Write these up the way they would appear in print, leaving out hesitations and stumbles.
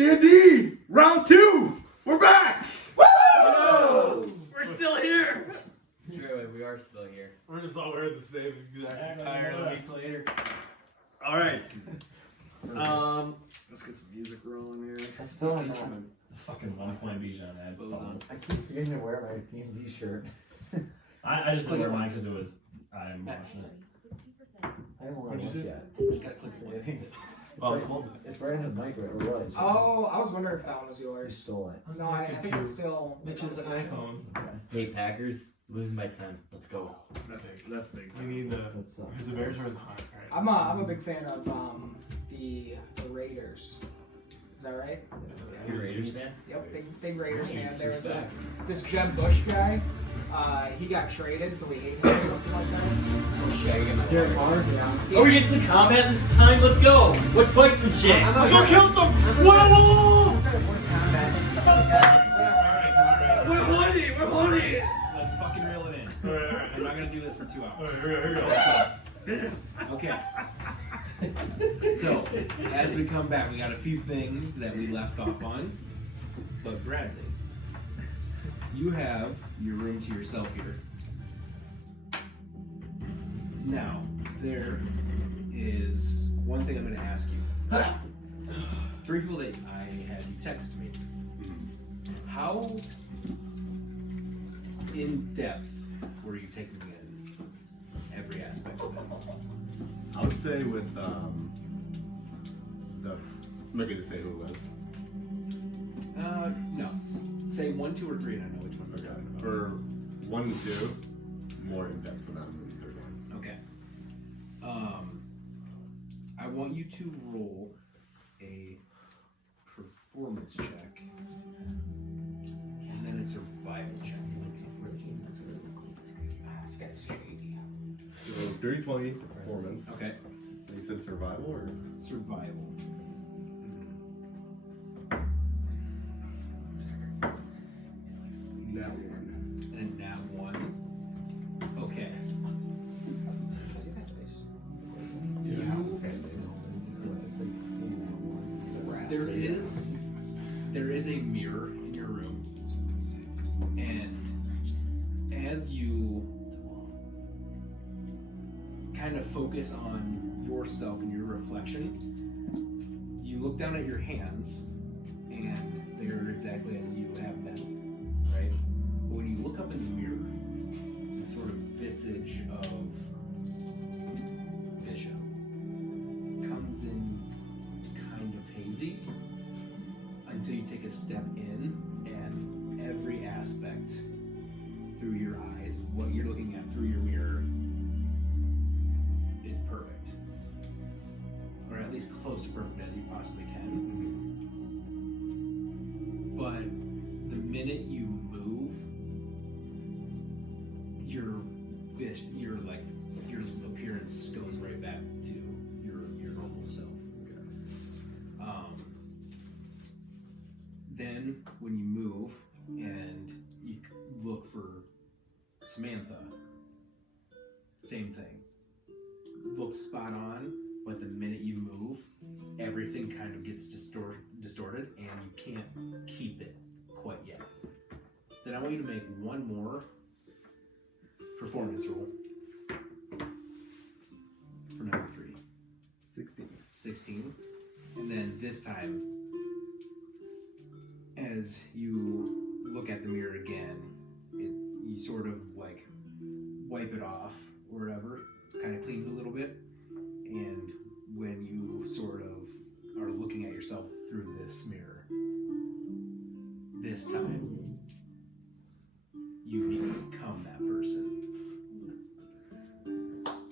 D&D, round 2. We're back. Woo! We're still here. True, we are still here. We're just all wearing the same exact attire a week later. All right. Let's get some music rolling here. I still have not. Fucking 1 point Bijan ad. I keep forgetting to wear my D&D shirt. I just didn't wear mine because it was I'm Boston. I haven't worn What'd it you yet. do? I keep forgetting. It's right in the mic, or it was. Oh, I was wondering if that one was You yours. stole it. No, I think it's still. Which is an iPhone. Hey, Packers, losing by 10. Let's go. That's big. We need the. That's Because the Bears are the hot. Right? I'm a big fan of the Raiders. Is that right? You Raiders fan? Yep, big Raiders fan. There was this Jeb Bush guy. He got traded, so we hate him or something like that. Oh shit, I get my Derek water. Marr, yeah. Oh, we get to combat this time? Let's go! What fights and shit? I'm not Let's go kill some werewolf! We're horny! We're horny! Let's fucking reel it in. Alright. I'm not gonna do this for 2 hours. Alright, here we go. Okay. So, as we come back, we got a few things that we left off on. But Bradley, you have your room to yourself here. Now, there is one thing I'm going to ask you. 3 people that I had you text me. How in depth were you taking in every aspect of it? I would say with the. I'm not gonna say who it was. No. Say 1, 2, or 3, and I know which one we're talking about. For 1 and 2, more in depth for that than the third one. Okay. I want you to roll a performance check, and then a survival check. This guy's shady. So dirty 20 performance. Okay. You said survival or Survival. that one? And now 1. Okay. There is a mirror in your room, and as you kind of focus on yourself and your reflection, you look down at your hands, and they're exactly as you have been, right? But when you look up in the mirror, the sort of visage of Bishop comes in kind of hazy until you take a step in, and every aspect through your eyes, what you're looking at through your mirror, is perfect. Or at least close to perfect as you possibly can. But the minute you move, your appearance goes right back to your normal self. Then when you move and you look for Samantha, same thing. Looks spot on, but the minute you move, everything kind of gets distorted, and you can't keep it quite yet. Then I want you to make one more performance roll for number 3. 16. And then this time, as you look at the mirror again, you sort of like wipe it off or whatever, kind of clean it a little bit, and when you sort of are looking at yourself through this mirror, this time you become that person.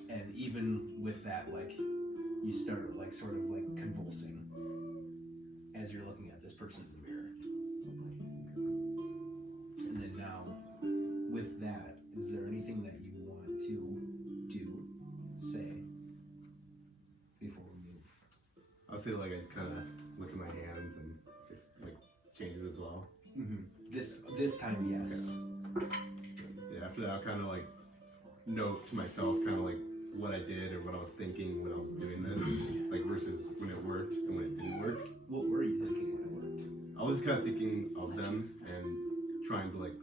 And even with that, like, you start like sort of like convulsing as you're looking at this person in the mirror. And then now, with that, is there anything that you want to say before we move? I'll say like I just kind of look at my hands and it like changes as well. Mm-hmm. This time, yes. Okay. Yeah. After that, I'll kind of like note to myself kind of like what I did or what I was thinking when I was doing this, like versus when it worked and when it didn't work. What were you thinking when it worked? kind of thinking of them and trying to like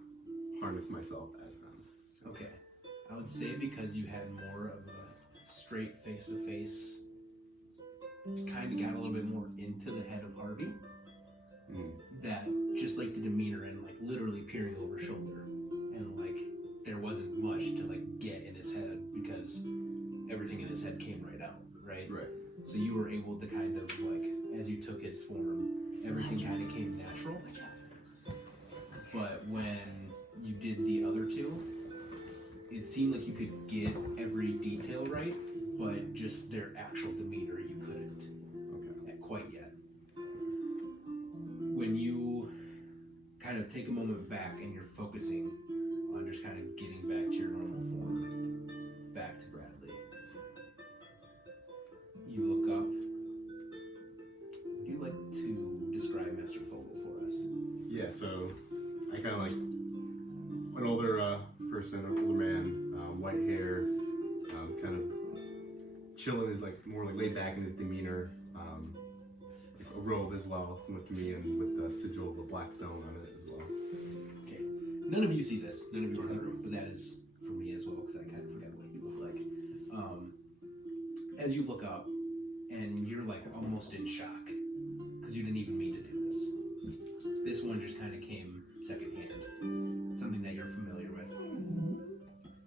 harness myself as them. Okay. I would say because you had more of a straight face-to-face, kind of got a little bit more into the head of Harvey, that just like the demeanor and like literally peering over shoulder, and like there wasn't much to like get in his head because everything in his head came right out, right? Right. So you were able to kind of like, as you took his form, everything kind of came natural. But when you did the other two, it seemed like you could get every detail right, but just their actual demeanor you couldn't. Okay. Quite yet. When you kind of take a moment back and you're focusing on just kind of getting back to your normal form, back to Bradley, you look up. Would you like to describe Master Fogel for us? Yeah, so I kind of like an older person, an older man, white hair, kind of chilling, is like more like laid back in his demeanor. A robe as well, similar to me, and with the sigil of a black stone on it as well. Okay. None of you see this. None of you are in the room, but that is for me as well because I kind of forgot what you look like. As you look up, and you're like almost in shock because you didn't even mean to do this. This one just kind of came secondhand, something that you're familiar with,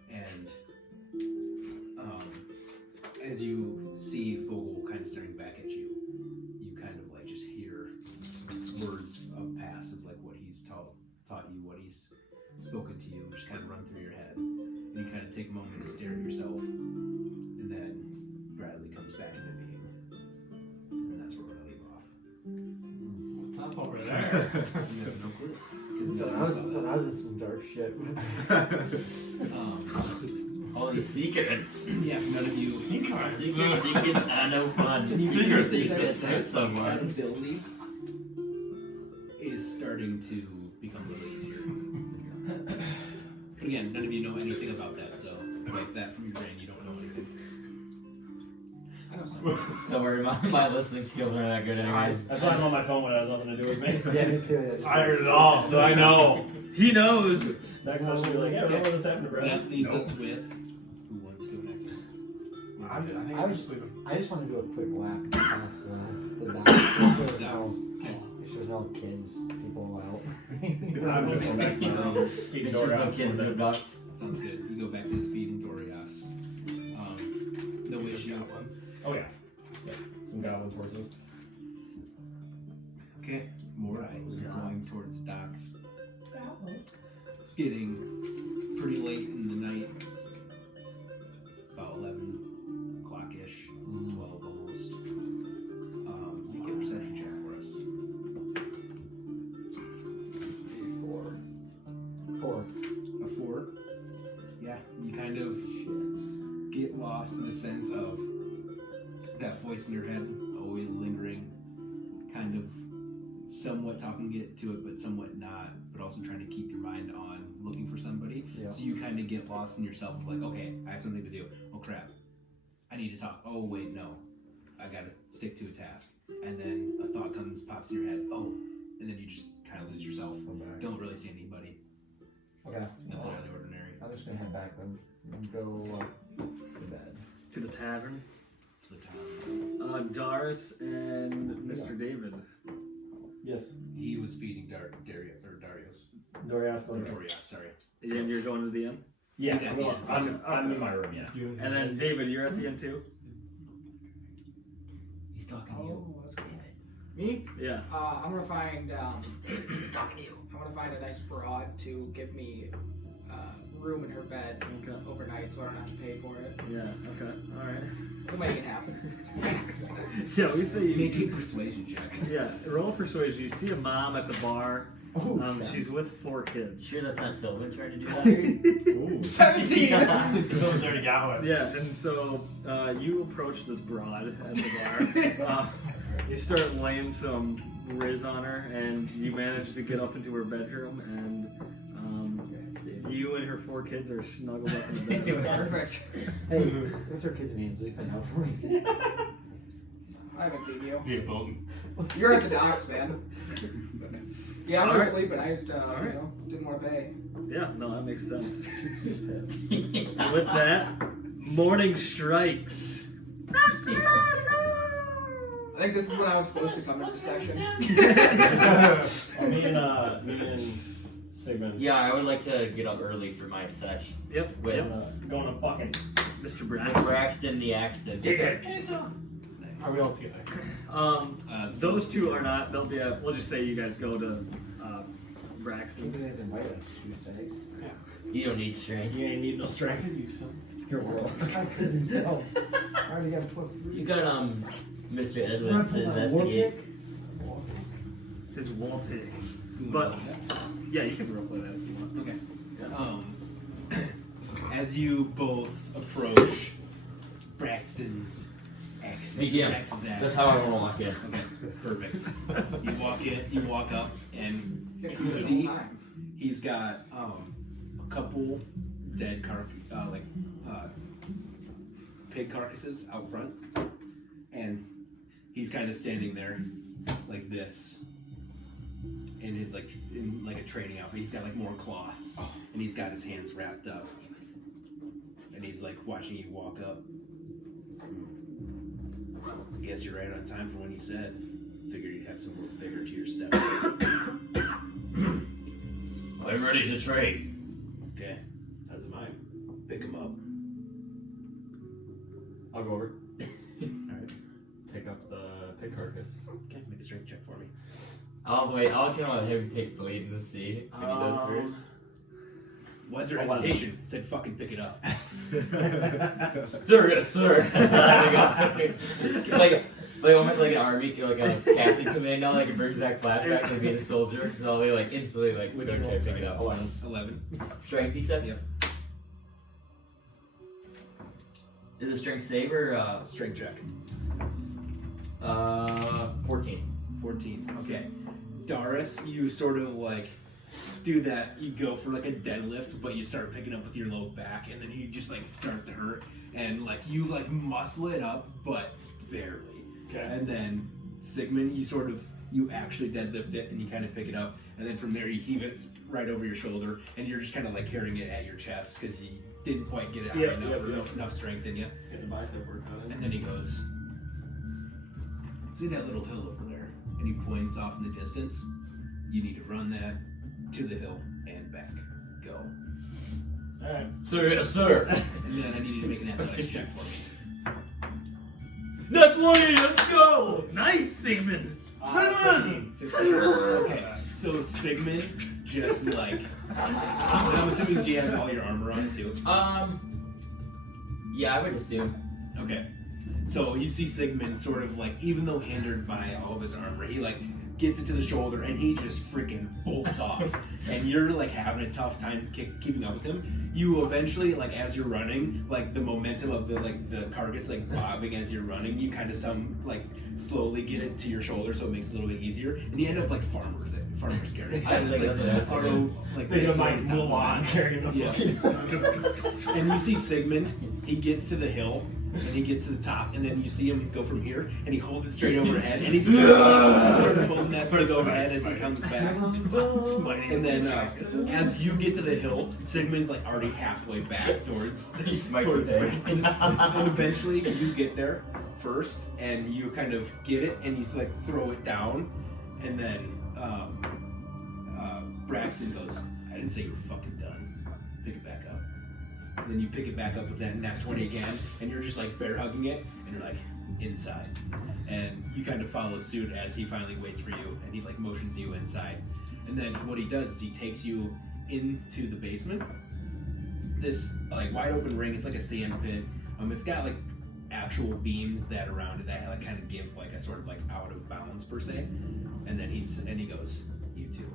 and as you see Fogel kind of staring back at you, you kind of like just hear words of past of like what he's taught you, what he's spoken to you, just kind of run through your head, and you kind of take a moment to stare at yourself, and then Bradley comes back into being, and that's where we're gonna leave off. What's up over there? You have no clue. 'Cause I was in some dark shit. All these secrets. Yeah, none of you. Secrets are no fun. Secrets hurt someone. That ability is starting to become a little easier. But again, none of you know anything about that, so like that from your brain, you don't know anything. I know something. Don't worry, my listening skills aren't that good anyways. That's why I'm on my phone when it has nothing to do with me. Yeah, me too. I heard it all, so I know. He knows. Next time she'll be like, yeah, remember this happened to Brad? That leaves us with who wants to go next? I think I I'm was- just sleeping. I just want to do a quick lap past the docks. Make sure there's Docks. no kids, people out. I'm just going back to my room. Keep the door No out. kids, no ducks. Sounds good. You go back to the feeding Dorias. No issue. Oh, yeah. Some goblin torsos. Okay, Mordai was going towards the docks. It's getting pretty late in the night. About 11 o'clock-ish. 12 almost. You get a perception check for us. 4. A 4. Yeah, you kind of get lost in the sense of that voice in your head, always lingering, kind of somewhat talking to it, but somewhat not, but also trying to keep your mind on looking for somebody. Yeah. So you kind of get lost in yourself of like, okay, I have something to do. Oh crap, I need to talk. Oh wait, no, I gotta stick to a task. And then a thought pops in your head. Oh, and then you just kind of lose yourself. Don't really see anybody. Okay. Nothing out of the ordinary. I'm just gonna head back then and go to bed. To the tavern. To the town. Darris and Mr. David. Yes. He was feeding Darius. Dorias. Dorias, sorry. And you're going to the inn? Yeah, He's at the end. I'm in my room, yeah. And then David, you're at the inn too? He's talking to you. Oh, that's good. Me? Yeah. I'm gonna find He's talking to you. I'm gonna find a nice broad to give me room in her bed Okay. overnight, so I don't have to pay for it. Yeah, okay. Alright. We'll make it happen. Yeah, we say you Make a persuasion check. Yeah, roll persuasion. You see a mom at the bar. Oh, shit. She's with 4 kids. Sure that's not Sylvin trying to do that? Ooh. 17! Someone's already got one. Yeah, and so you approach this broad at the bar. You start laying some riz on her, and you manage to get up into her bedroom, and you and her 4 kids are snuggled up in the bed. Perfect. Hey, what's our kids' names? Will you find out for me? I haven't seen you. Be a bone. You're at the docks, man. Yeah, I'm All gonna right. sleep, and I just right. you know, didn't want to pay. Yeah, no, that makes sense. And with that, morning strikes. I think this is when I was supposed to come into the session. Me and Sigmund. Yeah, I would like to get up early for my session. Yep. With Going to fucking. Mr. Brax. Braxton the Axton. Are we all together? Those two are not. They'll be. We'll just say you guys go to You Braxton. guys invite us Tuesdays. You don't need strength. You ain't need no strength. Your world. I couldn't sell. I already got +3. You got Mr. Edwin to investigate. His wall pig. But yeah, you can roleplay that if you want. Okay. As you both approach Braxton's exit, Medium. Braxton's That's exit. how I want to walk in. Okay, perfect. You walk in, you walk up, and Getting you good the see whole time. he's got a couple dead pig carcasses out front, and he's kind of standing there like this in his in a training outfit. He's got like more cloths, and he's got his hands wrapped up, and he's like watching you walk up. I guess you're right on time for when you said. Figured you'd have some more vigor to your step. I'm ready to trade. Okay, As am I. pick him up. I'll go over. Alright. Pick up the pig carcass. Okay, make a strength check for me. I'll kind of let him take the lead and see if he does first. What's your hesitation? Said fucking pick it up. Sir, yes, sir. like almost like an army, like a captain command now, like a Berserk flashback, like being a soldier. So I'll be like instantly like, Which okay, roll, pick it up. 11. Strength, you said? Yep. Is it strength save or Strength check. 14? 14. Okay. Darris, you sort of like do that. You go for like a deadlift, but you start picking up with your low back, and then you just like start to hurt, and like you like muscle it up, but barely. Okay. And then Sigmund, you actually deadlift it, and you kind of pick it up, and then from there you heave it right over your shoulder, and you're just kind of like carrying it at your chest because you didn't quite get it high enough strength in you. Get the bicep workout in. And then he goes, see that little hill over there? And he points off in the distance. You need to run that to the hill and back. Go. Alright. Sir, yes, sir. And then I need you to make an athletics check for me. That's 20, let's go! Nice, Sigmund. 15. 15. Okay, so Sigmund just like, I'm assuming G has all your armor on too. Yeah, I would assume. Okay. So you see Sigmund sort of like, even though hindered by all of his armor, he like gets it to the shoulder and he just freaking bolts off. And you're like having a tough time keeping up with him. You eventually, like as you're running, like the momentum of the carcass like bobbing as you're running, you kind of slowly get it to your shoulder so it makes it a little bit easier. And you end up like farmers carrying. I was like, that's like They this just like on top of Mulan it. carrying the Yeah. And you see Sigmund, he gets to the hill, and he gets to the top, and then you see him go from here, and he holds it straight overhead, and he starts holding that straight overhead as he comes back. And then as you get to the hill, Sigmund's like already halfway back towards Braxton's. And eventually you get there first, and you kind of get it, and you like throw it down, and then Braxton goes, I didn't say you were fucking done. Pick it back up. And then you pick it back up with that nat 20 again, and you're just like bear hugging it, and you're like inside. And you kind of follow suit as he finally waits for you, and he like motions you inside. And then what he does is he takes you into the basement. This like wide open ring, it's like a sand pit. It's got like actual beams that around it that like kind of give like a sort of like out of balance per se. And then he goes, you two,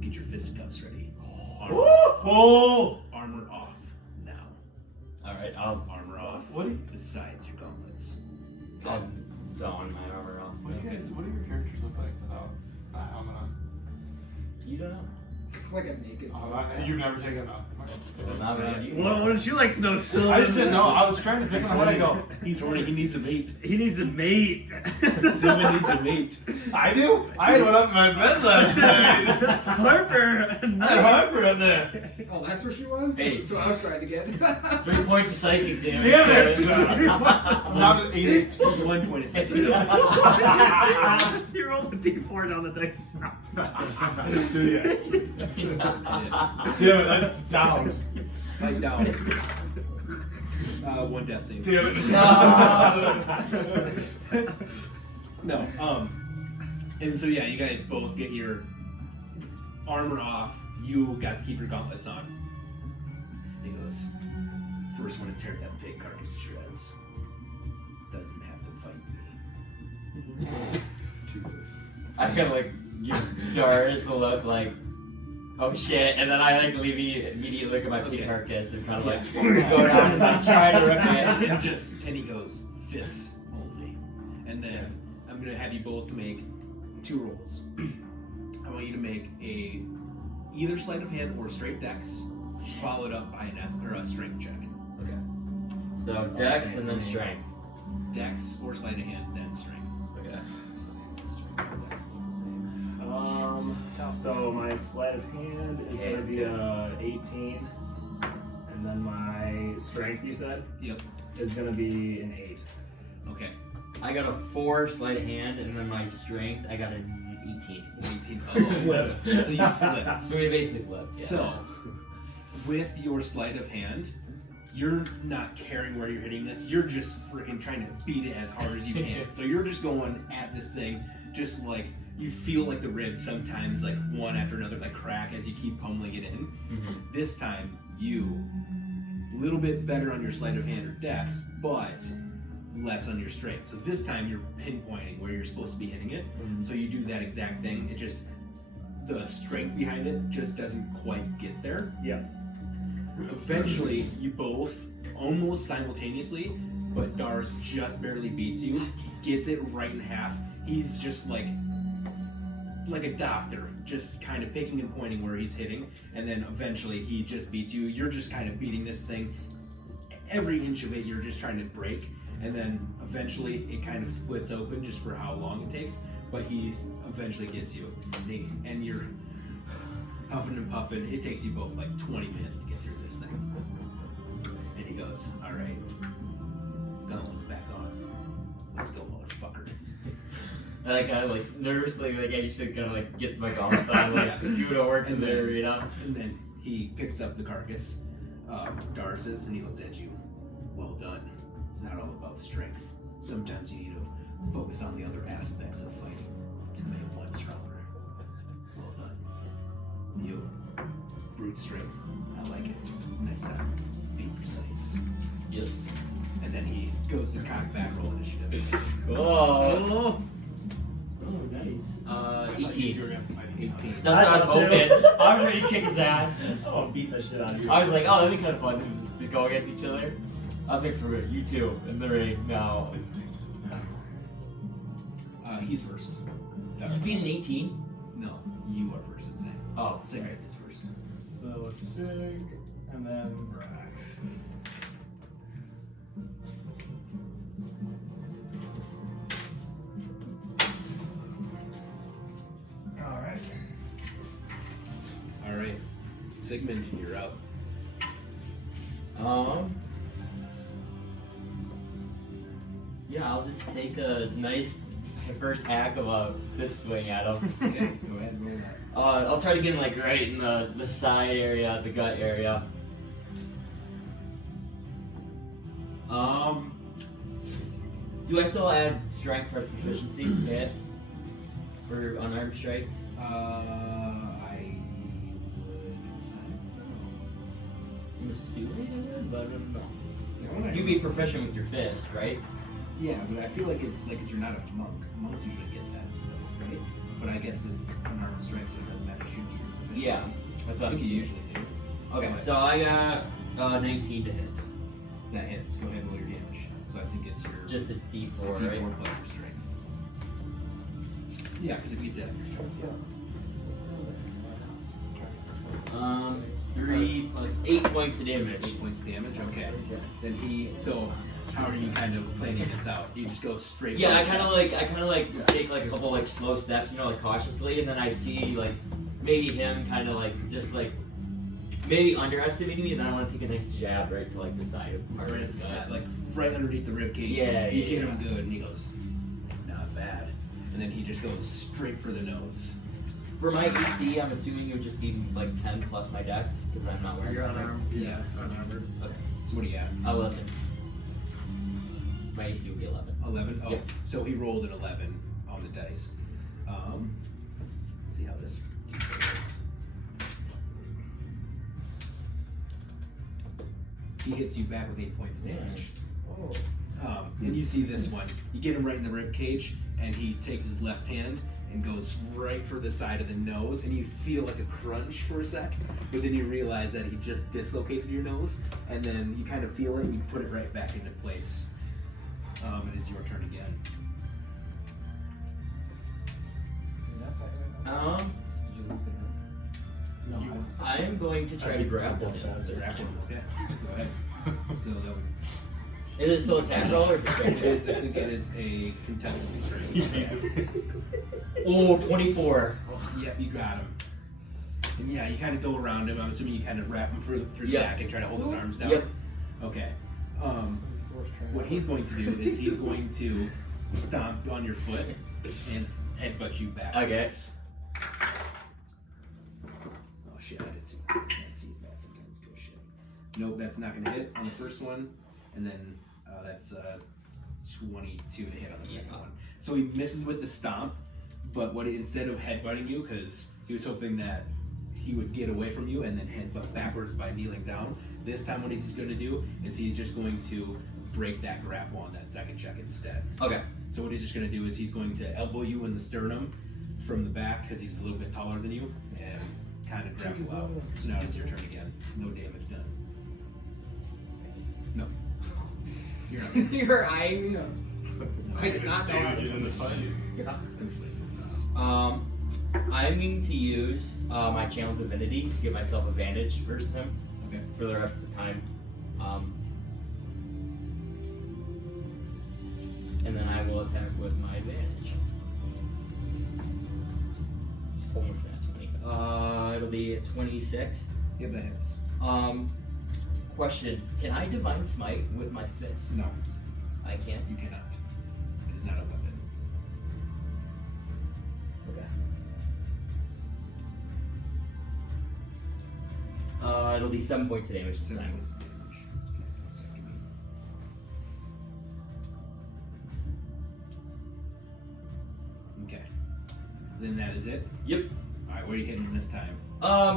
get your fisticuffs ready. Armor off now. Alright, I'll Armor off. What do you, Besides your gauntlets. I'll don my armor off. what do your characters look like without a helmet on? You don't know? It's like a naked. You've never taken a But not around you. What would you like to know, Sylvin? I just didn't know. I was trying to think of what I go. He's horny. He needs a mate. He needs a mate. Sylvin needs a mate. I do? I had one up in my bed last night. Harper. I had Harper in there. Oh, that's where she was? Hey. That's what I was trying to get. 3 points of psychic damage. Damn it! guys. I'm not an 8. 1 point of second. You roll a d4 down the dice. Damn it, that's down. Like down. 1 death save. Damn it. No. And so yeah, you guys both get your armor off. You got to keep your gauntlets on. And he goes, first one to tear that pig carcass to shreds doesn't have to fight me. Jesus. I kind of like give Darris a look like, oh shit, and then I like immediately look at my pig Okay. carcass and kind of like go down and like try to rip it. And he goes, fists only. And then I'm gonna have you both make 2 rolls. I want you to make either sleight of hand or straight dex, followed up by a strength check. Okay. So dex and then strength. Dex or sleight of hand, then strength. Okay. So my sleight of hand is going to be 18, and then my strength, you said, Yep. is going to be an 8. Okay. I got a 4 sleight of hand, and then my strength, I got an 18. 18. Oh, Flipped. So you flipped. So we basically flipped. Yeah. So, with your sleight of hand, you're not caring where you're hitting this. You're just freaking trying to beat it as hard as you can. So you're just going at this thing, just like you feel like the ribs sometimes, like one after another, like crack as you keep pummeling it in. Mm-hmm. This time, you a little bit better on your sleight of hand or dex, but less on your strength. So this time you're pinpointing where you're supposed to be hitting it. Mm-hmm. So you do that exact thing. It just, the strength behind it just doesn't quite get there. Yeah. Eventually, you both, almost simultaneously, but Darris just barely beats you. He gets it right in half. He's just like a doctor, just kind of picking and pointing where he's hitting, and then eventually he just beats you. You're just kind of beating this thing. Every inch of it, you're just trying to break, and then eventually it kind of splits open just for how long it takes, but he eventually gets you. And you're huffing and puffing. It takes you both like 20 minutes to get through this thing. And he goes, all right, gauntlets back on. Let's go, motherfucker. And I kind of like nervously, like I should kind of like get my gauntlets on, like scoot over to the arena. And then he picks up the carcass, Darris's, and he looks at you. Well done. It's not all about strength. Sometimes you need to focus on the other aspects of fighting to make one stronger. Well done. You, brute strength. I like it. Next time, be precise. Yes. And then he goes to cock back roll initiative. Oh. Oh, nice. 18. 18. That's what I was hoping. I was ready to kick his ass. Oh, I'm beating the shit out of you. I was like, oh, that'd be kind of fun to go against each other. I think for you two in the ring now. He's first. You beat an 18? No, you are first, I'm saying. Oh, Sigmond is first. So Sig, and then Brax. Alright. Alright. Sigmond, you're up. Yeah, I'll just take a nice first hack of a fist swing at him. Okay, go ahead and roll that. I'll try to get him like right in the side area, the gut area. Do I still add strength plus proficiency to hit for unarmed strike? I would. I'm assuming I would, but I don't know. Yeah, You'd be proficient with your fist, right? yeah, but I feel like it's like 'cause you're not a monk. Monks usually get that, right? But I guess it's unarmed strength, so it doesn't matter. Should be your proficiency. Yeah, that's what I I'm think you assuming. usually do. Okay, so I got 19 to hit. That hits. Go ahead and roll your damage. So I think it's your Just a D4, D4 right? plus your strength. Yeah, because if you did have your strength, yeah. 3 plus 8 points of damage. 8 points of damage. Okay. Then he. So, how are you kind of planning this out? Do you just go straight? Yeah, I for the kind of like take like a couple like slow steps, you know, like cautiously, and then I see like maybe him kind of like just like maybe underestimating me, and then I want to take a nice jab right to like the side of part. Right, like right underneath the rib cage. Yeah, you yeah, get yeah. him good, and he goes, not bad. And then he just goes straight for the nose. For my EC, I'm assuming it would just be like 10 plus my dex because I'm not wearing. You're unarmed. Yeah. Unarmored. Okay. So what do you have? 11. My AC would be 11. 11? Oh, Yep. so he rolled an 11 on the dice. Let's see how this goes. He hits you back with 8 points of damage. Oh. And you see this one. You get him right in the rib cage, and he takes his left hand and goes right for the side of the nose, and you feel like a crunch for a sec, but then you realize that he just dislocated your nose, and then you kind of feel it, and you put it right back into place. It is your turn again. I am going to try to grapple him. this Grapple, time. okay. Go ahead. So that would, Is it still attack roll or it perspective? is, I think it is a contested strength. Oh, 24. Yep, you got him. And yeah, you kind of go around him. I'm assuming you kind of wrap him through the Yep. back and try to hold his arms down. Yep. Okay. What he's going to do is he's going to stomp on your foot and headbutt you back. Okay. Oh shit, I didn't see that sometimes. Go shit. Nope, that's not going to hit on the first one. And then that's 22 to hit on the second one. So he misses with the stomp, but instead of headbutting you, because he was hoping that he would get away from you and then headbutt backwards by kneeling down, this time what he's going to do is he's just going to break that grapple on that second check instead. Okay. So what he's just going to do is he's going to elbow you in the sternum from the back because he's a little bit taller than you and kind of grapple out. So now it's your turn again. No damage done. No. You're not. You're eyeing me. I did not know I Damage was in the fight. I'm going to use my channel divinity to give myself advantage versus him. Okay. For the rest of the time. And then I will attack with my advantage. Almost at 20. It'll be at 26. Yeah, that hits. Question: can I divine smite with my fist? No, I can't. you cannot. It is not a weapon. Okay. It'll be 7 points of damage this 7 time. points of damage. Okay. Then that is it? Yep. Alright, where are you hitting him this time?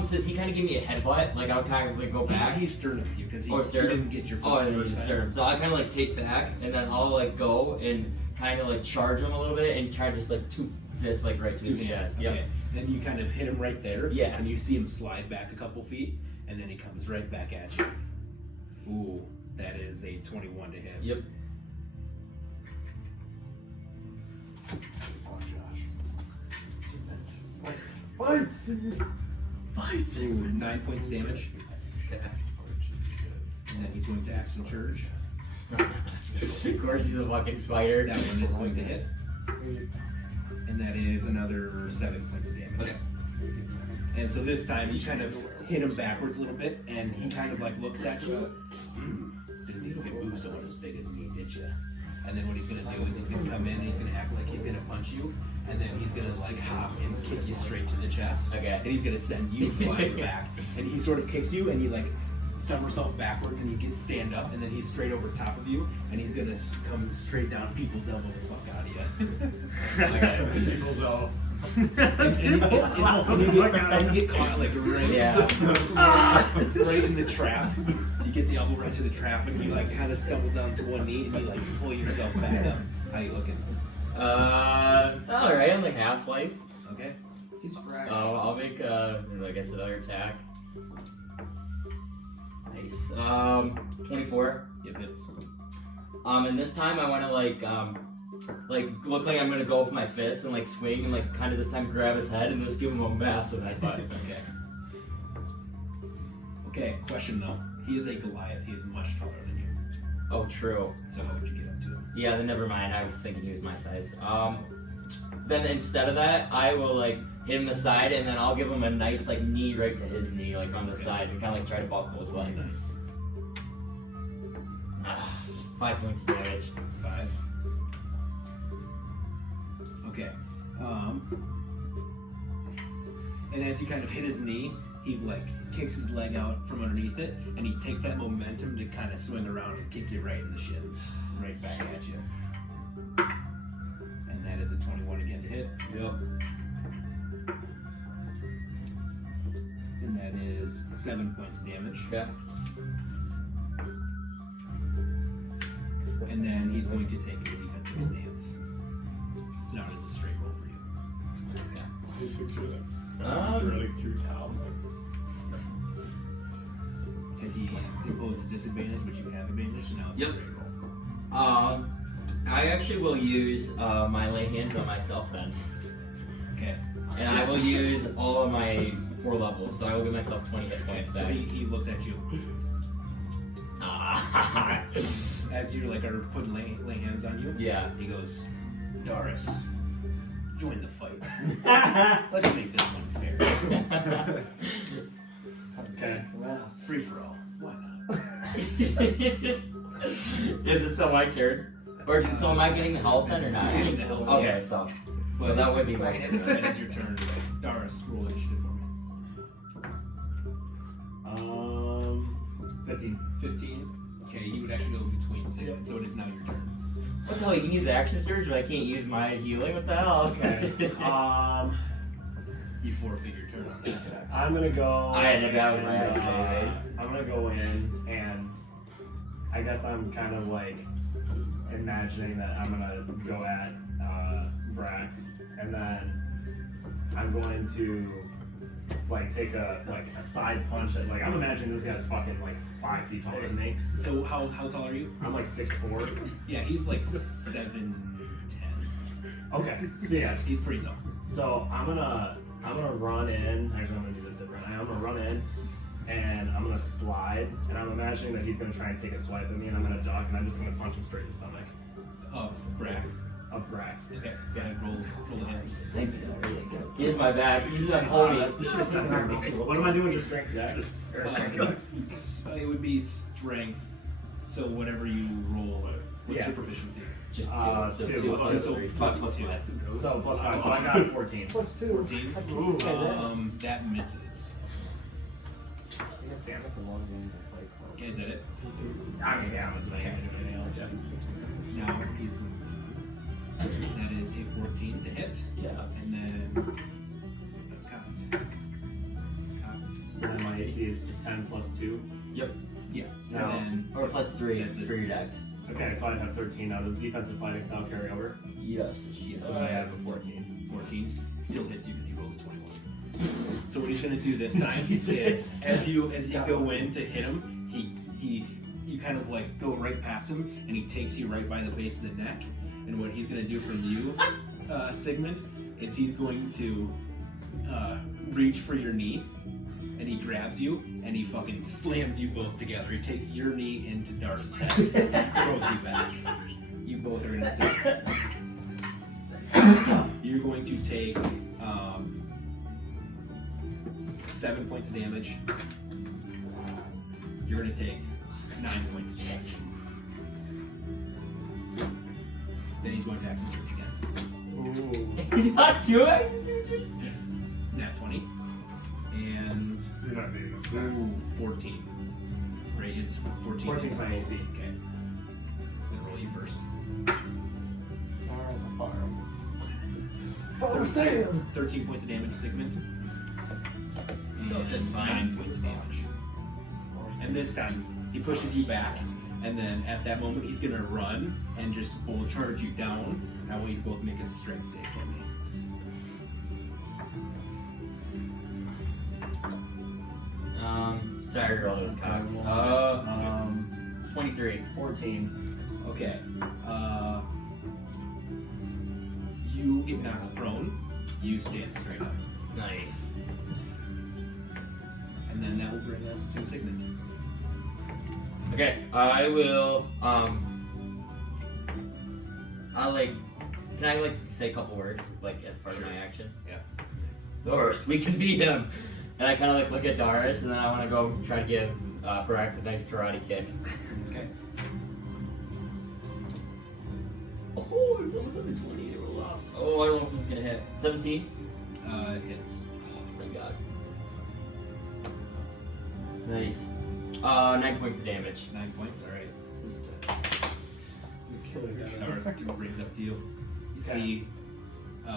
Since he kind of gave me a headbutt, like I would kind of like go back. He sternum you because he, Oh, he sternum? didn't get your foot Oh, the it was first time. sternum. So I kind of like take back, and then I'll like go and kind of like charge him a little bit and try to just like two fists like right to his chest. Okay. Yep. Then you kind of hit him right there. Yeah. And you see him slide back a couple feet, and then he comes right back at you. Ooh, that is a 21 to hit. Yep. Oh, Josh. Fight! Ooh, 9 points damage. Okay. And then he's going to action surge. Of course, he's a fucking fighter. That one is going to hit. And that is another 7 points of damage. Okay. And so this time you kind of hit him backwards a little bit, and he kind of like looks at you. Didn't you get moved someone as big as me, did you? And then what he's gonna do is he's gonna come in and he's gonna act like he's gonna punch you, and then he's gonna like hop and kick you straight to the chest. Okay. And he's gonna send you flying back. And he sort of kicks you, and you like somersault backwards, and you stand up, and then he's straight over top of you, and he's gonna come straight down, people's elbow the fuck out of you. Okay. People's elbow. And you get caught like right in the trap. You get the elbow right to the trap, and you like kind of stumble down to one knee, and you like pull yourself back up. How you looking? Alright, I'm like half life. Okay. He's fresh. I'll make I guess another attack. Nice. 24. Yep, hits. And this time I want to like look like I'm gonna go with my fist and like swing and like kind of this time grab his head and just give him a massive headbutt. Okay. Okay, question though. He is a Goliath. He is much taller than you. Oh, true. So how would you get up to him? Yeah, then never mind. I was thinking he was my size. Then instead of that, I will like hit him the side, and then I'll give him a nice like knee right to his knee, like on the side, and kind of like try to buckle his leg. Nice. 5 points of damage. 5. Okay. And as you kind of hit his knee, he like kicks his leg out from underneath it, and he takes that momentum to kind of swing around and kick you right in the shins, right back at you. And that is a 21 again to hit. Yep. And that is 7 points of damage. Okay. And then he's going to take a defensive stance. So now it is a straight roll for you. You secure that. Um, Really through top. Because he imposes disadvantage, which you have advantage, so now it's Yep. a straight roll. I actually will use my lay hands on myself then, Okay. and I will use all of my 4 levels, so I will give myself 20 hit points So back. he looks at you as you like are putting lay hands on you. Yeah. He goes, Darris, join the fight. Let's make this one fair. Okay. Free for all. Why not? Is it so my turn? Or so am I getting health then or not? You're getting the health, Okay, yes. so. But that it's would just be my right, turn. It is your turn. Darris, roll initiative for me. 15. 15. Okay, you would actually go between Sigmund, so it is now your turn. What the hell? You can use action surge, but I can't use my healing? What the hell? Okay. You forfeit your turn on that. I'm gonna go. I had to go with my and, action anyways. I'm gonna go in, and I guess I'm kind of like imagining that I'm gonna go at Brax, and then I'm going to like take a side punch at I'm imagining this guy's fucking like 5 feet taller than me. So how tall are you? I'm like 6'4". Yeah, he's like 7'10". Okay. So yeah. He's pretty tall. So I'm gonna run in. Actually, I'm gonna do this different. I'm gonna run in, and I'm gonna slide, and I'm imagining that he's gonna try and take a swipe at me, and I'm gonna duck, and I'm just gonna punch him straight in the stomach Of Brax. of Brax. Okay, go ahead, roll the hit. Here's my back. He's a homie. What am I doing? Just strength jacks? Or strength jacks? It would be strength, so whatever you roll, what's Yeah. your proficiency? Just 2. So plus 2. So plus 5. So I got 14. Plus 2. 14? Ooh. That misses. Damn it. Okay, is that it? I mean, yeah, I was not gonna do anything else. Yeah. Now he's going to. That is a 14 to hit. Yeah. And then that's cocked. So then my AC is just 10 plus 2. Yep. Yeah. No. And then Or plus 3 That's it. for your dex. Okay, so I'd have 13 now. Does defensive fighting style carry over? Yes. So I have a 14. 14 still hits you because you rolled a 21. So what he's gonna do this time is as you go in to hit him, you kind of like go right past him and he takes you right by the base of the neck. And what he's gonna do from you, Sigmund, is he's going to reach for your knee and he grabs you and he fucking slams you both together. He takes your knee into Dart's head and throws you back. You both are gonna you're going to take 7 points of damage. You're going to take 9 points of damage. Then he's going to action surge again. Ooh. He's got 2 action surges? Nat 20. And You're not beating this. 14. Right, it's 14. 14 is my AC. Okay. Then roll you first. Father, stay him. 13 points of damage, Sigmund. So it's just And fine. 9 points of damage. And this time, he pushes you back, and then at that moment, he's gonna run and just bull charge you down. I want you to both make a strength save for me. Sorry, roll those cogs. 23. 14. Okay. You get knocked prone. You stand straight up. Nice. And and then that will bring us to Sigmund. Okay, I will. Can I say a couple words as part of my action? Yeah. Darris, we can beat him. And I kind of look at Darris, and then I want to go try to give Brax a nice karate kick. Okay. Oh, it's almost up to 20 to roll off. Oh, I don't know if he's gonna hit. 17? Hits. Oh my god. Nice. 9 points of damage. 9 points. All right. Darris brings up to you. You see,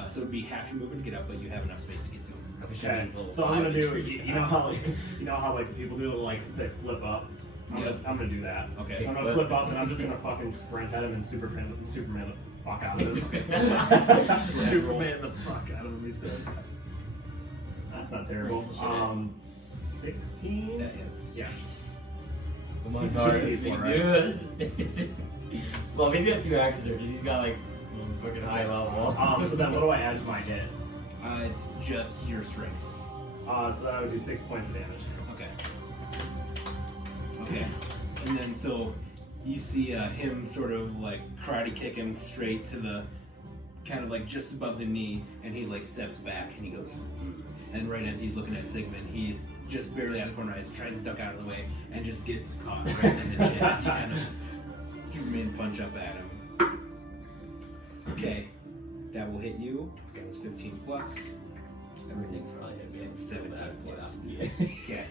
so it'd be half your movement to get up, but you have enough space to get to him. Okay. So I'm gonna do. You know how people do they flip up. I'm gonna do that. Okay. So I'm gonna flip up and I'm just gonna fucking sprint at him and Superman the fuck out of him. Superman the fuck out of him, he says. That's not terrible. 16. That hits. Yeah. Come on, Darris. You can do this. Well, he's got 2 action surges. He's got fucking high level. So then what do I add to my hit? It's just your strength. So that would do 6 points of damage. Okay. Okay. And then so you see him sort of karate kick him straight to the kind of just above the knee, and he steps back and he goes, and right as he's looking at Sigmund, he just barely out of the corner of his eyes tries to duck out of the way and just gets caught right in the chin as he kind of Superman punch up at him. Okay. That will hit you. That was 15 plus. Everything's probably hit me. And 17 plus. Yeah. Okay.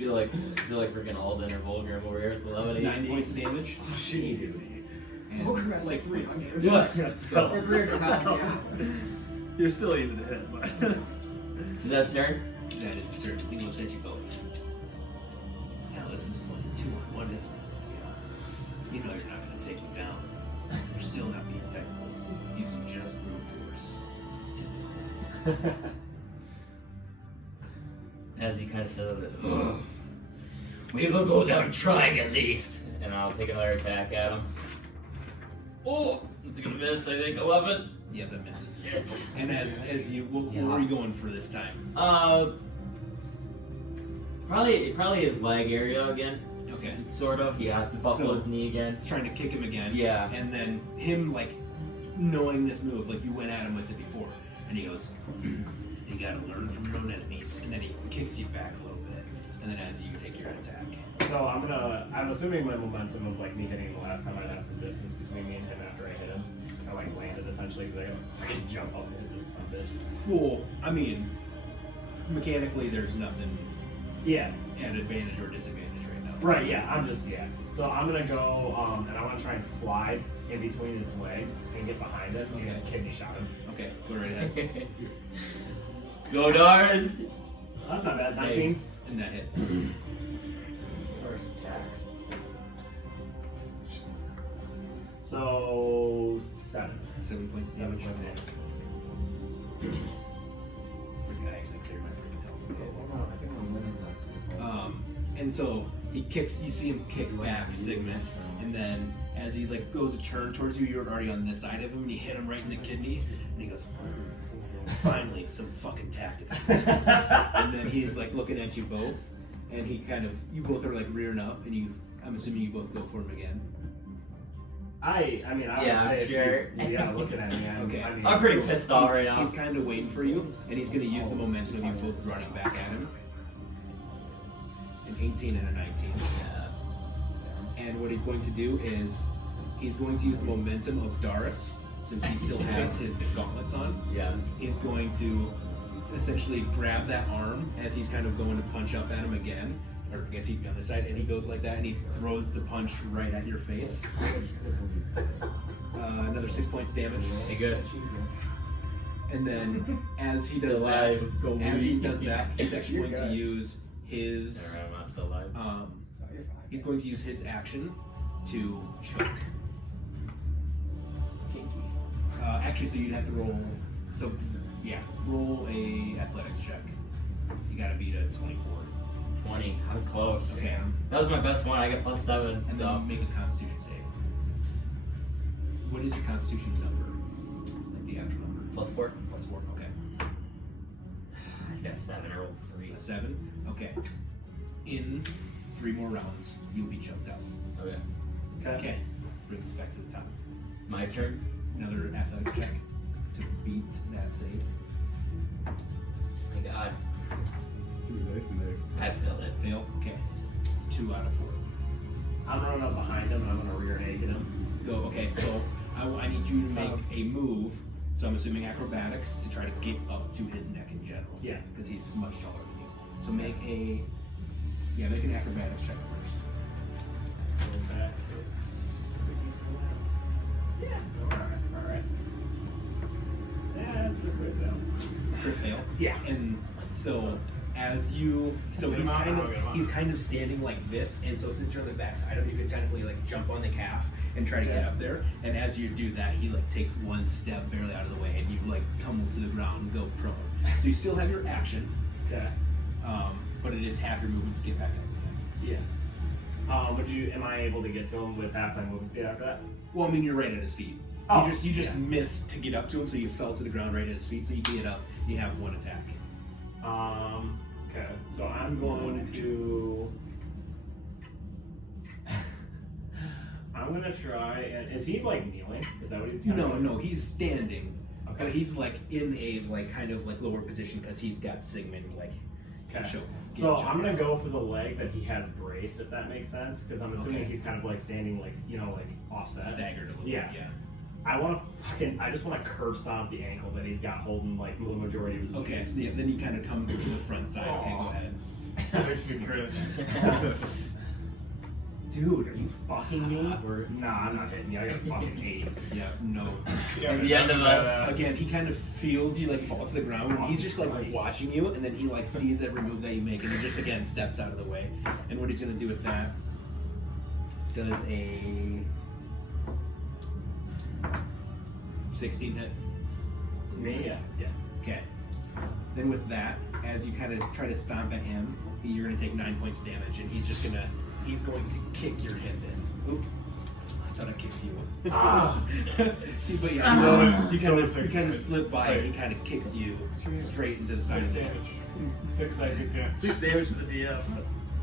feel like freaking Alden or Volgrim over here at the 11 AC. 9 points of damage. Jeez. And Volgrim has 6 points. 300. Yeah. Or 300 health, yeah. You're still easy to hit, but. Is that his turn? That is the turn. He looks at you both. Now this is fun. 2-on-1, isn't it? Yeah. You know you're not going to take me down. You're still not being technical. Using just brute force. Typical. As he kind of says it, we will go down trying at least. And I'll take another attack at him. Oh, it's gonna miss, I think. 11. Yeah, that misses. Shit. And as you, where are you going for this time? Probably his leg area again. Okay. Sort of, yeah. Buffalo's knee again. Trying to kick him again. Yeah. And then him, knowing this move, you went at him with it before. And he goes, you gotta learn from your own enemies. And then he kicks you back a little bit. And then as you take your attack. So I'm assuming my momentum of me hitting the last time I had some distance between me and him after I hit him. I landed essentially because I can jump up and hit this son of a bitch. Well, I mean, mechanically there's nothing Yeah. at advantage or disadvantage right now. Right, yeah, So I'm gonna go, and I wanna try and slide in between his legs and get behind him and kidney shot him. Okay, go right ahead. Go Darris! That's not bad, 19. And that hits. First attack. So 7. 7 points of 7 damage. points of damage. Freaking I actually cleared my freaking health. Okay, hold on. I think I'm winning that. And so he kicks, you see him kick back Sigmund, and then as he goes to turn towards you, you're already on this side of him, and you hit him right in the kidney, and he goes, finally, some fucking tactics. And then he's looking at you both, and he you both are rearing up, and I'm assuming you both go for him again. I would Yeah, say sure. if he's looking at me. Okay. I'm pretty pissed off right now. He's kind of waiting for you, and he's going to use the momentum of you both running back at him. An 18 and a 19. And what he's going to do is, he's going to use the momentum of Darris, since he still has his gauntlets on. Yeah. He's going to essentially grab that arm as he's kind of going to punch up at him again. Or I guess he'd be on the side, and he goes like that, and he throws the punch right at your face. Another 6 points damage. Hey, good. And then as he does that, he's actually going to use his I'm still alive. he's going to use his action to choke. Actually, so you'd have to roll. So yeah, roll a athletics check. You got to beat a 24. 20. I was close. Okay. That was my best one. I got +7. And then make a Constitution save. What is your Constitution number? The actual number. +4. +4. Okay. I I got 7 or 3. A 7? Okay. In 3 more rounds, you'll be choked out. Okay. Okay. Brings us back to the top. My turn. Another athletics check to beat that save. My God. Nice in there. I failed it. Fail. Okay. It's 2 out of 4. I'm running up behind him and I'm gonna rear naked him. Go. Okay. So I need you to make a move. So I'm assuming acrobatics to try to get up to his neck in general. Yeah. Because he's much taller than you. So make an acrobatics check first. Acrobatics. Yeah. Alright. That's a crit fail. Crit fail. Yeah. And so he's kind of standing like this, and so since you're on the back side of him, you can technically like jump on the calf and try to get up there. And as you do that, he like takes 1 step barely out of the way, and you like tumble to the ground and go prone. So you still have your action, Okay. but it is half your movement to get back up again. Yeah. Am I able to get to him with half my movement speed after that? Well, I mean, you're right at his feet. Oh, You just yeah. missed to get up to him, so you fell to the ground right at his feet. So you get up, you have 1 attack. Okay. So I'm going to. I'm gonna try and is he like kneeling? Is that what he's doing? No, he's standing. Okay. But he's like in a like kind of like lower position because he's got Sigmund like. Okay. So I'm gonna go for the leg that he has brace, if that makes sense, because I'm assuming Okay. he's kind of like standing like like offset. staggered a little Yeah. bit. Yeah. I just want to curb stomp the ankle that he's got holding like the majority of his weight. Okay, so yeah, then you kind of come to the front side. Okay, go ahead. That makes me cringe. Dude, are you fucking me? Nah, I'm not hitting you. I got a fucking 8. Yeah, no. Yeah, the end of us. badass. Again, he kind of feels you like falls to the ground, and he's just like Christ. watching you, and then he like sees every move that you make, and he just again steps out of the way. And what he's gonna do with that does a 16 hit. Me? Yeah. Okay. Then with that, as you kind of try to stomp at him, you're gonna take 9 points of damage, and he's going to kick your hip in. Oop. I thought I kicked you. Ah. But yeah, you So kind of slip by, and he kind of kicks you straight into the side of 6 the head. damage. 6 psychic damage. 6 damage to the DM.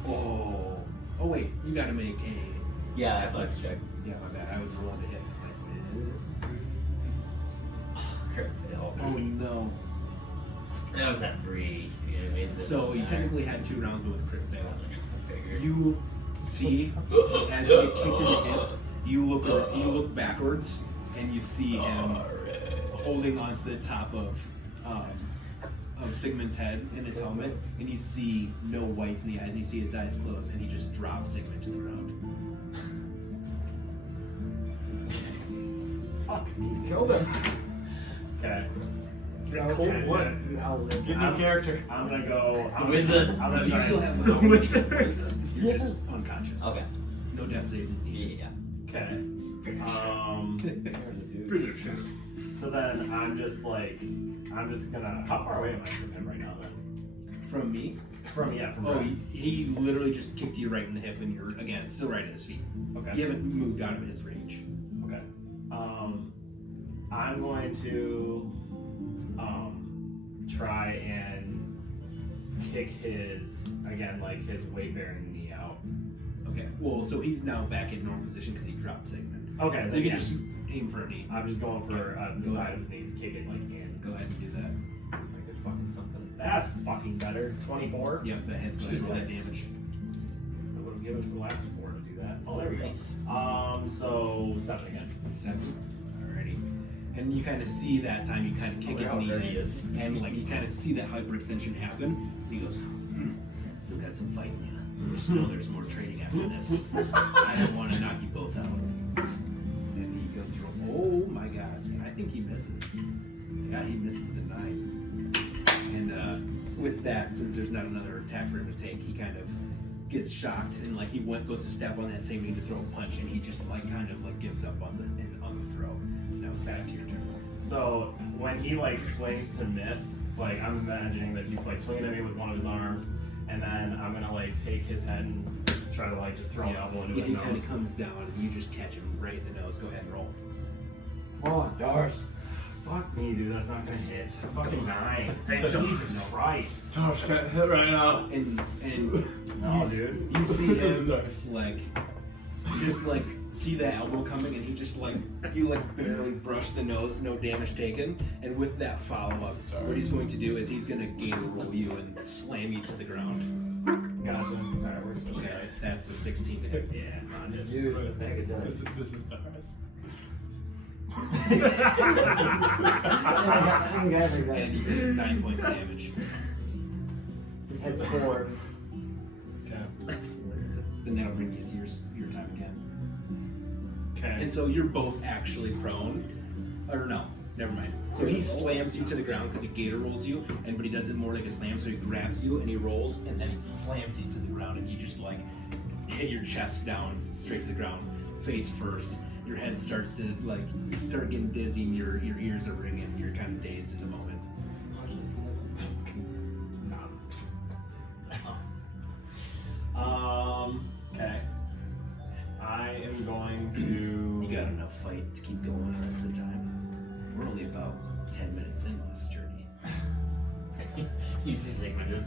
Oh. Oh wait, you gotta make a. Yeah, athletics check. Yeah, my bad. I was rolling to hit. Crit fail. Oh no. That was at 3 HP. So you technically had 2 rounds, but with crit fail. I figured. You see, as you get kicked in the hip, you look backwards, and you see him holding onto the top of Sigmund's head in his helmet, and you see no whites in the eyes, and you see his eyes closed, and he just drops Sigmund to the ground. Fuck me. Killed him. Okay. Cold blood. Get new character. I'm gonna go. Wizard. I'm gonna You try still and- have points. You're just unconscious. Okay. No death save. Yeah. Okay. So then I'm just gonna. How far away am I from him right now then? From me? From Oh, Brax. he literally just kicked you right in the hip, and you're again still right at his feet. Okay. You haven't moved out of his range. Okay. I'm going to try and kick his weight bearing knee out. Okay. Well, so he's now back in normal position because he dropped Sigmund. Okay. So then you yeah. can just aim for a knee. I'm just going for the Go side ahead. of his knee to kick it like in. Go ahead and do that. See if I can fucking something. That's fucking better. 24. Yep, that hits. Go ahead and roll that damage. I would have given it the last 4 to do that. Oh, there we go. So 7 again. 7. Alrighty. And you kind of see that time you kind of kick his knee in, and like you kind of see that hyperextension happen. And he goes, "Still got some fight in you. Just know there's more training after this. I don't want to knock you both out." And he goes through. Oh my god! I think he misses. Yeah, he misses with a 9. And with that, since there's not another attack for him to take, he kind of gets shocked and like he goes to step on that same knee to throw a punch, and he just like kind of like gives up on the throw. So now it's back to your turn. So when he like swings to miss, like I'm imagining that he's like swinging at me with one of his arms, and then I'm gonna like take his head and try to like just throw an elbow into Yeah, his he nose. kind of comes down, and you just catch him right in the nose. Go ahead and roll. Come on, Darris. Fuck me, dude. That's not gonna hit. Fucking 9. Hey, Jesus Christ. Josh can't hit right now. And No, you, dude. you see This is him nice. like just like see the elbow coming, and he just like you like barely brush the nose, no damage taken. And with that follow up, what he's going to do is he's gonna gator roll you and slam you to the ground. Gotcha. Alright, we're still Okay, guys. that's a 16 to hit. Yeah, man. Just Use the mega dice. This is Darris. And And you take 9 points of damage. Hits 4. Okay. Then that'll bring you to your time again. Okay. And so you're both actually prone. Or no, never mind. So he slams you to the ground because he gator rolls you, but he does it more like a slam. So he grabs you and he rolls, and then he slams you to the ground, and you just like hit your chest down straight to the ground, face first. Your head starts to like you start getting dizzy, and your ears are ringing. You're kind of dazed in the moment. Okay. I am going to. You got enough fight to keep going the rest of the time. We're only about 10 minutes into this journey. You see Sigmund just.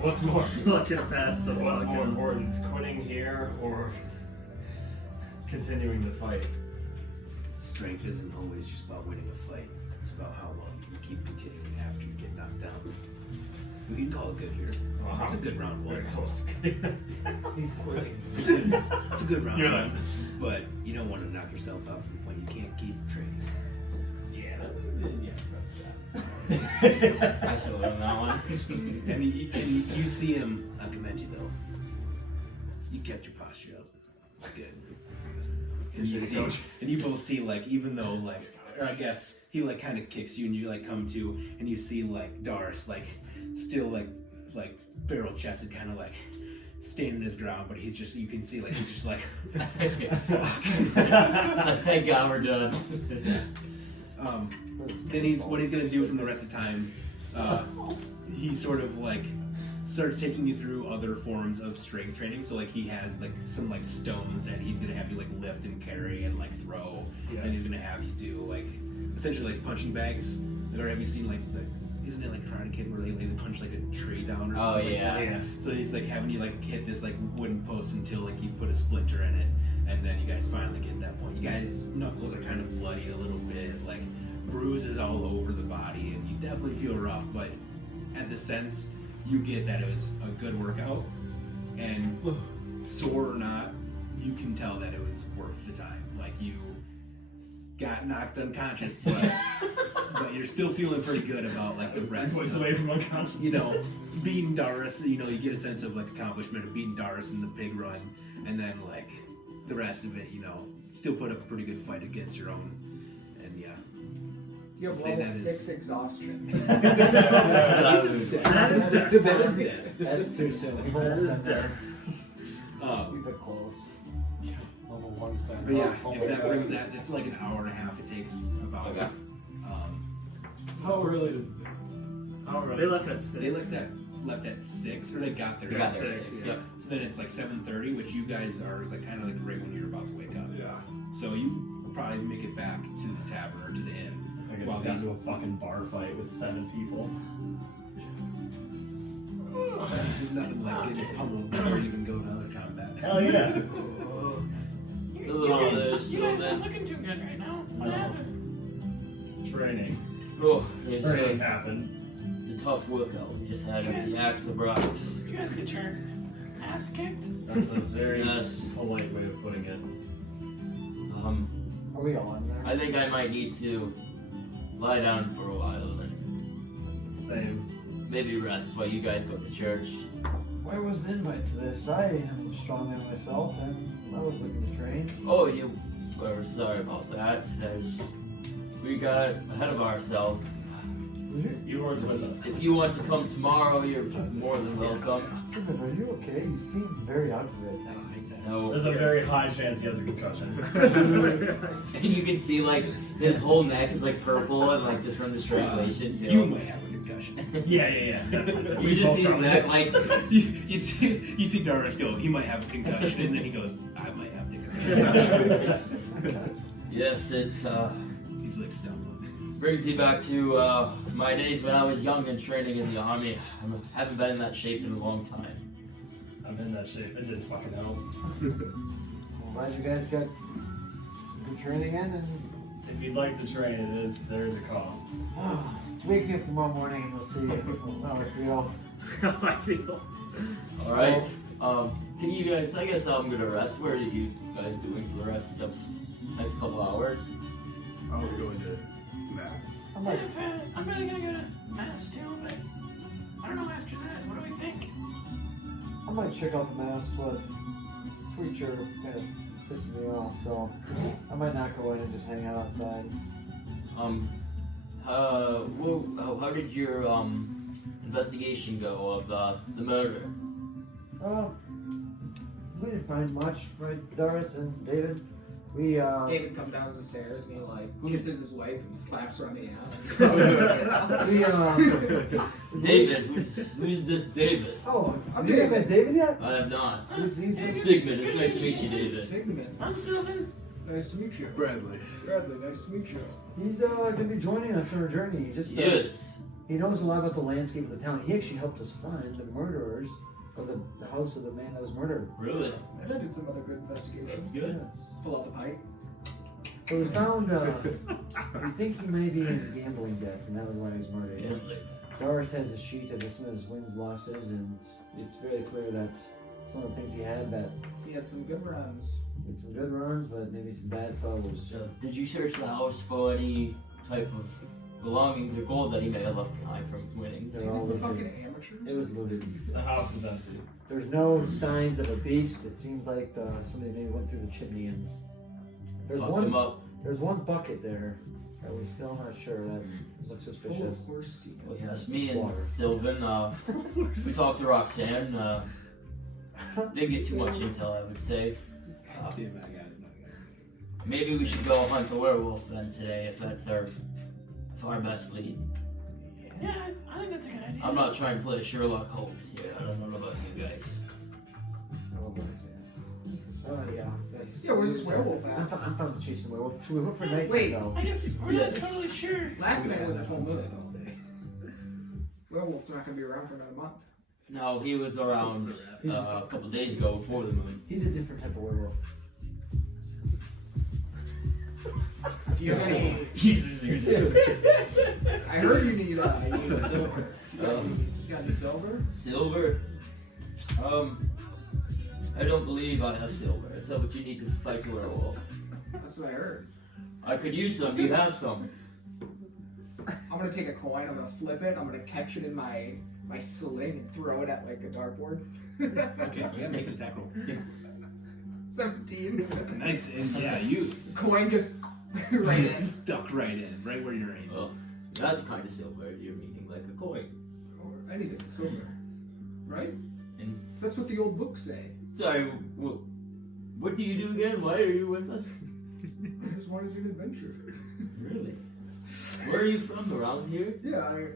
What's more? Looking past the What's more vodka. important, quitting here or continuing the fight? Strength isn't always just about winning a fight. It's about how long you can keep continuing after you get knocked down. We can call it good here. Well, It's a good round Very one. close to getting that. He's quitting. It's a good round You're one. But you don't want to knock yourself out to the point you can't keep training. Yeah, I should have done that one. And you see him, I commend you though. You kept your posture up. It's good. And you see, and you both see like, even though like, or I guess he like kind of kicks you and you like come to, and you see like Darris like still like barrel chested, kind of like standing his ground, but he's just, you can see like he's just like, fuck. Thank God we're done. Then what he's gonna do from the rest of the time, he sort of like starts taking you through other forms of strength training. So like he has like some like stones that he's gonna have you like lift and carry and like throw, and he's gonna have you do like essentially like punching bags. Or have you seen like the, isn't it like Karate Kid where they punch like a tree down or something? Oh like yeah. that? So he's like having you like hit this like wooden post until like you put a splinter in it, and then you guys finally get to that point. You guys' knuckles are kind of bloodied a little bit, like bruises all over the body, and you definitely feel rough, but at the sense you get that it was a good workout, and sore or not, you can tell that it was worth the time. Like you got knocked unconscious, but you're still feeling pretty good about like the rest. Points away from unconsciousness. You know, beating Darris, you know, you get a sense of like accomplishment of beating Darris in the big run, and then like the rest of it, you know, still put up a pretty good fight against your own, and yeah. You have Say level that is- 6 exhaustion. That is dead. That is dead. That is dead. That's too soon. We've That almost is done dead. We've been close. Level 1 thing. But yeah, if that brings that, it's like an hour and a half it takes about. Okay. How early did They left at 6. They left at 6, or they got there We at got there at 6. 6, Yeah. yep. So then it's like 7:30, which you guys are is like kind of like right when you're about to wake up. Yeah. So you probably make it back to the tavern or to the inn. I just got into a fucking bar fight with 7 people. Nothing like getting pummeled before you even go to other combat. Hell yeah. Look at this. looking too good right now. What happened? Training. Oh, it's Training a happened. tough workout. We just had the axe of Brax. You guys get your ass kicked? That's a very Yes. polite way of putting it. Are we all in there? I think I might need to lie down for a while and Same. maybe rest while you guys go to church. Where was the invite to this? I am a strong man myself, and I was looking to train. Oh, you were sorry about that. As we got ahead of ourselves. Was you? You weren't with us. If you want to come tomorrow, you're more than welcome. Sigmund, are you okay? You seem very out of it. No. There's a very high chance he has a concussion. And you can see like his whole neck is like purple and like just from the strangulation too. You might have a concussion. Yeah. You just see his neck like you see Darris go, he might have a concussion, and then he goes, I might have the concussion. yes, it's He's like stumbling. brings me back to my days when I was young and training in the army. I haven't been in that shape in a long time. I'm in that shape. It didn't fucking help. Well, glad you guys got some good training in, and If you'd like to train, there is a cost. wake me up tomorrow morning and we'll see how I feel. How I feel. All right. Can you guys? I guess I'm gonna rest. What are you guys doing for the rest of the next couple hours? Oh, we're going to mass. I'm like, I'm probably gonna go to mass too, but I don't know after that. What do we think? I might check out the mass, but preacher kind of pisses me off, so I might not go in and just hang out outside. How did your investigation go of the murder? We didn't find much, right, Darris and David? We David comes down the stairs and he like kisses his wife and slaps her on the ass. David, who's this David? Oh, I'm you haven't met David yet? I have not. He's Sigmond, it's nice to meet you, David. Sigmund. I'm Sylvin. Nice to meet you. Bradley. Bradley, nice to meet you. He's gonna be joining us on our journey. He's just Yes. he knows a lot about the landscape of the town. He actually helped us find the murderers of the house of the man that was murdered. Really? And I did some other good investigations. Good. Yes. Pull out the pipe. So we found we think he may be in gambling debt, and that was why he was murdered. Gambling. Doris has a sheet of some of his wins, losses, and it's very clear that some of the things he had that He had some good runs. he had some good runs, but maybe some bad foes. So, did you search the house for any type of belongings or gold that he may have left behind from his winnings? They're all The looted. fucking amateurs. It was looted. The house is empty. There's no signs of a beast. It seems like somebody maybe went through the chimney and there's Fuck them one. up. There's one bucket there that we're still not sure. That looks Full suspicious. of horse semen. Well, yes, me and Water. Sylvin, we talked to Roxxanne. Didn't get too much intel, I would say. Maybe we should go hunt the werewolf then today, if that's our best lead. Yeah, I think that's a good idea. I'm not trying to play Sherlock Holmes here. I don't know about you guys. Oh, yeah. That's, Yeah, where's this werewolf I'm, at? I'm fine to chase the werewolf. Should we look for night? Wait. though? I guess we're Yes. not totally sure. Last night was a full moon. Werewolf's not gonna be around for another month. No, he was around a couple days ago before the moon. He's a different type of werewolf. Do you have any? Jesus, you're just I heard you need silver. You got any silver? silver. I don't believe I have silver. Is that what you need to fight the werewolf? That's what I heard. I could use some. Do you have some? I'm gonna take a coin. I'm gonna flip it. I'm gonna catch it in my sling and throw it at like a dartboard. Okay, yeah, make an attack roll. 17. Nice, and yeah, you Coin just right in. stuck right in, right where you're aiming. Well, that's the kind of silver you're meaning, like a coin. Or anything silver, right? And That's what the old books say. sorry, what do you do again? Why are you with us? I just wanted an adventure. Really? Where are you from? Around here? Yeah, I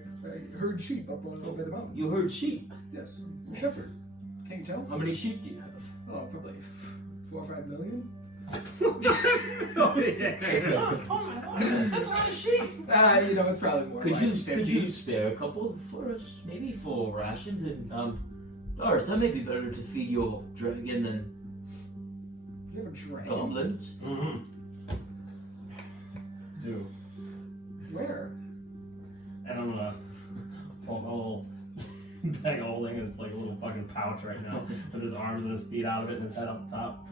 herd sheep up on a little bit of mountain. You herd sheep. Yes, I'm a shepherd. Can't you tell? How many sheep do you have? Oh, probably 4 or 5 million. Oh my god, that's a lot of sheep. It's probably more. Could like you 50. spare a couple for us? Maybe for rations and Doris, that may be better to feed your dragon than You have a dragon? goblins. Mm-hmm. Do. Where? And I'm gonna pull my little bag of holding, and it's like a little fucking pouch right now, with his arms and his feet out of it and his head up top.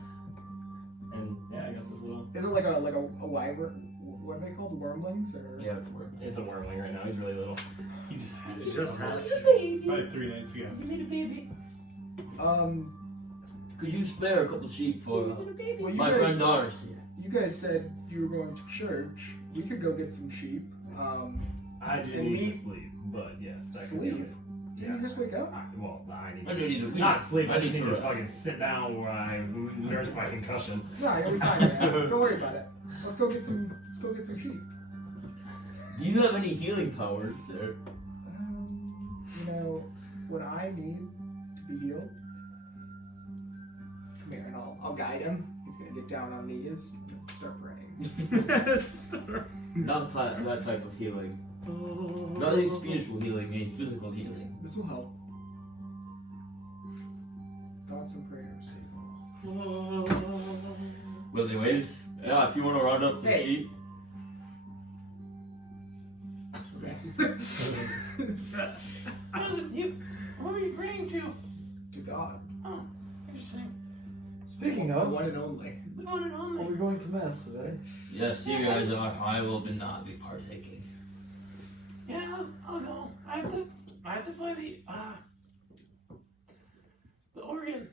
And yeah, I got this little. Is it like a wyvern? What are they called? Wormlings? Or? Yeah, it's working. It's a wormling right now. He's really little. He just hatched. He's a baby. Probably 3 nights ago. He's a little baby. Could you spare a couple sheep for He's a little baby. Well, you my guys, friend Doris here? You guys said you were going to church. We could go get some sheep. I do And need me- to sleep, but yes, that could Sleep? be it. Didn't you just wake up? Well, I need I need to not sleep. I I just need need to to rest. fucking sit down where I nurse my concussion. No, you'll be fine, man. Don't worry about it. Let's go get some sheep. Do you have any healing powers, sir? When I need to be healed, come here and I'll guide him. He's gonna get down on knees. start praying. Not that type of healing. Not any spiritual healing, any physical healing. This will help. Thoughts and prayers. Well, anyways, yeah, if you want to round up the Hey. sheep. Okay. What are you praying to? To God. Oh, interesting. Speaking The of, one and only. The one and are only. we going to mass today? Yes, you guys are. I will not be partaking. Yeah, I'll go. I have to play the organ.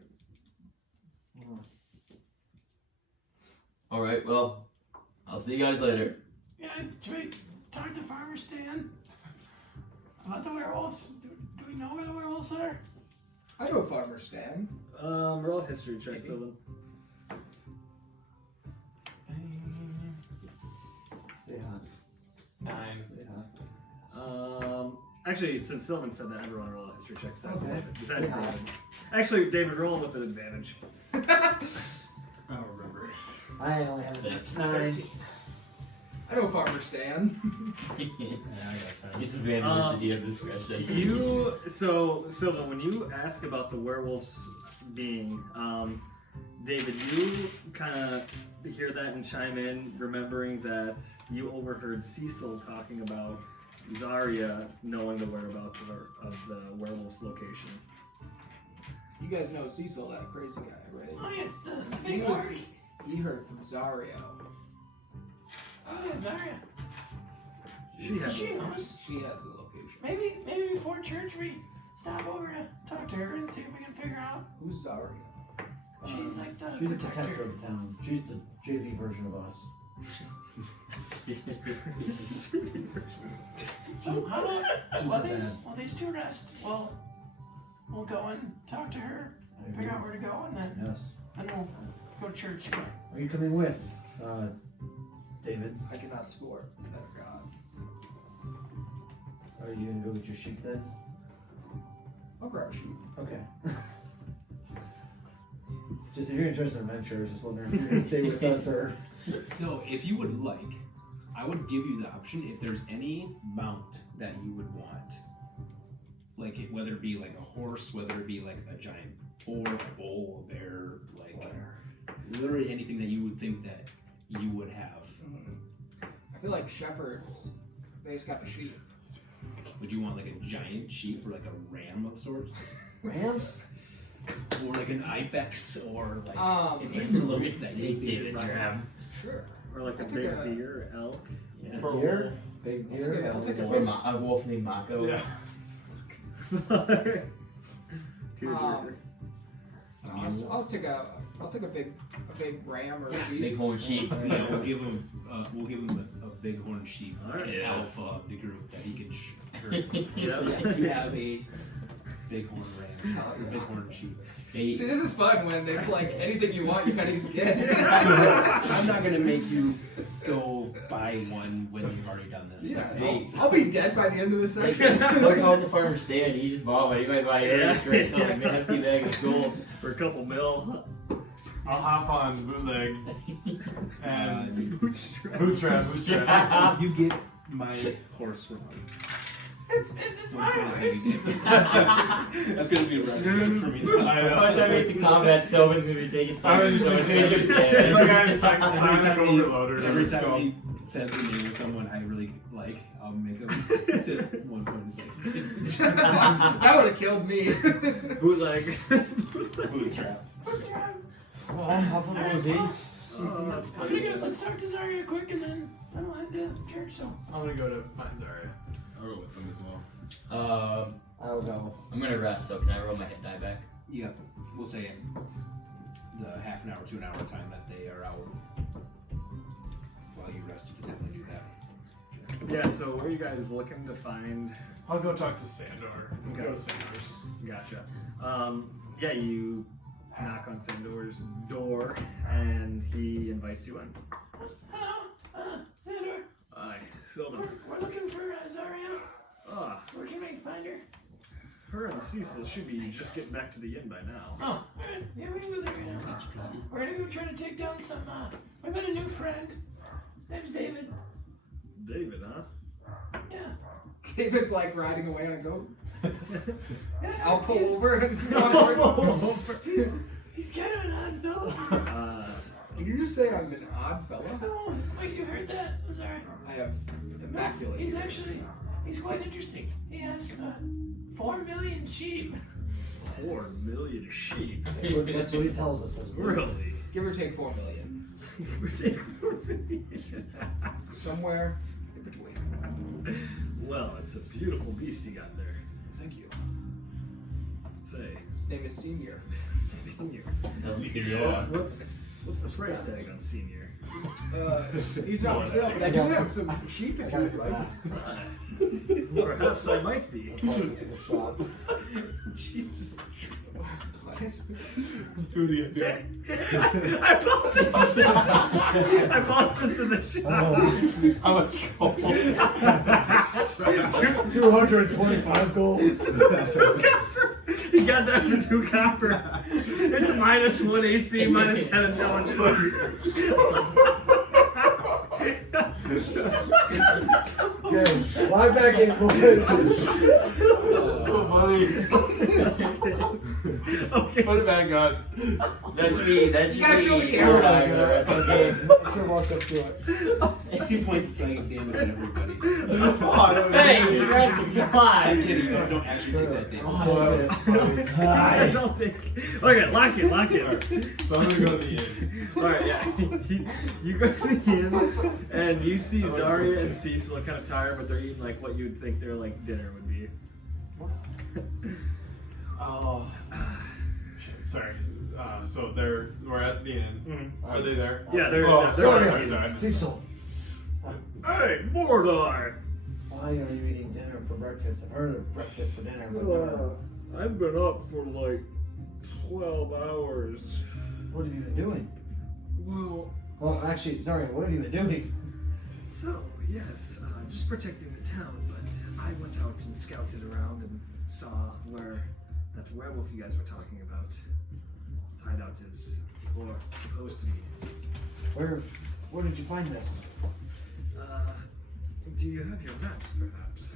All right. Well, I'll see you guys later. Yeah, should we talk to Farmer Stan about the werewolves? Do we know where the werewolves are? I know Farmer Stan. Roll a history check, Sylvan. Stay hot. 9. Stay hot. Actually, since Sylvan said that, everyone roll a history check. Besides Okay. David. Besides Yeah. David. Actually, David, roll with an advantage. I don't remember. I only have 6. 9. I know Farmer Stan. It's advantage of the discretion. So Sylvan, when you ask about the werewolf's being, David, you kind of hear that and chime in, remembering that you overheard Cecil talking about Zaria knowing the whereabouts of the werewolf's location. You guys know Cecil, that crazy guy, right? Oh yeah, the He big was. orc. He heard from Zaria. Oh yeah, Zaria. She has She knows. She has the location. Maybe before church we stop over to talk to her and see if we can figure out. Who's Zaria? She's like the She's a protector. protector of the town. She's the JV version of us. So how about She's while not these two rest, we'll go and talk to her, bad. figure out where to go, and then Yes. we'll go to church. Are you coming with, David? I cannot score. Better God. Are you gonna go get your sheep then? I'll grab a sheep. Okay. Just if you're interested in adventures, just wondering if you're gonna stay with us or. So, if you would like, I would give you the option if there's any mount that you would want. Like, whether it be like a horse, whether it be like a giant boar, a bull, a bear, like literally anything that you would think that you would have. I feel like shepherds, they just got the sheep. Would you want like a giant sheep or like a ram of sorts? Rams? Or like an ibex or like Um, an Look that at you David could ride. grab. Sure. Or like a I'll big take a- deer or elk. Yeah. Big deer? Big deer? I'll take a Or a wolf named Mako. Yeah. Deer. I'll take a big ram or a Big sheep. horn sheep. Yeah, we'll give him a bighorn sheep, Alright. an Yeah. alpha of the group that he can. Yeah. You have a bighorn ram, Hell yeah. bighorn sheep. See, this is fun when it's like anything you want, you kind of just get. I'm not gonna make you go buy one when you've already done this. Yeah, Hey. I'll be dead by the end of the Like, session. go talk to Farmer Stan. He just bought one. He might buy it. Straight up, an empty bag of gold. For a couple mil. I'll hop on bootleg and Bootstrap. bootstrap. If you get my horse wrong, It's fine. that's gonna be a record for me. I know. By the time we get to combat, Sylvan's gonna be taking I'm so gonna much just take it. damage. It's like I'm Every Sonic time Overloader. Every time he says the name of someone I really like, I'll make him to 1 point a second. That would have killed me. Bootleg. Bootstrap. Well, hop on Rosie. That's Let's talk to Zaria quick, and then I'll head to church. So I'm gonna go to find Zaria. I'll go with them as well. I'll go. I'm gonna rest, so can I roll my hit die back? Yeah, we'll say in the half an hour to an hour time that they are out. While you rest, you can definitely do that. Yeah, so where are you guys looking to find? I'll go talk to Sandor. Okay. Go to Sandor's. Gotcha. Yeah, you knock on Sandor's door, and he invites you in. hello, Sandor. Hi, Sylvan. We're looking for Zaria. Ah, Where can I find her? her and Cecil should be just getting back to the inn by now. Oh, alright. Yeah, we can go there right now. We're gonna go try to take down some, we met a new friend. Name's David. David, huh? Yeah. David's like riding away on a goat. Yeah, I'll pull he's- over and He's kind of an odd fellow. Did you just say I'm an odd fellow? Oh, wait, you heard that? I'm sorry. I have immaculate. He's actually, he's quite interesting. He has 4 million sheep. 4 million sheep. That's what he tells us. As Really? Give or take 4 million. We're taking 4 million. Somewhere in between. Well, it's a beautiful beast you got there. Thank you. Say, His name is Senior. Senior. Yeah. What's the price tag on Senior? He's not for sale, but I do have some sheep if you would like. Perhaps I might be. shop. Jesus. Dude. I bought this in the shop. How much gold? 225 gold. 2 copper. You got that for 2 copper. It's -1 AC, -10 intelligence. Okay, fly back in, boys. So funny. Okay. Put it back on. That should be. You gotta show the Mordai, camera. okay. Should walk up to it. 2 points of psychic damage on everybody. Hey, aggressive, come on. I'm kidding, you guys don't actually take that damage. Guys, I'll take. Okay, lock it. So I'm gonna go to the inn. Alright, yeah. You go to the inn, and you see Zaria and Cecil are kind of tired, but they're eating like what you would think their like dinner would be. Oh, shit, sorry. So we're at the inn. Are they there? Yeah, they're. Oh, they're sorry. Cecil, Hey, Mordai! why are you eating dinner for breakfast? I've heard of breakfast for dinner, but I've been up for like 12 hours. what have you been doing? Well, actually, sorry, what have you been doing? So, yes, just protecting the town, but I went out and scouted around and saw where that werewolf you guys were talking about, its hideout is, or supposed to be. Where did you find this? Do you have your maps, perhaps?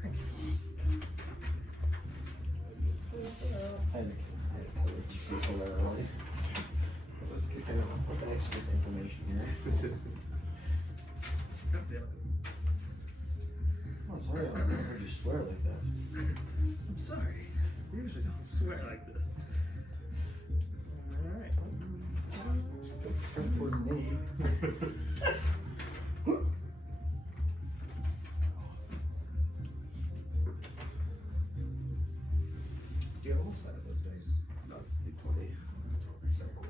Thank you. I had to Cecil there early. What's extra information here? God damn it. Oh, sorry, I've never heard you swear like that. I'm sorry. I usually don't swear like this. Alright. Turn towards me. Do you have a whole set of those dice? No, it's D20. So cool.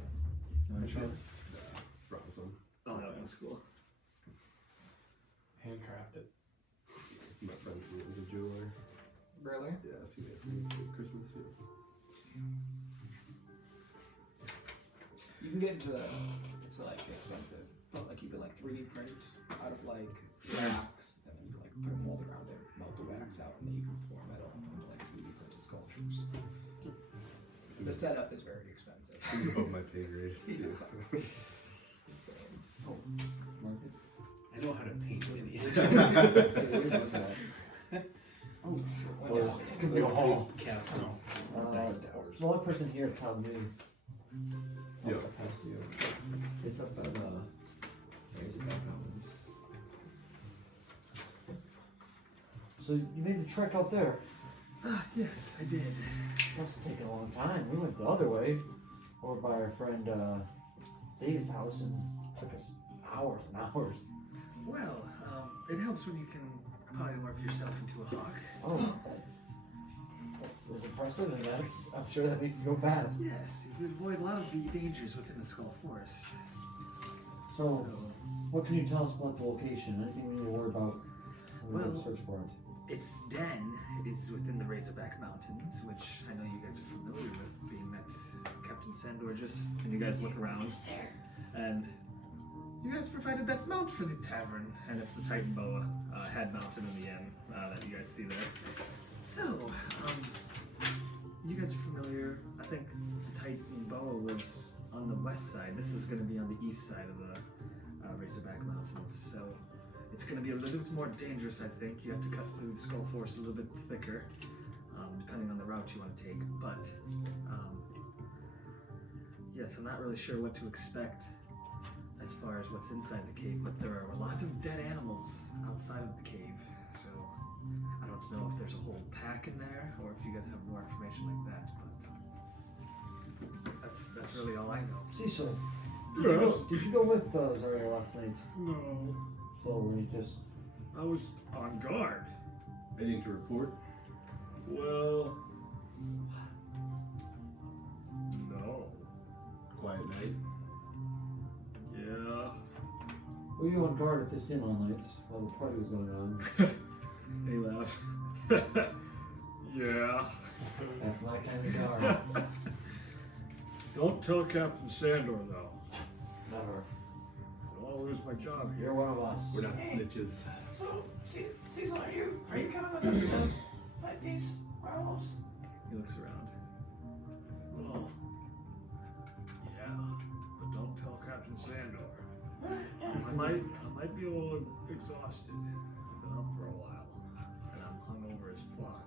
Brought some. Oh, no, that's cool. Handcrafted. My friend is a jeweler. Really? Yeah, so we have Christmas here. You can get into it's like expensive, but like you can like 3D print out of like wax, and then you can like put a mold around it, melt the wax out, and then you can pour metal into like 3D printed sculptures. The setup is very expensive. Above my pay grade. too. Insane. I know how to paint minis. Oh, Well, it's gonna be a haul. Castle. Dice towers. The only person here, Tom Lee. Yeah. It's up at Razorback Mountains. So you made the trek out there. Yes, I did. Must have taken a long time. We went the other way, over by our friend David's house, and it took us hours and hours. Well, it helps when you can polymorph yourself into a hawk. Oh, that's impressive, and I'm sure that makes you go fast. Yes, you avoid a lot of the dangers within the Skull Forest. So, what can you tell us about the location? Anything we need to worry about when we go Well, search for it? its den is within the Razorback Mountains, which I know you guys are familiar with, being that Captain Sandorges. And you guys look around, and you guys provided that mount for the tavern, and it's the Titan Boa head mounted in the inn that you guys see there. So, you guys are familiar. I think the Titan Boa was on the west side. This is going to be on the east side of the Razorback Mountains. So it's going to be a little bit more dangerous, I think. You have to cut through the Skull Forest a little bit thicker, depending on the route you want to take. But yes, I'm not really sure what to expect as far as what's inside the cave, but there are a lot of dead animals outside of the cave. So I don't know if there's a whole pack in there, or if you guys have more information like that. But that's really all I know. Cecil, did you go with Zaria last night? No, So were you just... I was on guard. Anything to report? Well, no. Quiet night. Yeah. Were you on guard at this inn all night while the party was going on? He laughed. Yeah. That's my kind of guard. Don't tell Captain Sandor though. Never. I don't want to lose my job here. You're one of us. We're not snitches. So, Cecil, are you coming with us to fight these werewolves? He looks around. Well, yeah, but don't tell Captain Sandor. Yeah. I might be a little exhausted. I've been up for a while, and I'm hungover as fuck.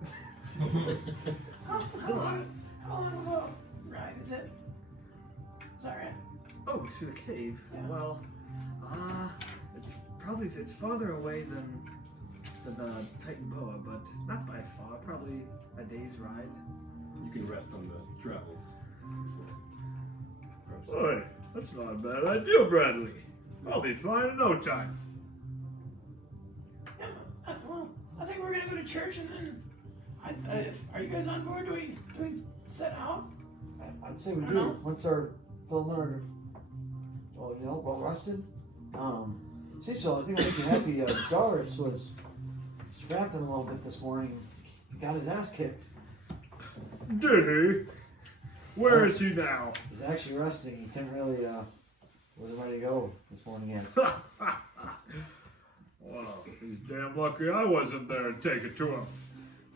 How long of a ride is it? Zaria? Oh, to the cave. Yeah. Well, it's farther away than the Titan Boa, but not by far. Probably a day's ride. You can rest on the travels. Boy, that's not a bad idea, Bradley. I'll be fine in no time. Yeah, well, I think we're gonna go to church and then. Are you guys on board? Do we set out? I'd say we I do. know. Once our filmer, well rested. Cecil, I think I'll make you happy. Darris was scrapping a little bit this morning. He got his ass kicked. Did he? Where is he now? He's actually resting. He couldn't really, wasn't ready to go this morning yet. Well, he's damn lucky I wasn't there to take it to him.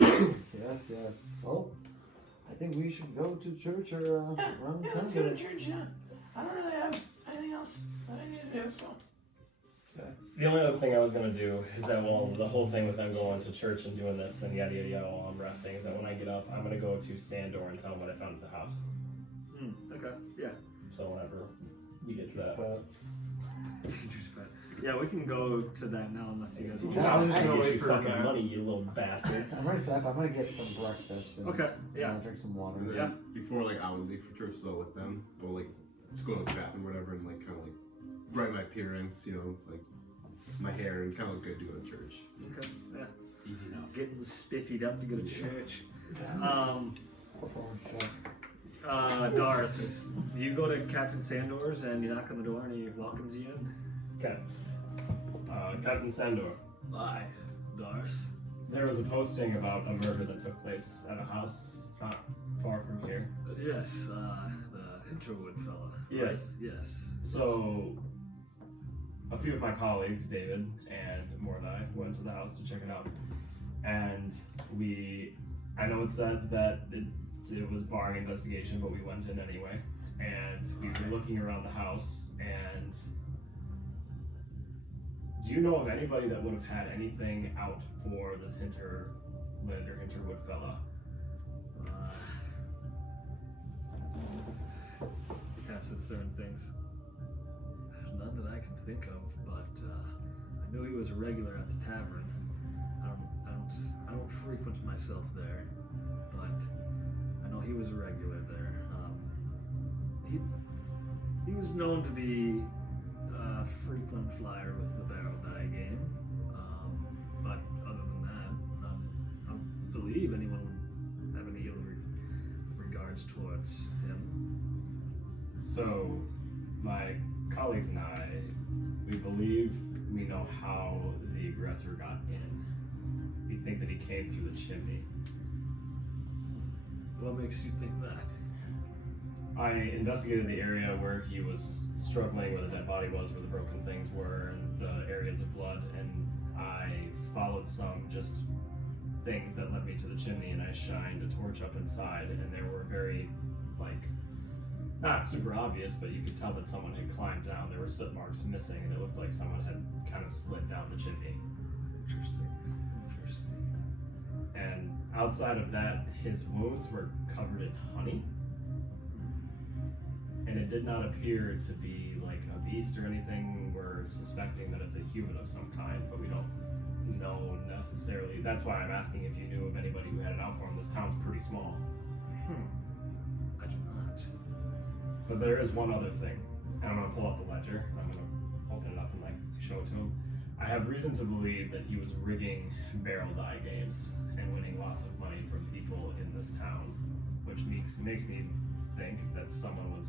Yes. Well, I think we should go to church or run Yeah, let's go to church, yeah. I don't really have anything else that I need to do, so. The only other thing I was gonna do is that, well, the whole thing with them going to church and doing this and yada yada yada while I'm resting is that when I get up, I'm gonna go to Sandor and tell him what I found at the house. Okay. Yeah. So whenever we get to that. Yeah, we can go to that now unless you guys. Yeah, I'm just I- gonna I- get you for fucking that. money, you little bastard. I'm ready for that, but I'm gonna get some breakfast and Okay. Yeah. drink some water. And then Yeah. before I would leave for church though with them, or just go to the bathroom or whatever and kind of brighten my appearance, my hair and kind of look good to go to church. Okay. Yeah. Easy enough. Getting spiffed up to go to church. Performance check. Darris, you go to Captain Sandor's and you knock on the door and he welcomes you in. Okay. Captain Sandor. Hi, Darris. There was a posting about a murder that took place at a house not far from here. Yes, the Interwood fella. Yes. Right? Yes. So, a few of my colleagues, David and Mordai, went to the house to check it out. And I know it said that it was barring investigation, but we went in anyway. And we were looking around the house, and do you know of anybody that would have had anything out for this Hinterland or Hinterwood fella? He kind of sits there and thinks. None that I can think of, but I knew he was a regular at the tavern. I don't frequent myself there, but I know he was a regular there. He was known to be a frequent flyer with the Barrow Die game, but other than that, I don't believe anyone would have any ill regards towards him. So, my colleagues and I, we believe we know how the aggressor got in. We think that he came through the chimney. What makes you think that? I investigated the area where he was struggling, where the dead body was, where the broken things were, and the areas of blood, and I followed some just things that led me to the chimney, and I shined a torch up inside, and there were very, like, not super obvious, but you could tell that someone had climbed down. There were soot marks missing, and it looked like someone had kind of slid down the chimney. Interesting. And outside of that, his wounds were covered in honey. And it did not appear to be like a beast or anything. We're suspecting that it's a human of some kind, but we don't know necessarily. That's why I'm asking if you knew of anybody who had it out for him. This town's pretty small. I do not. But there is one other thing. And I'm going to pull up the ledger. And I'm going to open it up and like show it to him. I have reason to believe that he was rigging barrel die games and winning lots of money from people in this town, which makes me think that someone was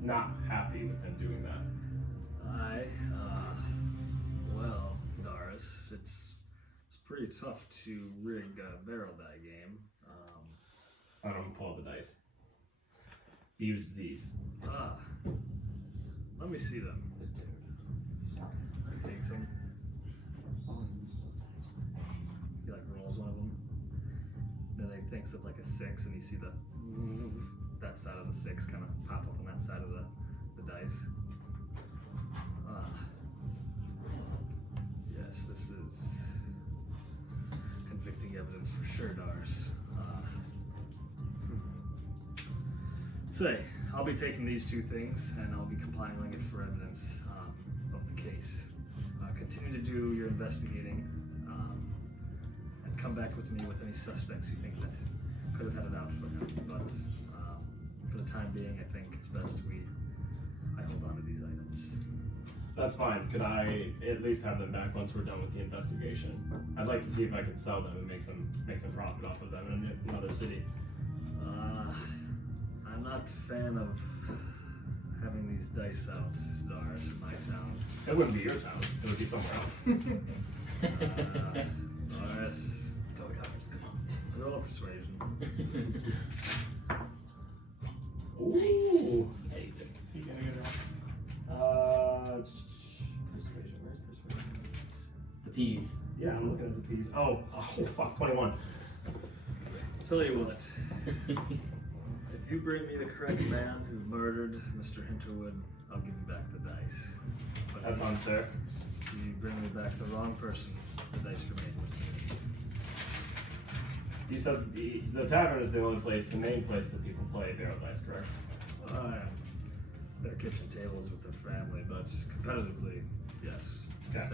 not happy with him doing that. Well, Darris, it's pretty tough to rig a barrel die game. I don't pull up the dice. He used these. Let me see them. He takes them. He like rolls one of them. Then he thinks of like a 6, and you see that side of the 6 kind of pop up on that side of the dice. Yes, this is convicting evidence for sure, Darris. Say, I'll be taking these 2 things and I'll be compiling it for evidence of the case. Continue to do your investigating and come back with me with any suspects you think that could have had it out for him. But for the time being, I think it's best I hold on to these items. That's fine. Could I at least have them back once we're done with the investigation? I'd like to see if I can sell them and make some profit off of them in another city. I'm not a fan of having these dice out, Darris, in my town. It wouldn't be your town. It would be somewhere else. Darris. Go, Darris, come on. Roll a persuasion. Ooh. How do you think? You gotta get it out. Persuasion. Where's persuasion? The peas. Yeah, I'm looking at the piece. Oh, fuck, 21. Tell you what, if you bring me the correct man who murdered Mr. Hinterwood, I'll give you back the dice. But That sounds fair. if you bring me back the wrong person, the dice remain with me. You said the tavern is the only place, the main place that people play barrel dice, correct? Their kitchen tables with their family, but competitively, yes. Okay.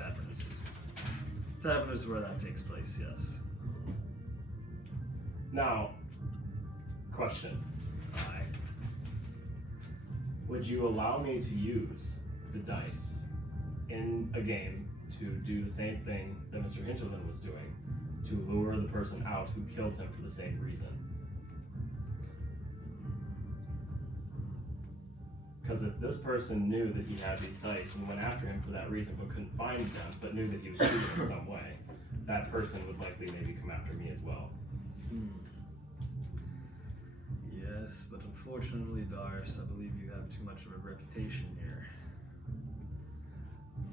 Tavern is where that takes place, yes. Now, question. Would you allow me to use the dice in a game to do the same thing that Mr. Hinterland was doing, to lure the person out who killed him for the same reason? Because if this person knew that he had these dice and went after him for that reason but couldn't find them, but knew that he was shooting in some way, that person would likely maybe come after me as well. Yes, but unfortunately, Darris, I believe you have too much of a reputation here.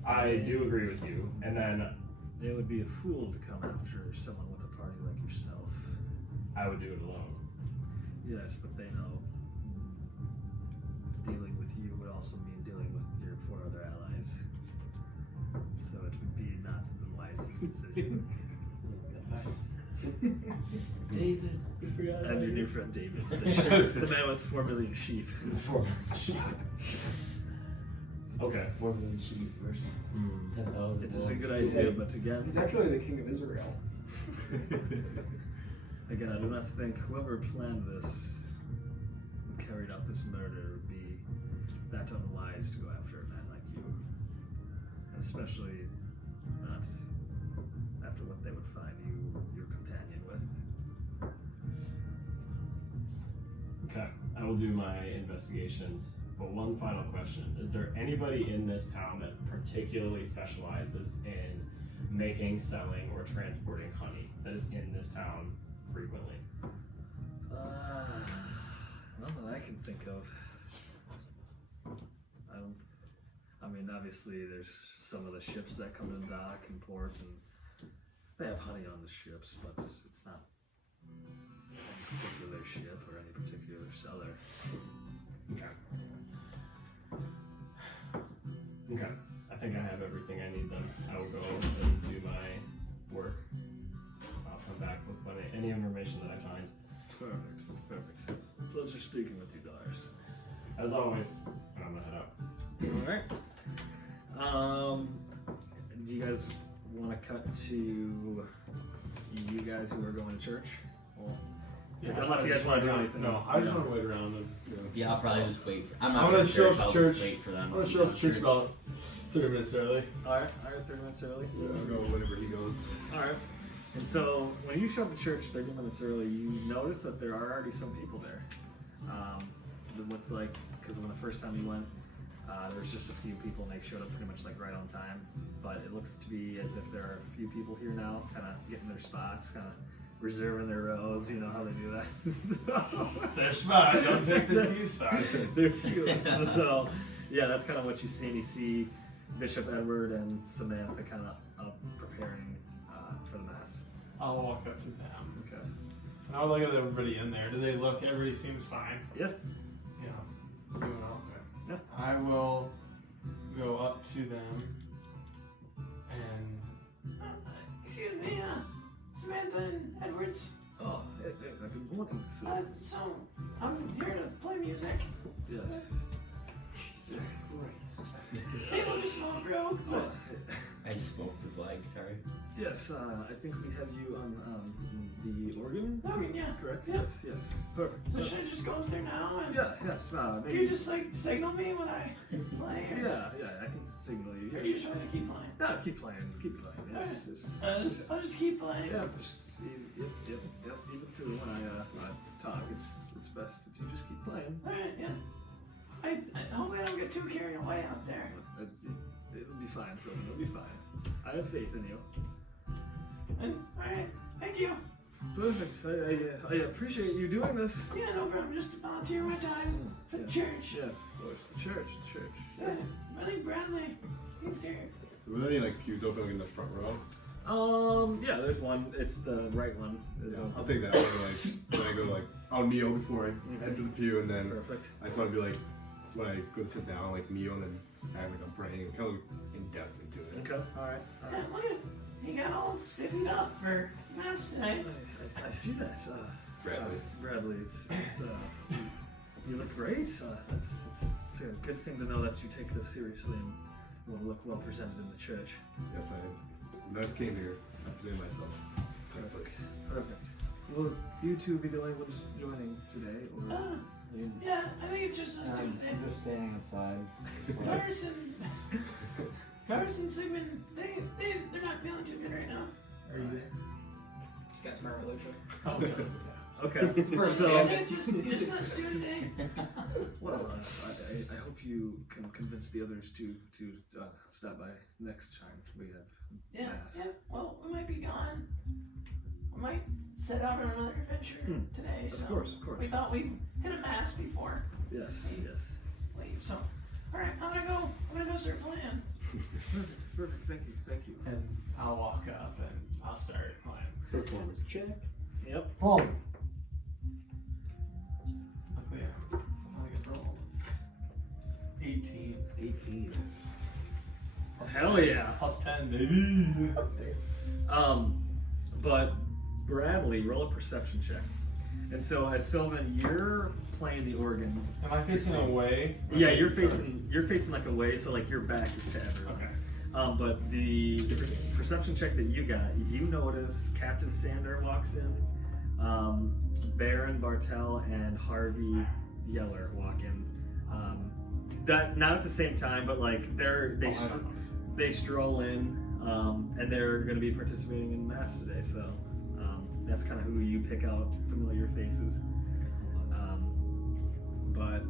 I do agree with you, and then They would be a fool to come after someone with a party like yourself. I would do it alone. Yes, but they know dealing with you would also mean dealing with your 4 other allies. So it would be not the wisest decision. David, you forgot And about your it. new friend David, the man with 4 million sheep. Okay. 4 million sheep versus 10,000. It is a good idea, but again, He's actually the king of Israel. again, I do not think whoever planned this and carried out this murder would be that unwise to go after a man like you. And especially not after what they would find your companion with. Okay, I will do my investigations. But one final question. Is there anybody in this town that particularly specializes in making, selling, or transporting honey that is in this town frequently? Not that I can think of. I mean, obviously there's some of the ships that come to dock and port, and They have honey on the ships, but it's not any particular ship or any particular seller. Okay. Okay. I think I have everything I need then. I will go and do my work. I'll come back with any information that I find. Perfect. Pleasure speaking with you, Darris. As always, I'm gonna head out. Alright. Do you guys want to cut to you guys who are going to church? Well, unless you guys want to do anything. No, I just want to wait around and. Yeah, I'll probably just wait. I'm I'm not gonna going to show church. up I'll to church. just wait for them. I'm gonna show up to church about 30 minutes early. Alright, 30 minutes early. Yeah, I'll go whenever he goes. Alright. And so when you show up to church 30 minutes early, you notice that there are already some people there. It looks like, because when the first time you went, there was just a few people and they showed up pretty much like right on time. But it looks to be as if there are a few people here now, kind of getting their spots, kind of reserving their rows. You know how they do that. Their spot, don't take their few spot. Their few. So yeah, that's kind of what you see. And you see Bishop Edward and Samantha kind of up preparing for the mass. I'll walk up to them. Okay. And I'll look at everybody in there. Do they look? Everybody seems fine. Yeah. Yeah. Doing all good. Yeah. I will go up to them and. Excuse me, Samantha and Edwards. Oh, good morning. So, I'm here to play music. Yes. Table just small broke, but I smoked the flag, sorry. Yes, I think we have you on the organ. Organ, yeah. Correct. Yeah. Yes. Perfect. so should I just go up there now and Yeah. Yes. can Maybe. you just like signal me when I play? Or Yeah. I can signal you. Or you just want me to keep playing? Yeah. Keep playing. Keep playing. Yes. I'll just keep playing. Yeah. Just, yep. Even through when I talk, it's best if you just keep playing. Alright, yeah. I hopefully I don't get too carried away out there. It'll be fine, Sylvin. It'll be fine. I have faith in you. Alright, thank you. Perfect. I appreciate you doing this. Yeah, no problem. Just volunteering my time for the church. Yes, of course. The church. Yes. I think Bradley, he's here. Were there any like pews open in the front row? Yeah, there's one. It's the right one. Yeah, I'll take that one. Like when I go, like I'll kneel before I enter the pew, and then Perfect. I just want to be like when I go to sit down, like kneel, and then have like I'm praying, kind of in depth into it. Okay. All right. Yeah, look at he got all spiffied up for mass tonight. I see that. Bradley, it's you look great. It's a good thing to know that you take this seriously and will look well presented in the church. Yes, I came here. I presented myself. Perfect. Will you two be the only ones joining today, or? Yeah, I think it's just us two today. I'm just standing aside. Darris and Sigmond, they're not feeling too good right now. Are you there? That's my religion. Okay. So it's just us two today. Well, I hope you can convince the others to stop by next time we have mass. Yeah. Well, we might be gone. We might set out on another adventure today. So Of course. we thought we'd hit a mass before Yes. leave. So, all right, I'm gonna go start playing. Perfect. Thank you. And I'll walk up and I'll start playing. Performance check. Yep. Home. Luckily, I'm on a good roll. 18. 18. Plus Hell 10. yeah. Plus 10, baby. But Bradley, roll a perception check. And so as Sylvan, you're playing the organ. Am I facing away? Yeah, you're facing like away, so like your back is to everyone. Okay. But the perception check that you got, you notice Captain Sander walks in, Baron Bartel and Harvey Yeller walk in. That not at the same time, but like they stroll in, and they're going to be participating in mass today. So that's kind of who you pick out, familiar faces. But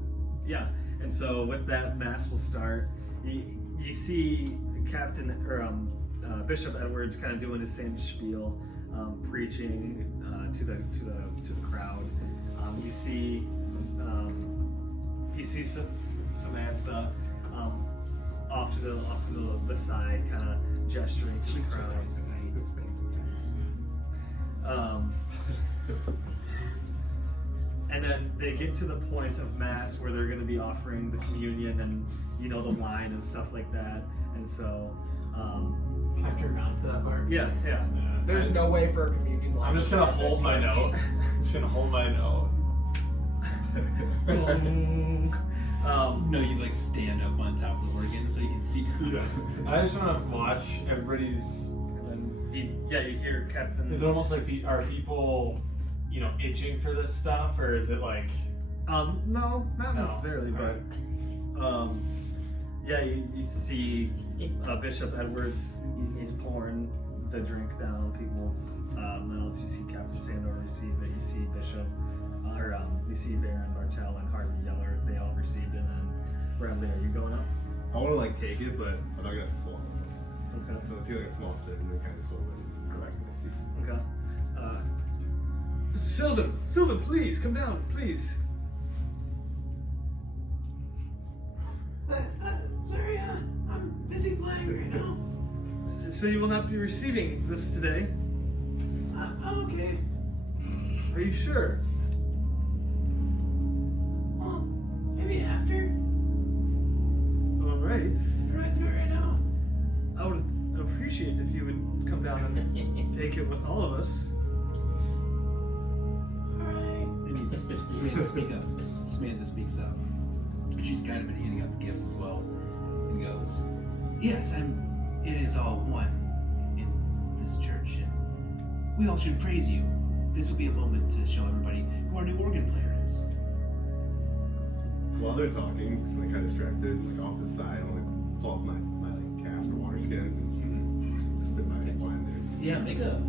yeah, and so with that, mass will start. You see Captain or Bishop Edwards kind of doing his same spiel, preaching to the crowd. You see Samantha off to the side, kind of gesturing to the crowd. And then they get to the point of mass where they're going to be offering the communion and the wine and stuff like that. And so, Can I turn around for that part? yeah. There's no way for a communion line. I'm just gonna hold my note. I'm just gonna hold my note. No, you like stand up on top of the organ so you can see. I just wanna watch everybody's. And then you hear Captain. Is it almost like are people, itching for this stuff, or is it like? No, not No. necessarily, but you see Bishop Edwards. He's pouring the drink down people's mouths. You see Captain Sandor receive it. You see Bishop, you see Baron Bartel and Harvey Yeller. They all received it. And then Bradley, are you going up? I want to like take it, but I'm not gonna swallow it. Okay. So take like a small sip and then kind of swallow it and go back to my seat. Okay. Sylvin, please come down, please. Zaria, I'm busy playing right now. So you will not be receiving this today. I'm okay. Are you sure? Well, maybe after. All right. What do I do it right now? I would appreciate if you would come down and take it with all of us. Alright. And Samantha speaks up. She's kind of been handing out the gifts as well, and goes, "Yes, it is all one in this church, and we all should praise you. This will be a moment to show everybody who our new organ player is." While they're talking, I'm like kind of distracted, like off the side, I'm like pull off my like cast or water skin and spit my wine there. Yeah, make a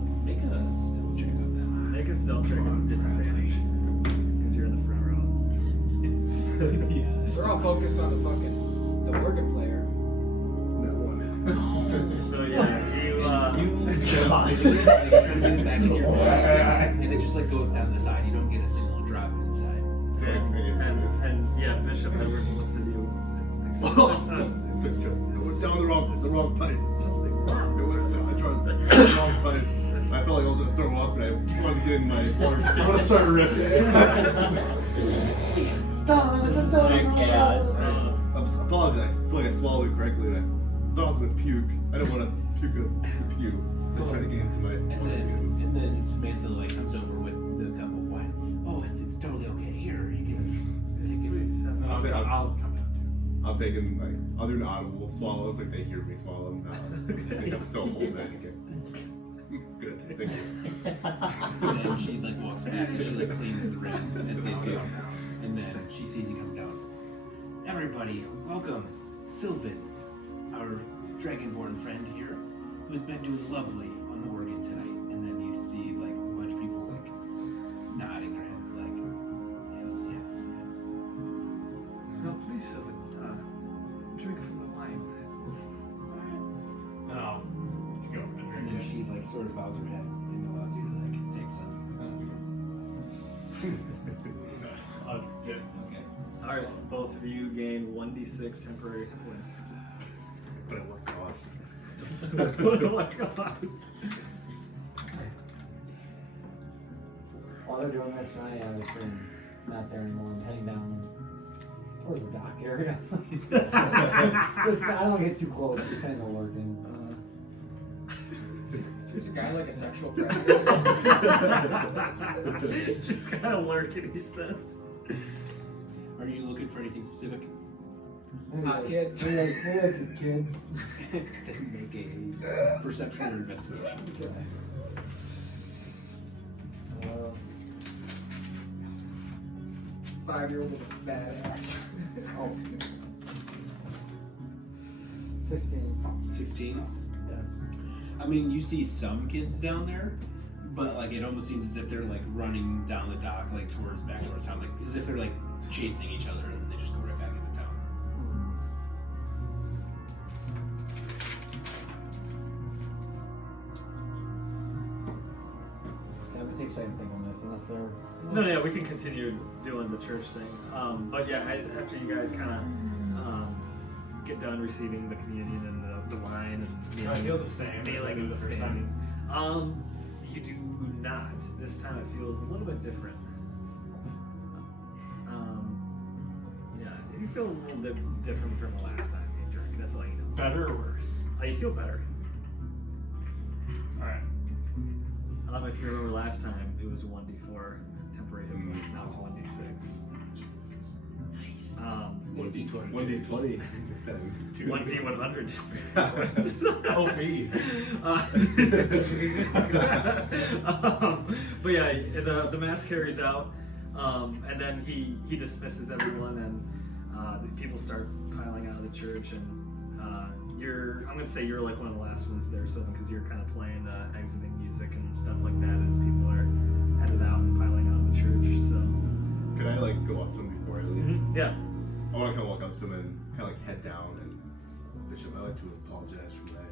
stealth check on that. Make a stealth check at disadvantage because you're in the front row. Yeah. We're all focused on the organ player. That one. So you You try to get it back into your box, and it just like goes down the side. You don't get a single drop inside. and Bishop Edwards looks at you. It went down the wrong pipe. Something wrong. I tried the wrong pipe. I felt like I was gonna throw up, but I wanted to get in my water skin. I'm gonna start ripping. Chaos. I apologize. I feel like I swallowed it correctly, and I thought I was gonna puke. I didn't want to puke a pew, so I tried to get into my water skin. And then Samantha like comes over with the cup of wine. Oh, it's totally okay. Here, you can take it. Please have I'll come in. I'm taking like other than audible swallows, like they hear me swallow them. I think I'm still holding that. Okay. Good, thank you. And then she like walks back and she like cleans the rim as they do. And then she sees you come down. Everybody, welcome Sylvin, our dragonborn friend here, who's been doing lovely on the organ tonight. And then you see like a bunch of people like nodding their heads like, yes. No, please, Sylvin. Drink from the wine. No. You go. And then she like sort of bows her head and allows you to like take some. Yeah. Okay. All right, both of you gain 1d6 temporary hit points. But at what cost? Oh my gosh. While they're doing this, I obviously am not there anymore. I'm heading down towards the dock area. Just, I don't get too close, just kind of lurking. Is the guy like a sexual predator or something? Just kind of lurking, he says. Are you looking for anything specific? Kids. Maybe like a kid. Make a perception or investigation. Okay. 5-year-old with a badass. Oh. 16. 16? Yes. I mean, you see some kids down there, but like it almost seems as if they're like running down the dock, like back towards town, like as if they're like chasing each other, and then they just go right back into town. Can we take second thing on this unless they're... No, yeah, we can continue doing the church thing. But yeah, after you guys kind of get done receiving the communion and the wine and I feel the same. kneeling and the first standing. time. You do not. This time it feels a little bit different. Yeah, you feel a little bit different from the last time you drank. That's all you know. Better or worse? You feel better. Alright. If you remember last time, it was 1d4 temporary hit points. Now it's 1d6. Nice. 1d20. 1d20. 1d100. But yeah, the mass carries out, and then he dismisses everyone, and the people start piling out of the church, and I'm gonna say you're like one of the last ones there, Sylvin, because you're kind of playing the exiting music and stuff like that as people are headed out and piling out of the church. So Could I like go up to him before I leave? yeah. I want to kind of walk up to him and kind of like head down and Bishop, I'd like to apologize for my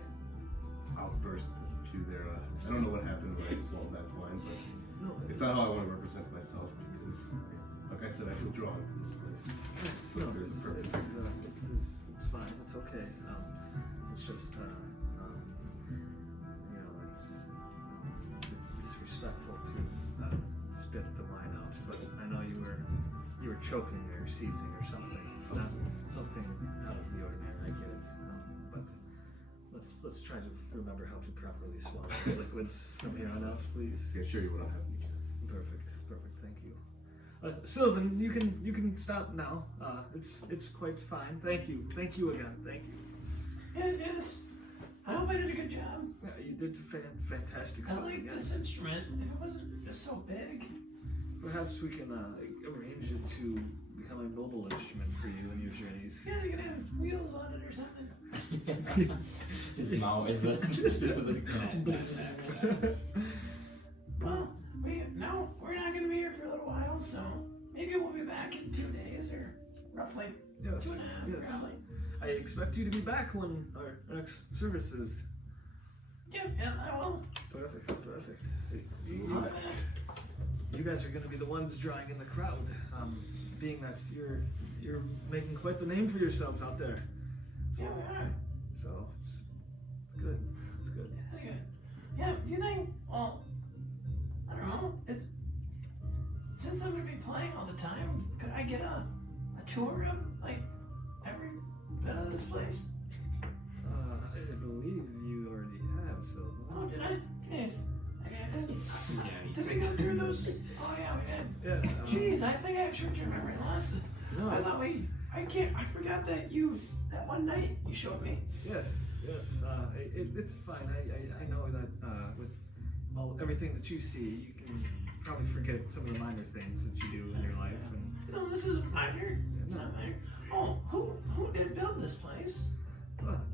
outburst at the pew there. I don't know what happened when I swallowed that wine, but No, it's not how I want to represent myself because, like I said, I feel drawn to this place. no, There's a purpose. it's fine. It's okay. It's just it's disrespectful to spit the wine out. But I know you were choking or seizing or something. It's not something out of the ordinary. I get it. But let's try to remember how to properly swallow liquids from here on out, please. Yeah, sure, you won't have me. Perfect. Thank you. Sylvin, you can stop now. It's quite fine. Thank you again. Thank you. Yes. I hope I did a good job. Yeah, you did fantastic. I like this instrument. If it wasn't just so big. Perhaps we can arrange it to become a mobile instrument for you in your journeys. Yeah, you can have wheels on it or something. His mouth is Well, we're not going to be here for a little while, so maybe we'll be back in 2 days or roughly 2.5 probably. I expect you to be back when our next service is. Yeah, I will. Perfect. I'll be back. You guys are going to be the ones drawing in the crowd, being that you're making quite the name for yourselves out there. So, Yeah, we are. So it's good. It's good. That's good. Yeah, you think, well, I don't know, since I'm going to be playing all the time, could I get a tour of, like, every bit of this place? I believe you already have, so. Oh, did I? Jeez. Did we go through those? Oh, yeah, we did. Yeah. Jeez, I think I have short-term memory loss. No, I thought I forgot that that one night you showed me. Yes. It's fine. I know that with everything that you see, you can probably forget some of the minor things that you do in your life. And No, this isn't minor. It's not minor. Oh, who did build this place?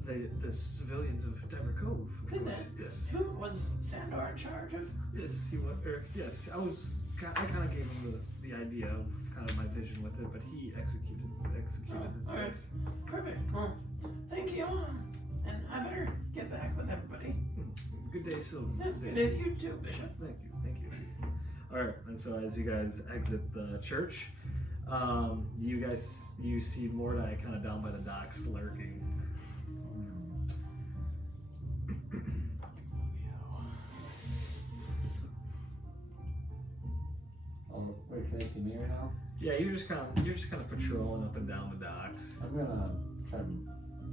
the civilians of Tiver Cove. Of Did course. they? Yes. Who was Sandor in charge of? Yes, he was. Yes, I kind of gave him the idea of kind of my vision with it, but he executed his all right. best. Perfect. Well, thank you. And I better get back with everybody. Good day, Sylvin. Yes, good day to you too, Bishop. Thank you. All right, and so as you guys exit the church, you see Mordai kind of down by the docks lurking. Wait, can they see me right now? Yeah, you're just kind of patrolling up and down the docks. I'm gonna try and.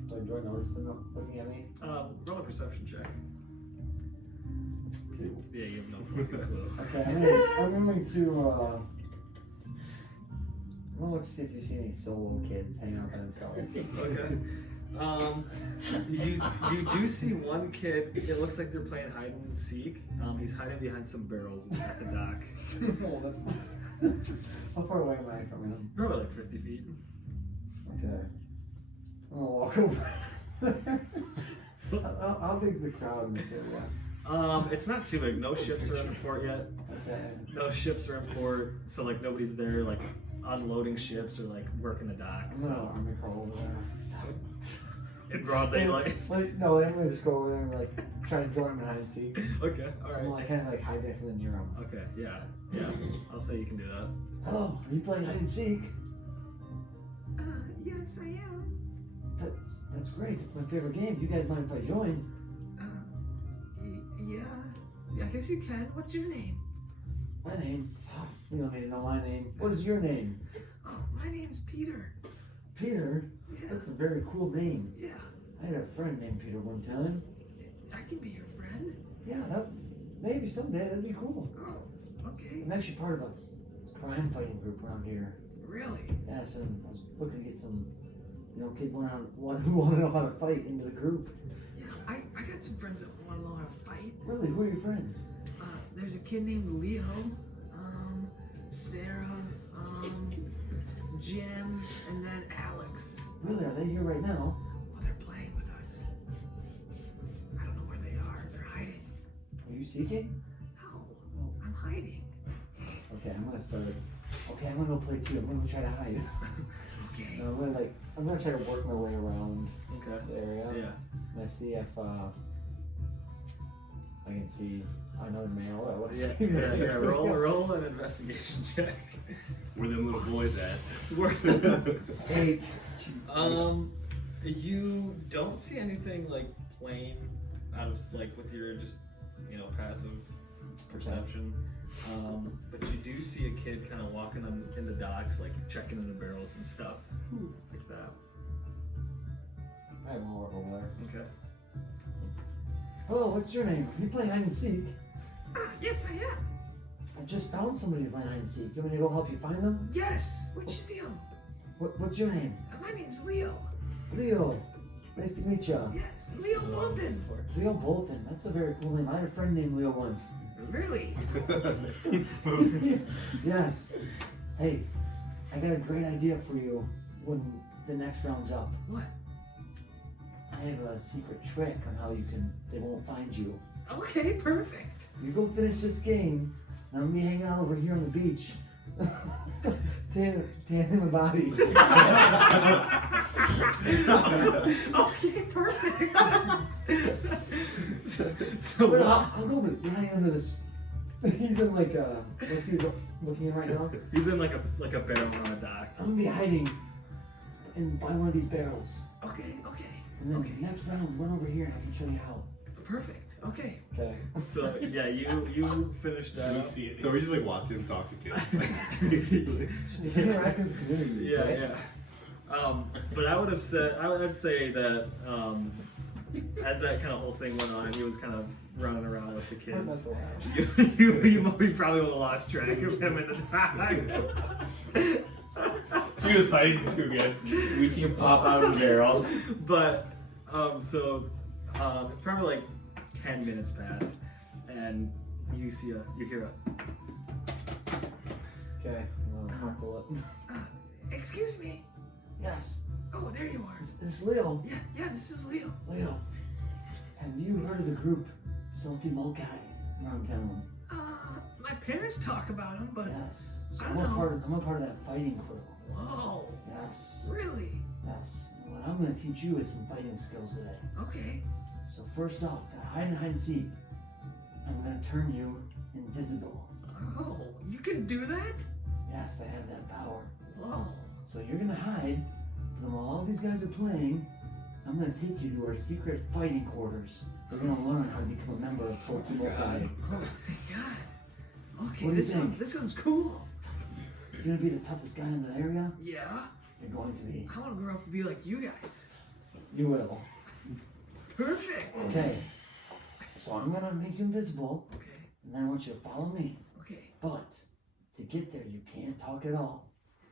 Do I notice them looking at me? Roll a perception check. 2. Yeah, you have no fucking clue. Okay, I'm going to look to see if you see any solo kids hanging out by themselves. Okay. You do see one kid. It looks like they're playing hide and seek. He's hiding behind some barrels at the dock. Oh, that's how far away am I from him? Probably like 50 feet. Okay. I'm gonna walk over. How big's the crowd in this area? It's not too big. No ships are in the port yet. Okay. No ships are in port, so like nobody's there like unloading ships or like working the docks. I'm gonna crawl over there. In broad daylight. No, I'm gonna just go over there and like try to join him in hide and seek. Okay, So I'm alright. like kind of like hide next to them near him. Okay, yeah. I'll say you can do that. Hello, are you playing hide and seek? Yes, I am. That's great. It's my favorite game. Do you guys mind if I join? Yeah. I guess you can. What's your name? My name? You don't need to know my name. What is your name? Oh, my name's Peter. Peter? Yeah. That's a very cool name. Yeah. I had a friend named Peter one time. I can be your friend. Yeah, maybe someday that'd be cool. Oh, okay. I'm actually part of a crime fighting group around here. Really? Yes, and I was looking to get some, kids who want to know how to fight into the group. Yeah, I got some friends that want to know how to fight. Really? Who are your friends? There's a kid named Leo, Sarah, Jim, and then Alex. Really? Are they here right now? Well, they're playing with us. I don't know where they are. They're hiding. Are you seeking? No, I'm hiding. Okay, I'm gonna go play too. I'm gonna try to hide. Okay. I'm gonna try to work my way around Okay. the area. Yeah. Let's see if I can see another male that looks Yeah. female. Yeah. Roll an investigation check. Where them little boys at? 8. You don't see anything like plain out of like with your just passive perception. But you do see a kid kind of walking in the docks, like checking in the barrels and stuff, like that. I have more over there. Okay. Hello, what's your name? Are you playing hide and seek? Yes, I am. I just found somebody to play hide and seek. Do you want me to go help you find them? Yes. What's your name? What's your name? My name's Leo. Leo. Nice to meet you. Yes, Leo Bolton. Leo Bolton. That's a very cool name. I had a friend named Leo once. Really? Yes. Hey, I got a great idea for you when the next round's up. What? I have a secret trick on how they won't find you. Okay, perfect. You go finish this game, and I'm gonna be hanging out over here on the beach. Tanning my body. Okay, perfect. But I'll go behind under this. He's in like what's he looking in right now? He's in like a barrel on a dock. I'm gonna be hiding by one of these barrels. Okay. And then next round, run over here and I can show you how. Perfect. Okay. Okay. So yeah, you finish that up. So we just like watching him talk to kids. It's an interactive community. Yeah, right? yeah. But I'd say that as that kind of whole thing went on, and he was kind of running around with the kids. You probably would have lost track of him in the back. He was hiding too good. We see him pop out of the barrel. But probably like 10 minutes pass, and you hear a. Okay. Pull it. Excuse me. Yes. Oh, there you are. This is Leo. Yeah, this is Leo. Leo. Have you heard of the group Salty Mulcahy around town? My parents talk about him, but Yes. So I I'm don't know. a part of that fighting crew. Whoa. Yes. Really? Yes. What I'm gonna teach you is some fighting skills today. Okay. So first off, to hide and seek, I'm gonna turn you invisible. Oh, you can do that? Yes, I have that power. Whoa. So you're gonna hide, but while all these guys are playing, I'm gonna take you to our secret fighting quarters. You're gonna learn how to become a member of Salty Mulcahy. Oh my god. Okay, What do you think? This one's cool. You're gonna be the toughest guy in the area? Yeah. You're going to be. I want to grow up to be like you guys. You will. Perfect. Okay. So I'm gonna make you invisible, Okay. and then I want you to follow me. Okay. But to get there, you can't talk at all.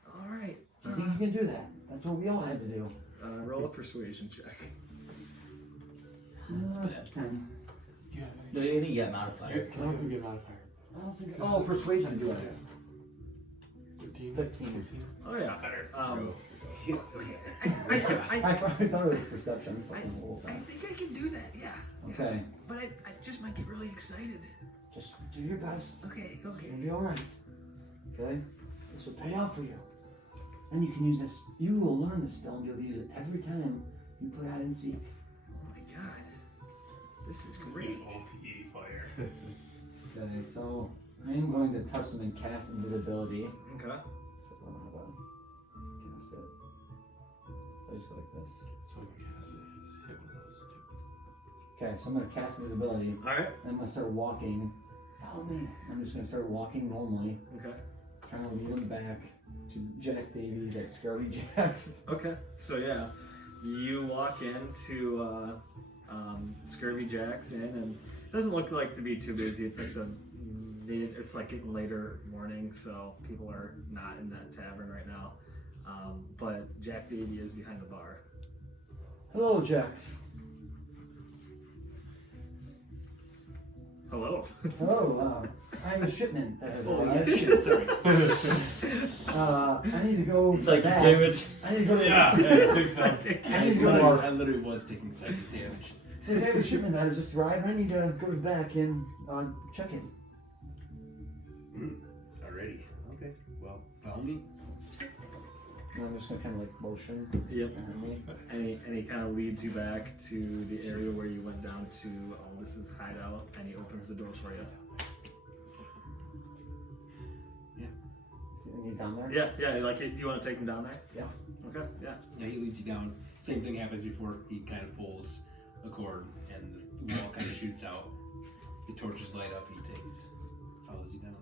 All right. Do you think you can do that? That's what we all had to do. Roll a persuasion check. 10. No, you think you get modifier. I don't think you modifier. I don't think. Oh, persuasion. I do have. 15. Oh yeah. I thought it was perception. Fucking old. I think I can do that. Yeah. Okay. But I just might get really excited. Just do your best. Okay. You'll be alright. Okay? This will pay off for you. Then you can use this. You will learn this spell and be able to use it every time you play hide and seek. Oh my god. This is great. OPE fire. Okay, so I am going to touch them and cast invisibility. Okay. So I don't know how to cast it. I just go like this. So I can cast it and just hit one of those. Okay, so I'm gonna cast invisibility. Alright. And I'm gonna start walking. Follow me. I'm just gonna start walking normally, Okay. trying to lead him back to Jack Davies at Scurvy Jacks. Okay. So yeah, you walk into Scurvy Jacks Inn, and it doesn't look like to be too busy. It's like it's like getting later morning, so people are not in that tavern right now. But Jack Davy is behind the bar. Hello, Jack. Hello. Hello, I have a shipment that has Oh, yeah, arrived. shit, sorry. I need to go It's like back. damage. I need to go Yeah, big time. I need to go I literally was taking psychic damage. I have a shipment that has just arrived. I need to go back and check in. Alrighty. Okay. Well, follow me. And I'm just gonna kind of like motion Yep. behind me. And he kind of leads you back to the area where you went down to Aldus's hideout, and he opens the door for you. And he's down there. Yeah. Like, do you want to take him down there? Yeah. Okay. Yeah. Yeah, he leads you down. Same thing happens before he kind of pulls a cord and the wall kind of shoots out. The torches light up and he follows you down.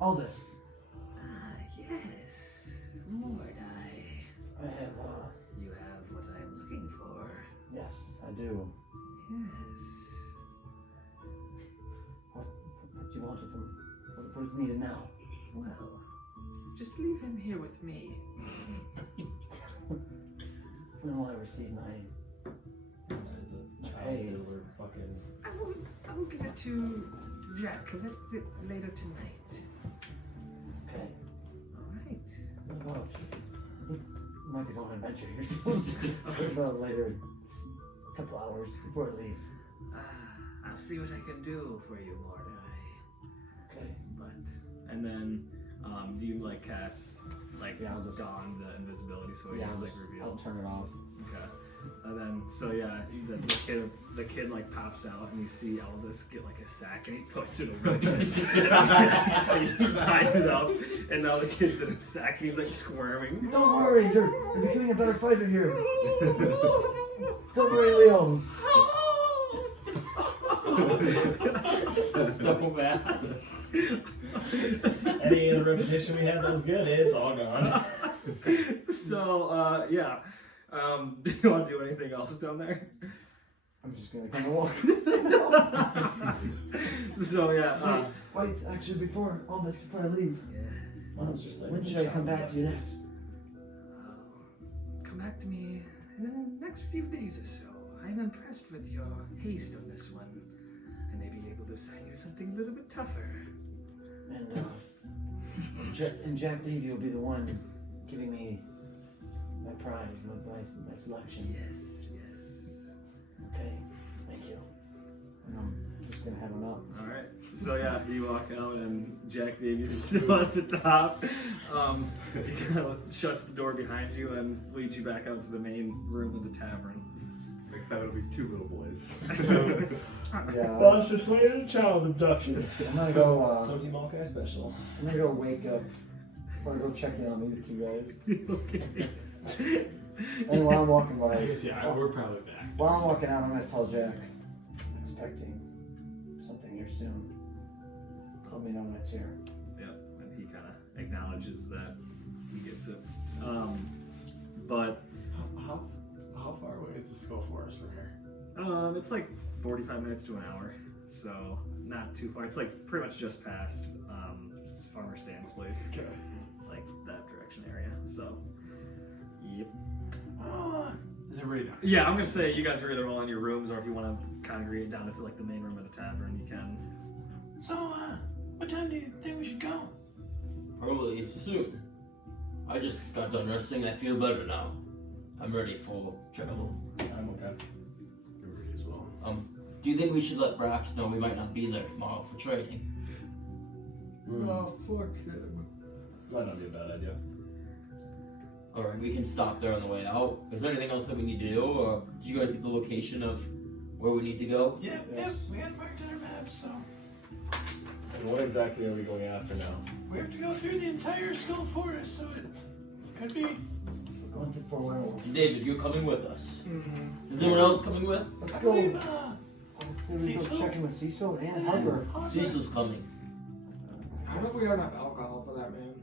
Aldus, Yes. Mordai. I have You have what I'm looking for. yes, I do. Yes. What do you want with him? What is needed now? Well, just leave him here with me. When will I receive my pay? I will give it to Jack a little bit later tonight. Okay. Alright. What about? I think we might be going on an adventure here soon. What about later? A couple hours before I leave. I'll see what I can do for you, Mordai. Okay. And then, do you like cast like Yeah, I'll just- don the invisibility so he Yeah, has I'll like just reveal? I'll turn it off. Okay. And then, so yeah, the kid like pops out, and you see Aldous get like a sack, and he puts it over the kid. He ties it up, and now the kid's in a sack. He's like squirming. Don't worry, you're becoming a better fighter here. Don't worry, Leo. So bad. Any of the repetition we had that was good, it's all gone. So, yeah. Do you want to do anything else down there? I'm just gonna kind of walk. So, yeah. Wait, actually, before all this, before I leave, Yes. when should I come back to you next? Come back to me in the next few days or so. I'm impressed with your haste on this one. I may be able to assign you something a little bit tougher. And Jack Davy will be the one giving me my prize, my selection. Yes, yes. Okay, thank you. And I'm just gonna head on up. Alright. So, yeah, you walk out, and Jack Davies is still at the top. He kind of shuts the door behind you and leads you back out to the main room of the tavern. Next time it'll be two little boys. Yeah. Monster Slayer and Child Abduction. I'm gonna go. So Team Hawkeye special. I'm gonna go wake up. Or go check in on these two guys. Okay. And while I'm walking by, I guess, yeah, we're probably back. while I'm walking out, I'm gonna tell Jack I'm expecting something here soon. Let me know when it's here. Yep, and he kind of acknowledges that he gets it. But How far away is the Skull Forest from here? it's like 45 minutes to an hour, so not too far. It's like pretty much just past Farmer Stan's place, Okay. like that direction area. So, yep. Is everybody done? Yeah, I'm gonna say you guys are either all in your rooms, or if you want to congregate down into like the main room of the tavern, you can. So, what time do you think we should go? Probably soon. I just got done resting. I feel better now. I'm ready for travel. I'm okay. You're ready as well. Do you think we should let Brax know we might not be there tomorrow for training? Oh, fuck him. Might not be a bad idea. Alright, we can stop there on the way out. Is there anything else that we need to do, or did you guys get the location of where we need to go? Yep, we got marked on our maps, so And what exactly are we going after now? we have to go through the entire Skull Forest, so it could be. We're going to 4 werewolves. David, you're coming with us. Mm-hmm. Is anyone else coming with? Let's I go. believe So we go Cecil? check in with Cecil and Harper. Cecil's coming. I hope we don't have alcohol for that, man.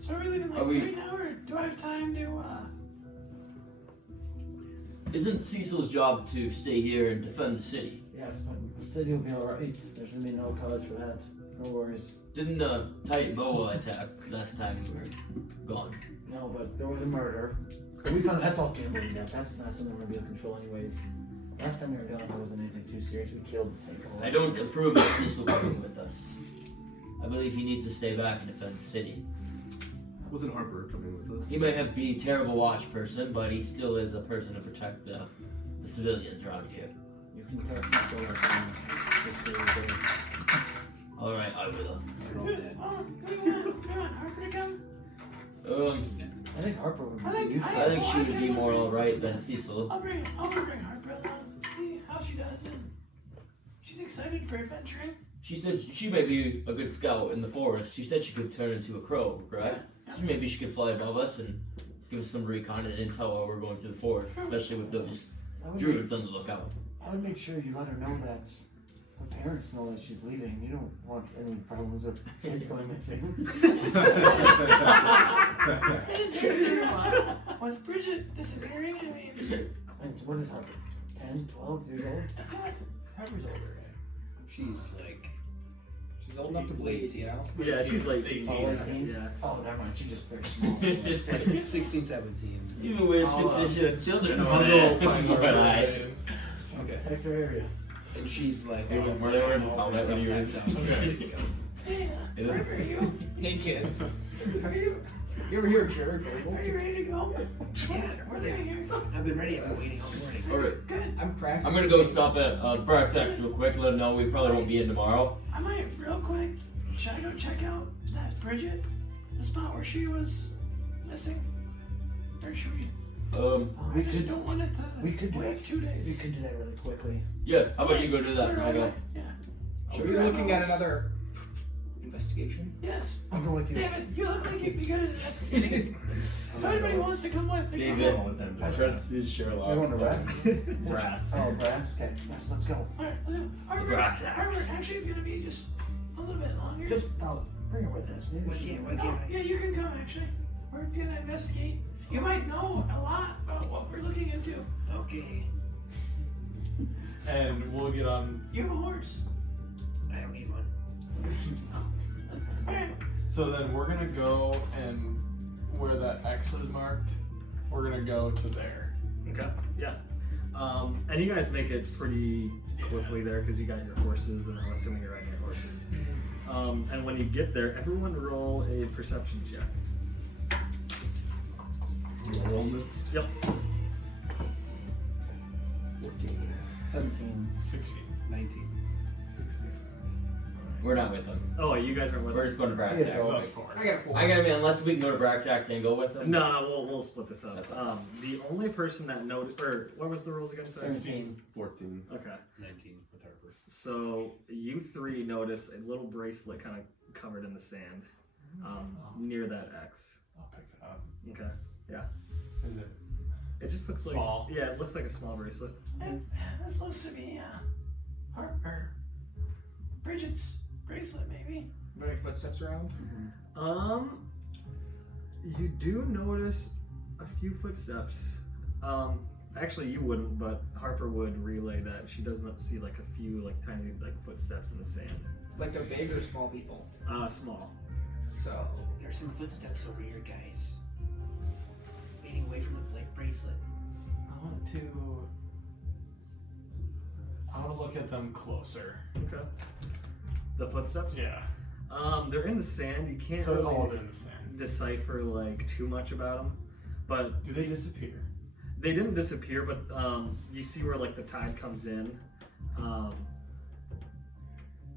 So are we leaving like Are we- right now, or do I have time to? Isn't Cecil's job to stay here and defend the city? Yes, but the city will be alright. There's gonna be no cause for that. No worries. Didn't the Titan boa attack last time we were gone? No, but there was a murder. But we found that's all gambling death. That's not something we're gonna be able to control anyways. Last time we were gone, there wasn't anything too serious. We killed the thing. I don't approve of Cecil coming with us. I believe he needs to stay back and defend the city. Wasn't Harper coming with us? He may have be a terrible watch person, but he still is a person to protect the civilians around here. You can tell Cecil that this day is there. Alright, I will. Oh, we want Harper to come. I think Harper would I be think- useful. I think she would be more alright than Cecil. I'll bring Harper along. See how she does, and she's excited for adventuring. She said she may be a good scout in the forest. She said she could turn into a crow, right? Maybe she could fly above us and give us some recon and intel while we're going through the forest, especially with those druids on the lookout. I would make sure you let her know that her parents know that she's leaving. You don't want any problems with kids going missing. With Bridget disappearing, I mean. And what is Harper? 10, 12 years old? Harper's older, right? She's like She's old enough to bleed, you know? Yeah, she's like 18. Oh, late teens? Yeah. Oh, never mind. She's just very small. 16, 17. Even with Oh, position of children I'll over go there. find her. Mordai. Okay. Protect her area. And she's like, It was murder in his helmet when he was- Hey, It was- Harper, are you? Hey, kids. Are you? You ever hear Jared Are Vogel? you ready to go? Yeah, We're leaving here. I've been ready. I've been waiting all morning. Alright, Good. I'm practicing. I'm gonna go stop at Brax real quick, let him know we probably won't be in tomorrow. I might, real quick, should I go check out that Bridget? The spot where she was missing? Or should we? We I just could, don't want it to we could do wait that. 2 days. We could do that really quickly. Yeah, how about you go do that and I'll go. Yeah. Are we looking at another investigation? Yes. I'll go with you. David, you look like you'd be good at investigating. So anybody wants to come with? They can David. come. with him. Let's do Sherlock. You want to rest? Brass. Oh, brass? Okay, yes, let's go. Alright, Harper, Brax. Harper actually is gonna be just a little bit longer. Just bring her with us. Maybe Why she- can't, why No, can't I? yeah, you can come actually. We're gonna investigate. You might know a lot about what we're looking into. Okay. And we'll get on. You have a horse. I don't need one. Alright. So then we're gonna go and where that X was marked, we're gonna go to there. Okay. Yeah. And you guys make it pretty quickly there because you got your horses, and I'm assuming you're riding your horses. And when you get there, everyone roll a perception check. Roll this. Yep. 17. 16. 19. 16. We're not with them. Oh, you guys aren't with We're us? just going to Brax. Yeah, So so- it's 4. I got a 4. I gotta be, unless we can go to Brax and go with them. No, we'll split this up. The only person that noticed, or what was the rules again? Sorry. 17. 14. Okay. 19 with Harper. So you three notice a little bracelet kind of covered in the sand near that X. I'll pick that up. Okay. Is it? It just looks Small. like, yeah, it looks like a small bracelet. And this looks to be Harper. Bridget's bracelet, maybe. Are there any footsteps around? You do notice a few footsteps. Actually, you wouldn't, but Harper would relay that she does not see like a few like tiny like footsteps in the sand. Like they're big or small people? Small. So, There's some footsteps over here, guys. Leading away from the bracelet. I want to look at them closer. Okay. The footsteps? Yeah. They're in the sand. You can't So really all in the sand. decipher like too much about them. But Do they disappear? they didn't disappear, but you see where like the tide comes in.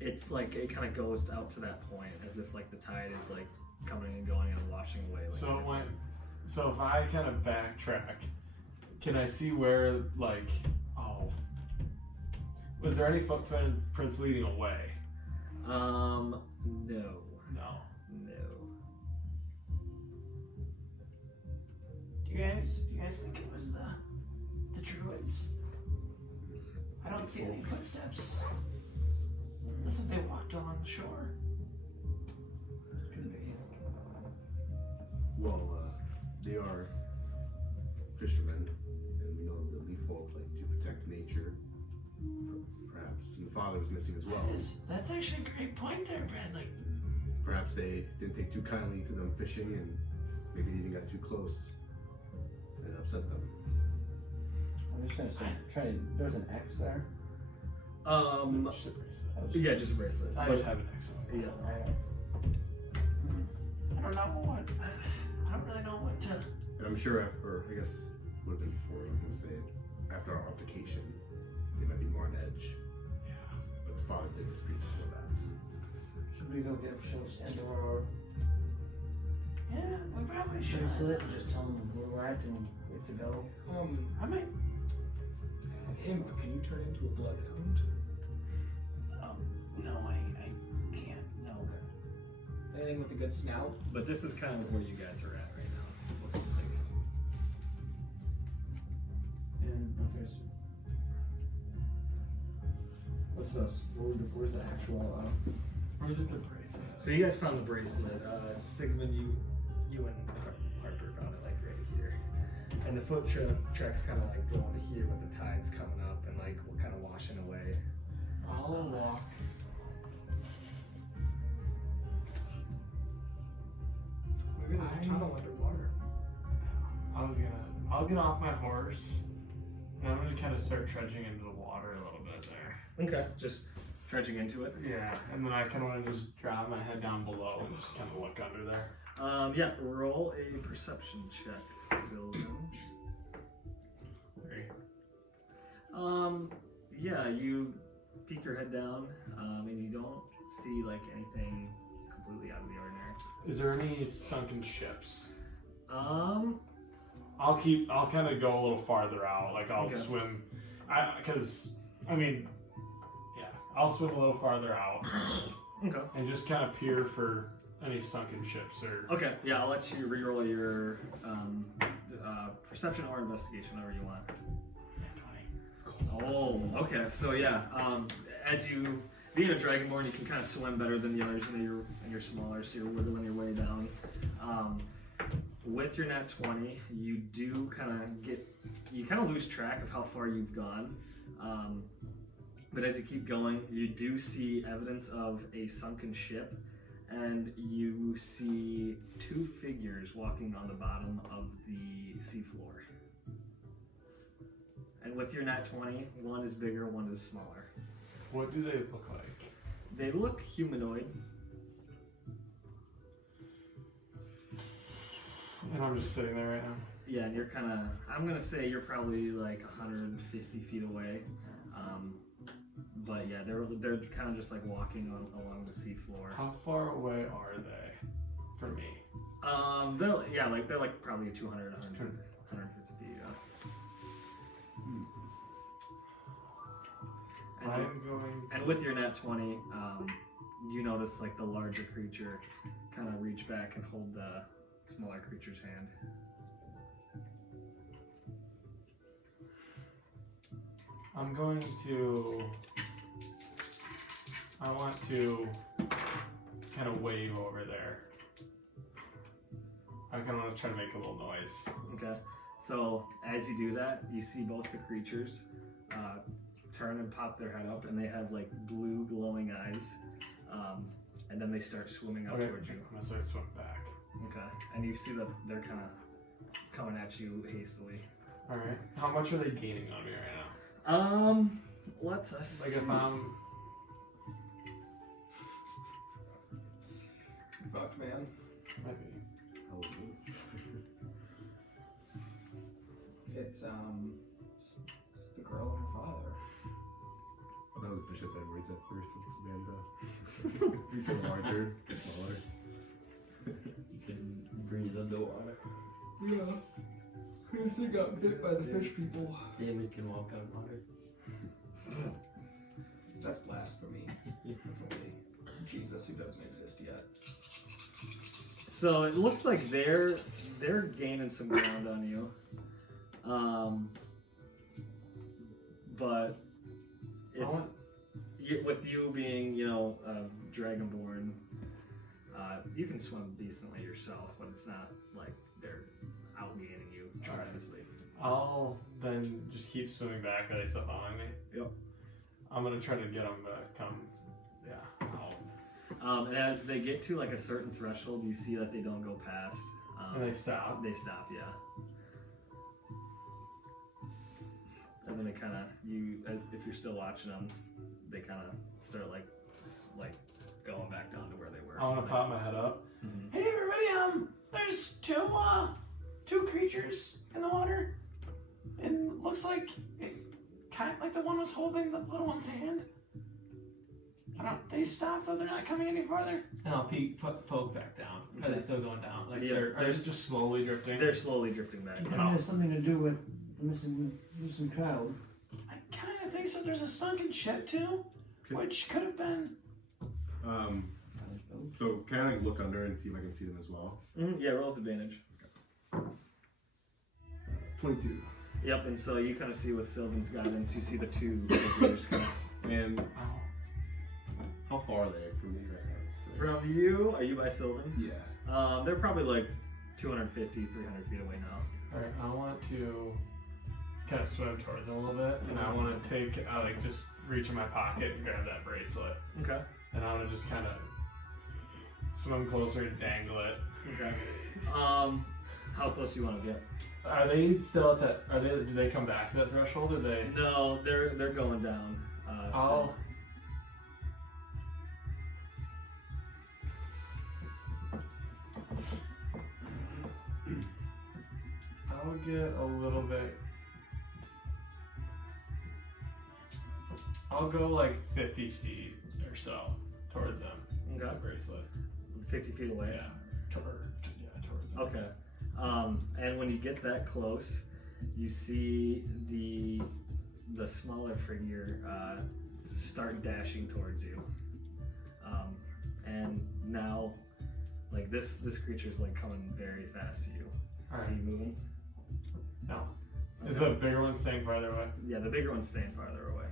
It's like it kind of goes out to that point, as if like the tide is like coming and going and washing away. Like, So if I kind of backtrack, can I see where was there any footprints leading away? no, No. no. Do you guys think it was the druids? don't see any footsteps. Unless if they walked along the shore. Could be. Well, they are fishermen, and we know the leaf folk like to protect nature. Perhaps, and the father was missing as well. That's actually a great point there, Bradley. Perhaps they didn't take too kindly to them fishing, and maybe they even got too close and upset them. I'm just gonna try to. There's an X there. Just a bracelet. Yeah, just a bracelet. I just have an excellent. Yeah. I don't know what. I don't really know what to. And I'm sure after, I guess, would have been before, I was gonna say, after our altercation, they might be more on edge. Yeah. But the father did speak before that. Should we go get Sandor Yeah, we probably should. bracelet and just tell him where we're at and where to go? I mean, Imp, can you turn into a blood hound? no, I can't. No. Anything with a good snout? But this is kind of where you guys are at right now. Looking like. And okay, so what's this? Where's the actual? Where's the bracelet? So you guys found the bracelet. Sigmund, you and Harper found it like right here. And the foot track's kind of like going to here with the tides coming up and like we're kind of washing away. I'll walk. We're gonna tunnel underwater. I'll get off my horse, and I'm gonna kind of start trudging into the water a little bit there. Okay. Just trudging into it. Yeah, and then I kind of want to just drop my head down below and just kind of look under there. Yeah, roll a perception check, Sylvin. 3. Yeah, you peek your head down, and you don't see like anything completely out of the ordinary. Is there any sunken ships? I'll kind of go a little farther out. Like I'll Okay. swim, I'll swim a little farther out Okay. and just kind of peer for any sunken ships or. Okay, yeah, I'll let you reroll your perception or investigation, whatever you want. Oh, okay. So yeah, as you being a dragonborn, you can kind of swim better than the others, and you're smaller, so you're wiggling your way down. With your nat 20, you do kind of lose track of how far you've gone. But as you keep going, you do see evidence of a sunken ship, and you see 2 figures walking on the bottom of the seafloor. And with your nat 20, one is bigger, one is smaller. What do they look like? They look humanoid. And I'm just sitting there right now. Yeah, and you're kind of, I'm going to say you're probably like 150 feet away. But yeah, they're kind of just like walking along the seafloor. How far away are they from me? They're like probably 200, 150 feet. Yeah. And with your nat 20, you notice like the larger creature kind of reach back and hold the smaller creature's hand. I want to kind of wave over there. I kind of want to try to make a little noise. Okay. So as you do that, you see both the creatures turn and pop their head up, and they have like blue glowing eyes, and then they start swimming up towards you. I'm gonna start swimming back. Okay. And you see that they're kind of coming at you hastily. All right. How much are they gaining on me right now? Let us Like see. if I'm. Fucked, man. Maybe. How is this? It's the girl and her father. Oh, that was Bishop Edwards at first with Samantha. He's so larger, smaller. You can breathe underwater. Yeah. I guess they got bit by the fish people. David can walk on water. That's blasphemy. That's only Jesus who doesn't exist yet. So it looks like they're gaining some ground on you. But with you being, dragonborn, you can swim decently yourself, but it's not like they're outgaining you tremendously. I'll then just keep swimming back. Are they still following me? Yep. I'm gonna try to get them to come. Yeah. And as they get to like a certain threshold, you see that they don't go past. And they stop. They stop, yeah. And then they kind of, if you're still watching them, they kind of start like going back down to where they were. I want to pop my head up. Mm-hmm. Hey everybody, there's two creatures in the water. And looks like it kind of like the one was holding the little one's hand. They stopped though, they're not coming any farther. And I'll poke back down. Are they still going down? Like Yeah, they're just slowly drifting. They're slowly drifting back. It has something to do with the missing child. I kind of think so. There's a sunken ship too, which could have been. So can I like look under and see if I can see them as well? Yeah, roll with advantage. 22. Yep, and so you kind of see with Sylvan's guidance, you see the two figures kind of. And how far are they from me right now? From you, are you by Sylvan? Yeah. They're probably like 250, 300 feet away now. Alright, I want to kind of swim towards them a little bit, and I want to just reach in my pocket and grab that bracelet. Okay. And I want to just kind of swim closer and dangle it. Okay. How close do you want to get? Are they still at that? Do they come back to that threshold? Or they? No, they're going down. I'll get a little bit. I'll go like 50 feet or so towards them. Okay. That bracelet. It's 50 feet away. Yeah. Towards them. Okay. And when you get that close, you see the smaller figure start dashing towards you. And now, like this creature's like coming very fast to you. All Are right. you moving? No. Is the bigger one staying farther away? Yeah, the bigger one's staying farther away.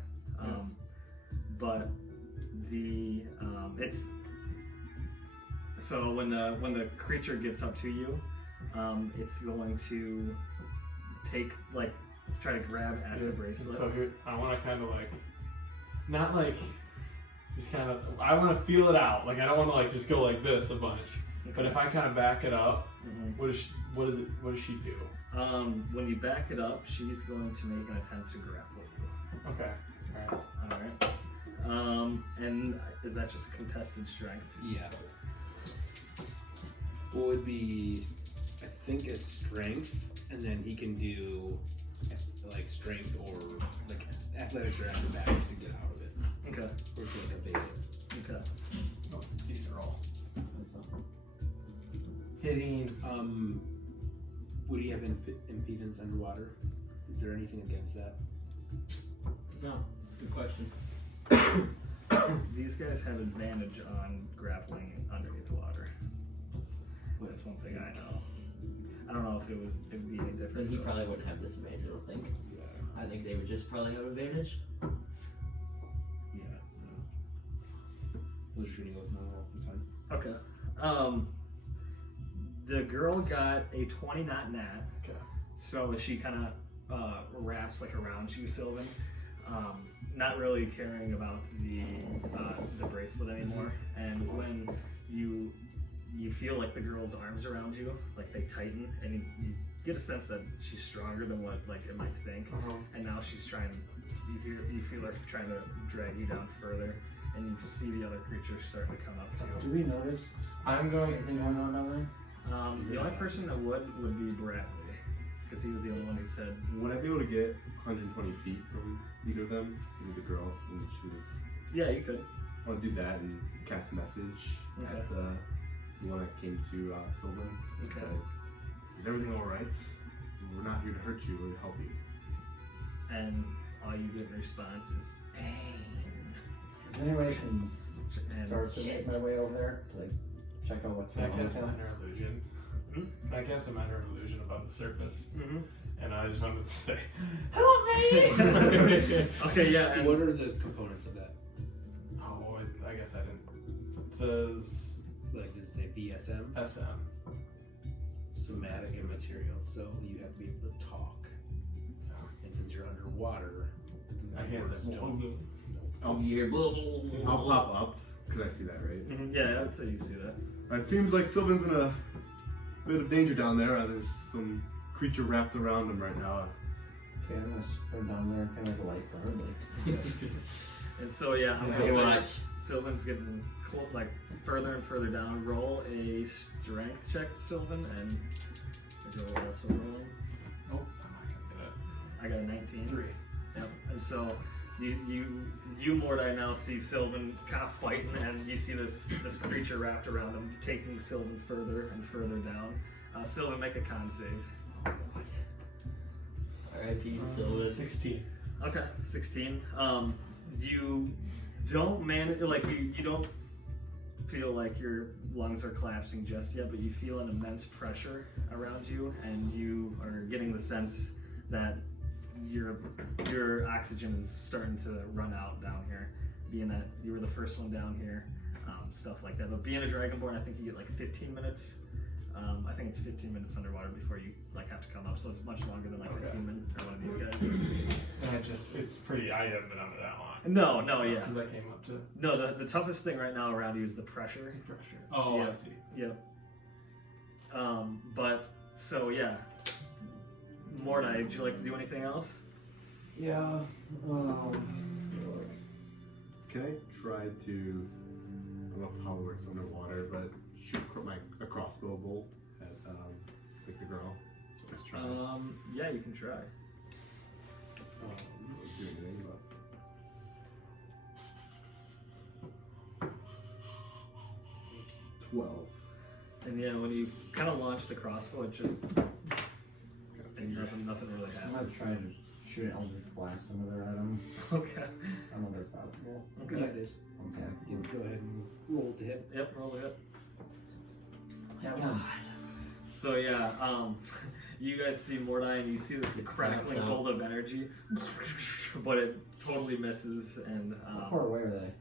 But the it's so when the creature gets up to you, it's going to try to grab at the bracelet. So here, I want to kind of not just kind of. I want to feel it out. Like I don't want to just go like this a bunch. Okay. But if I kind of back it up, Mm-hmm. what does she do? When you back it up, she's going to make an attempt to grapple you. Okay. All right. And is that just a contested strength? Yeah. What would be, I think, a strength, and then he can do like strength or like athletics or acrobatics to get out of it. Okay. Or to like evade it. Okay. Oh, decent roll. 15. Would he have impedance underwater? Is there anything against that? No. Good question. These guys have advantage on grappling underneath the water. That's one thing I know. I don't know if it'd be any different. Then he though. probably wouldn't have disadvantage, I don't think. Yeah. I think they would just probably have advantage. Yeah. Was shooting with no roll. It's fine. Okay. The girl got a 20 knot nat. Okay. So she kind of wraps around you, Sylvan. Not really caring about the bracelet anymore. And when you feel like the girl's arms around you, they tighten, and you get a sense that she's stronger than what it might think. And now she's trying. You feel her trying to drag you down further, and you see the other creatures starting to come up to Do you. we notice I'm going anything to. going on down there? The only person that would be Bradley, because he was the only one who said. Would I be able to get 120 feet from either of them? Maybe the girl, and she was. Yeah, you could. I want to do that and cast a message Okay. at the one that came to Sylvan. and Okay. said, is everything all right? We're not here to hurt you. We're to help you. And all you get in response is pain. Is there any way I can And start to make my way over there to check out what's Can I going on? cast minor illusion? Can I cast a minor illusion above the surface? Mm-hmm. And I just wanted to say, Help me! Okay, yeah. And What are the components of that? oh, I guess I didn't. It says Like, does it say VSM? SM. Somatic and material. So you have to be able to talk. And since you're underwater, I can't words say. don't. I'll pop up because I see that, right? Mhm, yeah, I'd say you see that. It seems like Sylvan's in a bit of danger down there. There's some creature wrapped around him right now. Okay, I'm gonna spin down there kind of like a lifeguard. Like, And so yeah, I'm Hey, gonna say watch. Sylvan's getting like further and further down. Roll a strength check, Sylvan, and you're also rolling. Oh, I'm not gonna get I got a 19. 3. Yep. And so you Mordai now see Sylvan kind of fighting, and you see this creature wrapped around him, taking Sylvan further and further down. Sylvan, make a con save. R.I.P. Sylvan. 16. Okay, 16. You don't manage, like you don't feel like your lungs are collapsing just yet, but you feel an immense pressure around you, and you are getting the sense that your oxygen is starting to run out down here, being that you were the first one down here, stuff like that. But being a Dragonborn, I think you get like 15 minutes. I think it's 15 minutes underwater before you like have to come up, so it's much longer than like a human or one of these guys. And it's pretty, I haven't been under that long. No, yeah. Because I came up to No, the toughest thing right now around you is the pressure. pressure. Oh, Yeah. I see. Yep. But so yeah, Mordai, would you like to do anything else? yeah. Can I try to, I don't know how it works underwater, but shoot a crossbow bolt at like the girl? Let's try. Yeah, you can try. Do anything, but 12. And yeah, when you kind of launch the crossbow, it just and nothing really I'm happens. gonna try to shoot an Eldritch Blast another at him. Okay. I don't know if that's possible. Okay. Yeah, it is. Okay. Go ahead and roll to hit. Yep. Roll it. That one. So yeah, you guys see Mordai, and you see this crackling bolt of energy, but it totally misses. And How far away are they?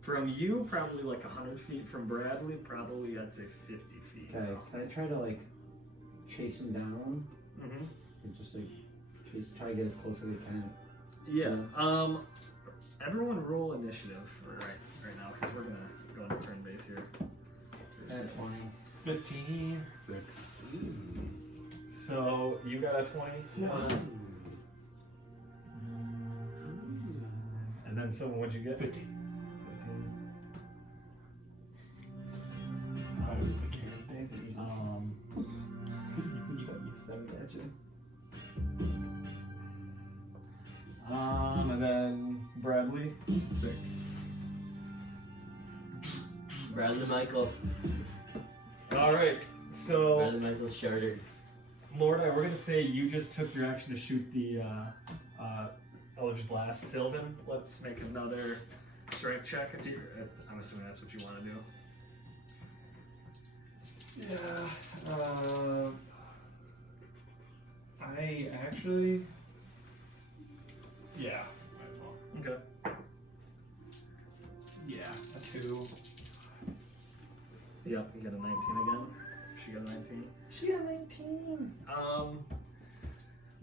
from you, probably like 100 feet. From Bradley, probably I'd say 50 feet. Okay. Can I try to like chase him down? Mm-hmm. And just like try to get as close as we can. Yeah. Everyone roll initiative for right now, because we're gonna go into turn base here. At 20. 15. 6. So you got a 20. Yeah. And then someone, what'd you get? 15. 15. I was thinking. And then Bradley. 6. Bradley Michael. All right. So Bradley Michael Charter. Mordai, we're gonna say you just took your action to shoot the Eldritch Blast. Sylvan, let's make another strength check. I'm assuming that's what you want to do. Yeah. I actually. Yeah. Might as well. Okay. Yeah. A 2. Yep. You got a 19 again. She got a 19. She got 19.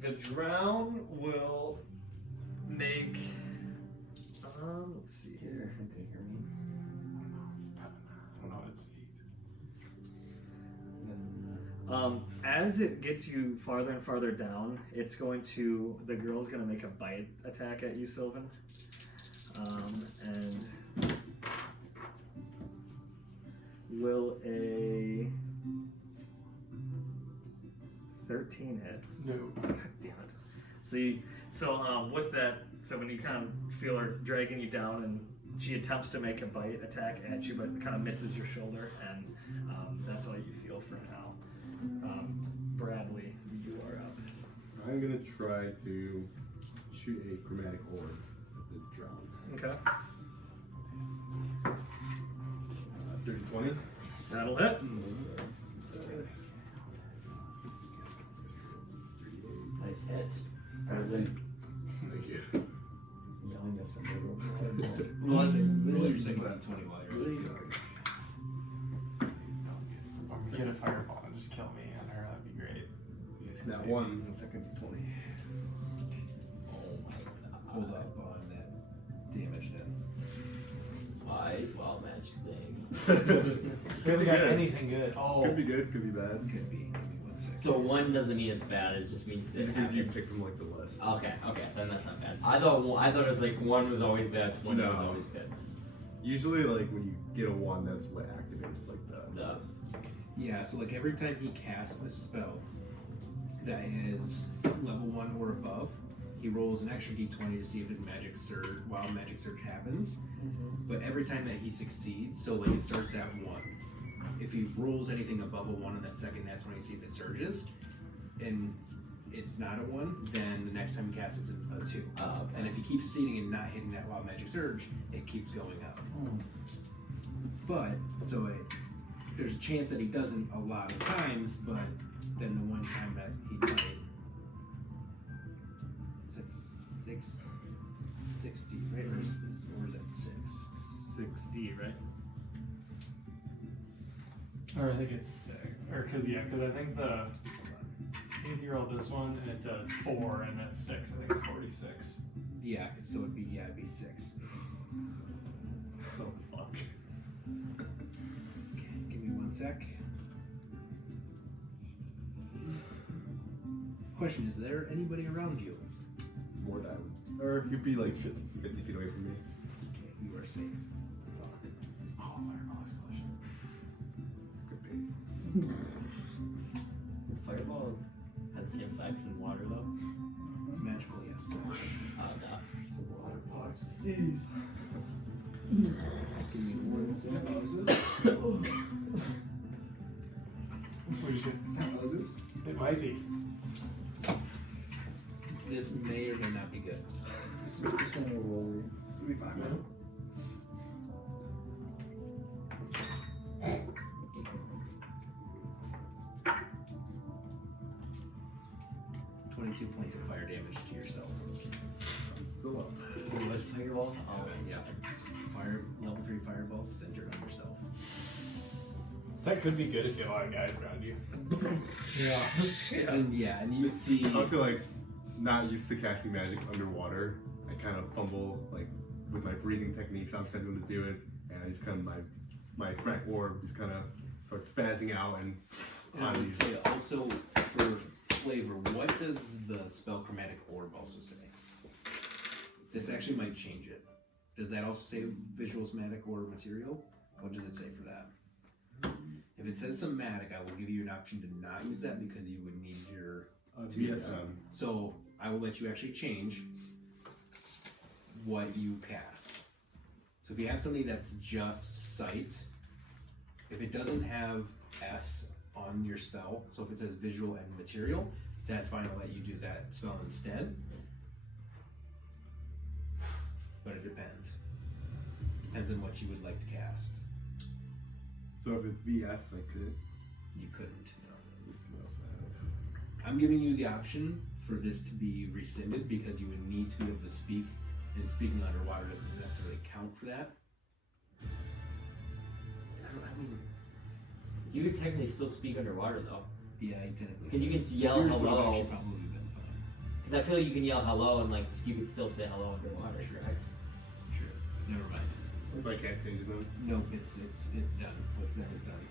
The drown will make. Let's see here. Here, you can hear me. I don't know what it speaks. As it gets you farther and farther down, it's going to. The girl's going to make a bite attack at you, Sylvan. And will a 13 hit? No. God damn it. So with that, so when you kind of feel her dragging you down, and she attempts to make a bite attack at you, but kind of misses your shoulder, and that's all you feel for now. Bradley, you are up. I'm gonna try to shoot a chromatic orb at the drown. Okay. 30, 20. That'll hit. Nice hit. Bradley. Thank you. Yelling at somebody. Roll your second D20 while you're at it. Get a fireball and just kill me on her. That'd be great. That one, the second D20. Oh my god. Hold up on that damage then. Wise wild magic thing. We haven't got anything good. Oh. Could be good, could be bad. Could be. Give me 1 second. So one doesn't mean it's bad. It just means This it is you happened. pick from like the list. Okay, then that's not bad. I thought it was like one was always bad, one No. was always good. Usually, like when you get a 1, that's what activates like the. Yeah, so like every time he casts a spell that is level 1 or above, he rolls an extra d20 to see if his wild magic surge happens. But every time that he succeeds, so like it starts at 1. If he rolls anything above a 1 on that second, that's when he sees it surges. And it's not a 1, then the next time he casts it's a 2. And if he keeps succeeding and not hitting that wild magic surge, it keeps going up. But so there's a chance that he doesn't a lot of times, but then the one time that he might, is that 60, right? Or is that 6? 6D, right? Or I think it's 6. Or because I think if you roll this one and it's a 4 and that's 6, I think it's 46. Yeah, so it'd be 6. Oh fuck. Okay, give me 1 sec. Question: is there anybody around you? Mordai. Or you'd be like 50 feet away from me. Okay, you are safe. Oh, fireball explosion. Could be. Fireball has the same effects in water though. It's magical, yes. No. Water parts the seas. Give me 1 sec. Is that Moses? It might be. This may or may not be good. Just gonna roll. It'll be fine, man. 22 points of fire damage to yourself. I'm still up. Was fireball? Oh Yeah. Level 3 fireballs centered on yourself. That could be good if you have a lot of guys around you. And you see. I also like not used to casting magic underwater. I kind of fumble like with my breathing techniques. I'm tending to do it, and I just kind of my crack orb just kind of starts spazzing out and. And I would say also for flavor, what does the spell chromatic orb also say? This actually might change it. Does that also say visual somatic or material? What does it say for that? If it says somatic, I will give you an option to not use that because you would need your VSM. So I will let you actually change what you cast. So if you have something that's just sight, if it doesn't have S on your spell, so if it says visual and material, that's fine. I'll let you do that spell instead. But it depends. Depends on what you would like to cast. So if it's VS, I could. You couldn't. Let's see what else I have. I'm giving you the option for this to be rescinded because you would need to be able to speak, and speaking underwater doesn't necessarily count for that. I mean, You could technically still speak underwater though. yeah, technically. Because you can So yell yours would have hello. actually probably been fine. Because I feel like you can yell hello and like you could still say hello underwater, correct? Sure. Never mind. So I can't change them. No, it's done. What's done is done.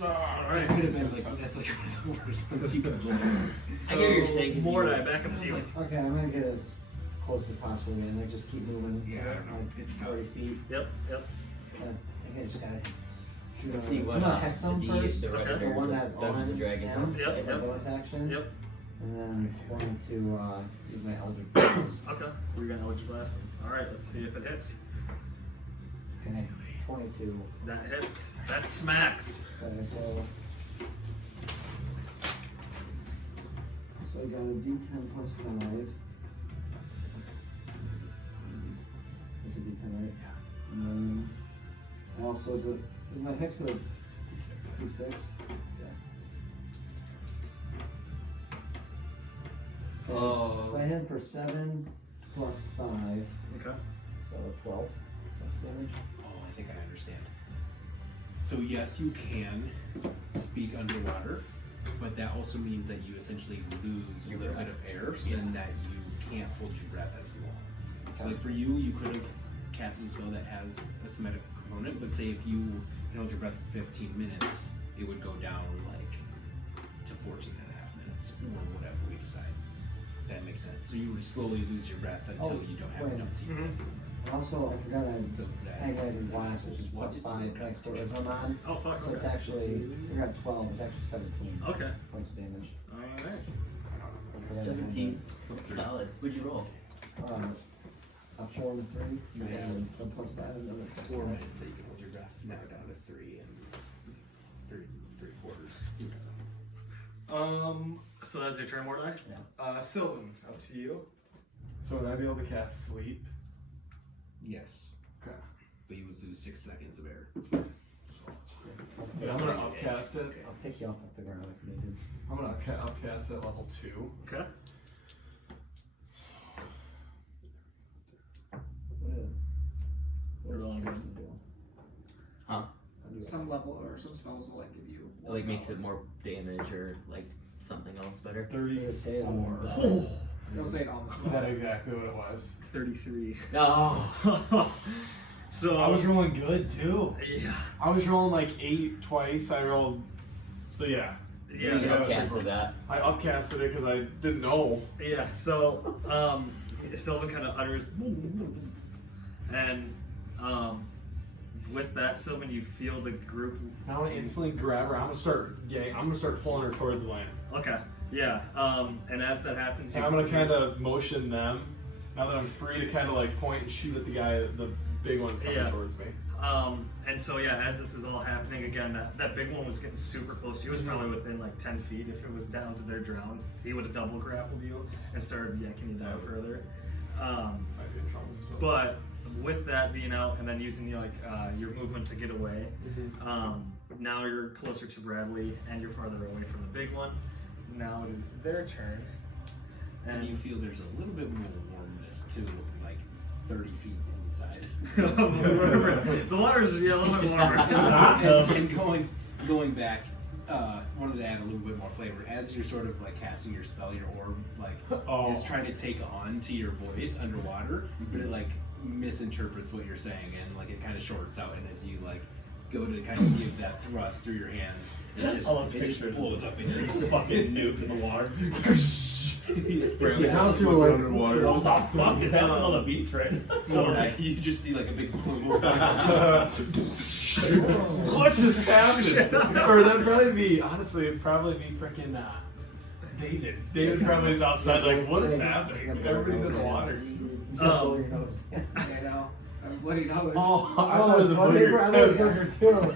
Alright. It could have been like that's like one of the worst ones you could have done. I get what you're saying. 'Cause you- Mordai, back up to you. Okay, I'm gonna get as close as possible, man. Like just keep moving. Yeah, I don't know. Like, It's tough. 30 feet. Yep. I think I just gotta shoot Let's him. see what I'm gonna hex him the first. the Okay. Redditors The one of that's Dungeons on and Dragons. him, Yep, like a yep. bonus action. Yep. And then going to use my Eldritch Blast. Okay. We're gonna Eldritch Blast him. Alright, let's see if it hits. Okay, 22. That hits. That smacks. Okay, so I got a D10 plus 5. This is a D10, right? Yeah. And then also is my hex of D6? Yeah. So I hit for 7 plus 5. Okay. So 12 plus damage. Oh, I think I understand. So yes, you can speak underwater, but that also means that you essentially lose a little bit of air, so then that you can't hold your breath as long. So like for you, you could have casted a spell that has a somatic component, but say if you held your breath for 15 minutes, it would go down like to 14 and a half minutes, or whatever we decide. If that makes sense. So you would slowly lose your breath until you don't have wait. enough to use. Also, I forgot I So that aggravating blast, which is plus 5 next to Rizomon. Oh fuck. So it's Okay. actually, we got 12, it's actually 17 Okay. points of damage. All right. I forgot I had 17. Solid. What'd you roll? A 4 and 3. You have and a plus 5 and another plus 4 5. minutes that you can hold your breath, now down to 3 and 3 quarters. So that's your turn, Mordai? Yeah. Sylvan, up to you. So would I be able to cast sleep? Yes. Okay. But you would lose 6 seconds of air. But I'm gonna upcast it. I'll pick you off the ground if needed. I'm gonna upcast it at level 2. Okay. What Rolling does good. it do? Huh? How do you- Some level or some spells will like give you. It like makes it more damage or like something else better. 34. Say it on They'll say it on the Is spell. that exactly what it was? 33. Oh. So I was rolling good too. Yeah. I was rolling like 8 twice. I rolled. So yeah. You Yeah. just casted that. I upcasted it because I didn't know. Yeah. So Sylvan kind of utters, and with that, Sylvan, you feel the group. Now I'm gonna instantly grab her. I'm gonna start pulling her towards the land. Okay. Yeah. And as that happens, And I'm gonna kind of motion them. Now that I'm free to kind of like point and shoot at the guy, the big one coming Yeah. towards me. And so yeah, as this is all happening again, that big one was getting super close to you. It was probably within like 10 feet. If it was down to their drowned, he would have double grappled you and started yanking you down further. Might be in trouble still. But with that being out and then using your movement to get away, now you're closer to Bradley and you're farther away from the big one. Now it is their turn. And you feel there's a little bit more warmness too, like 30 feet inside. The water's a little bit warmer. And going back, wanted to add a little bit more flavor. As you're sort of like casting your spell, your orb like is trying to take on to your voice underwater, but it like misinterprets what you're saying and like it kind of shorts out. And as you like go to kind of give that thrust through your hands, it just blows up in your fucking nuke in the water. Bradley's How just to, looking like- underwater. What the fuck is that on the beach, right? So you just see like a big plume of What just happened? Or that'd probably be, honestly, it'd probably be freaking David. David probably is outside like, what is happening? Everybody's in the water. Blow your nose. I know. I'm bloody nose. Oh, I thought it was a funny, booger. I was booger too.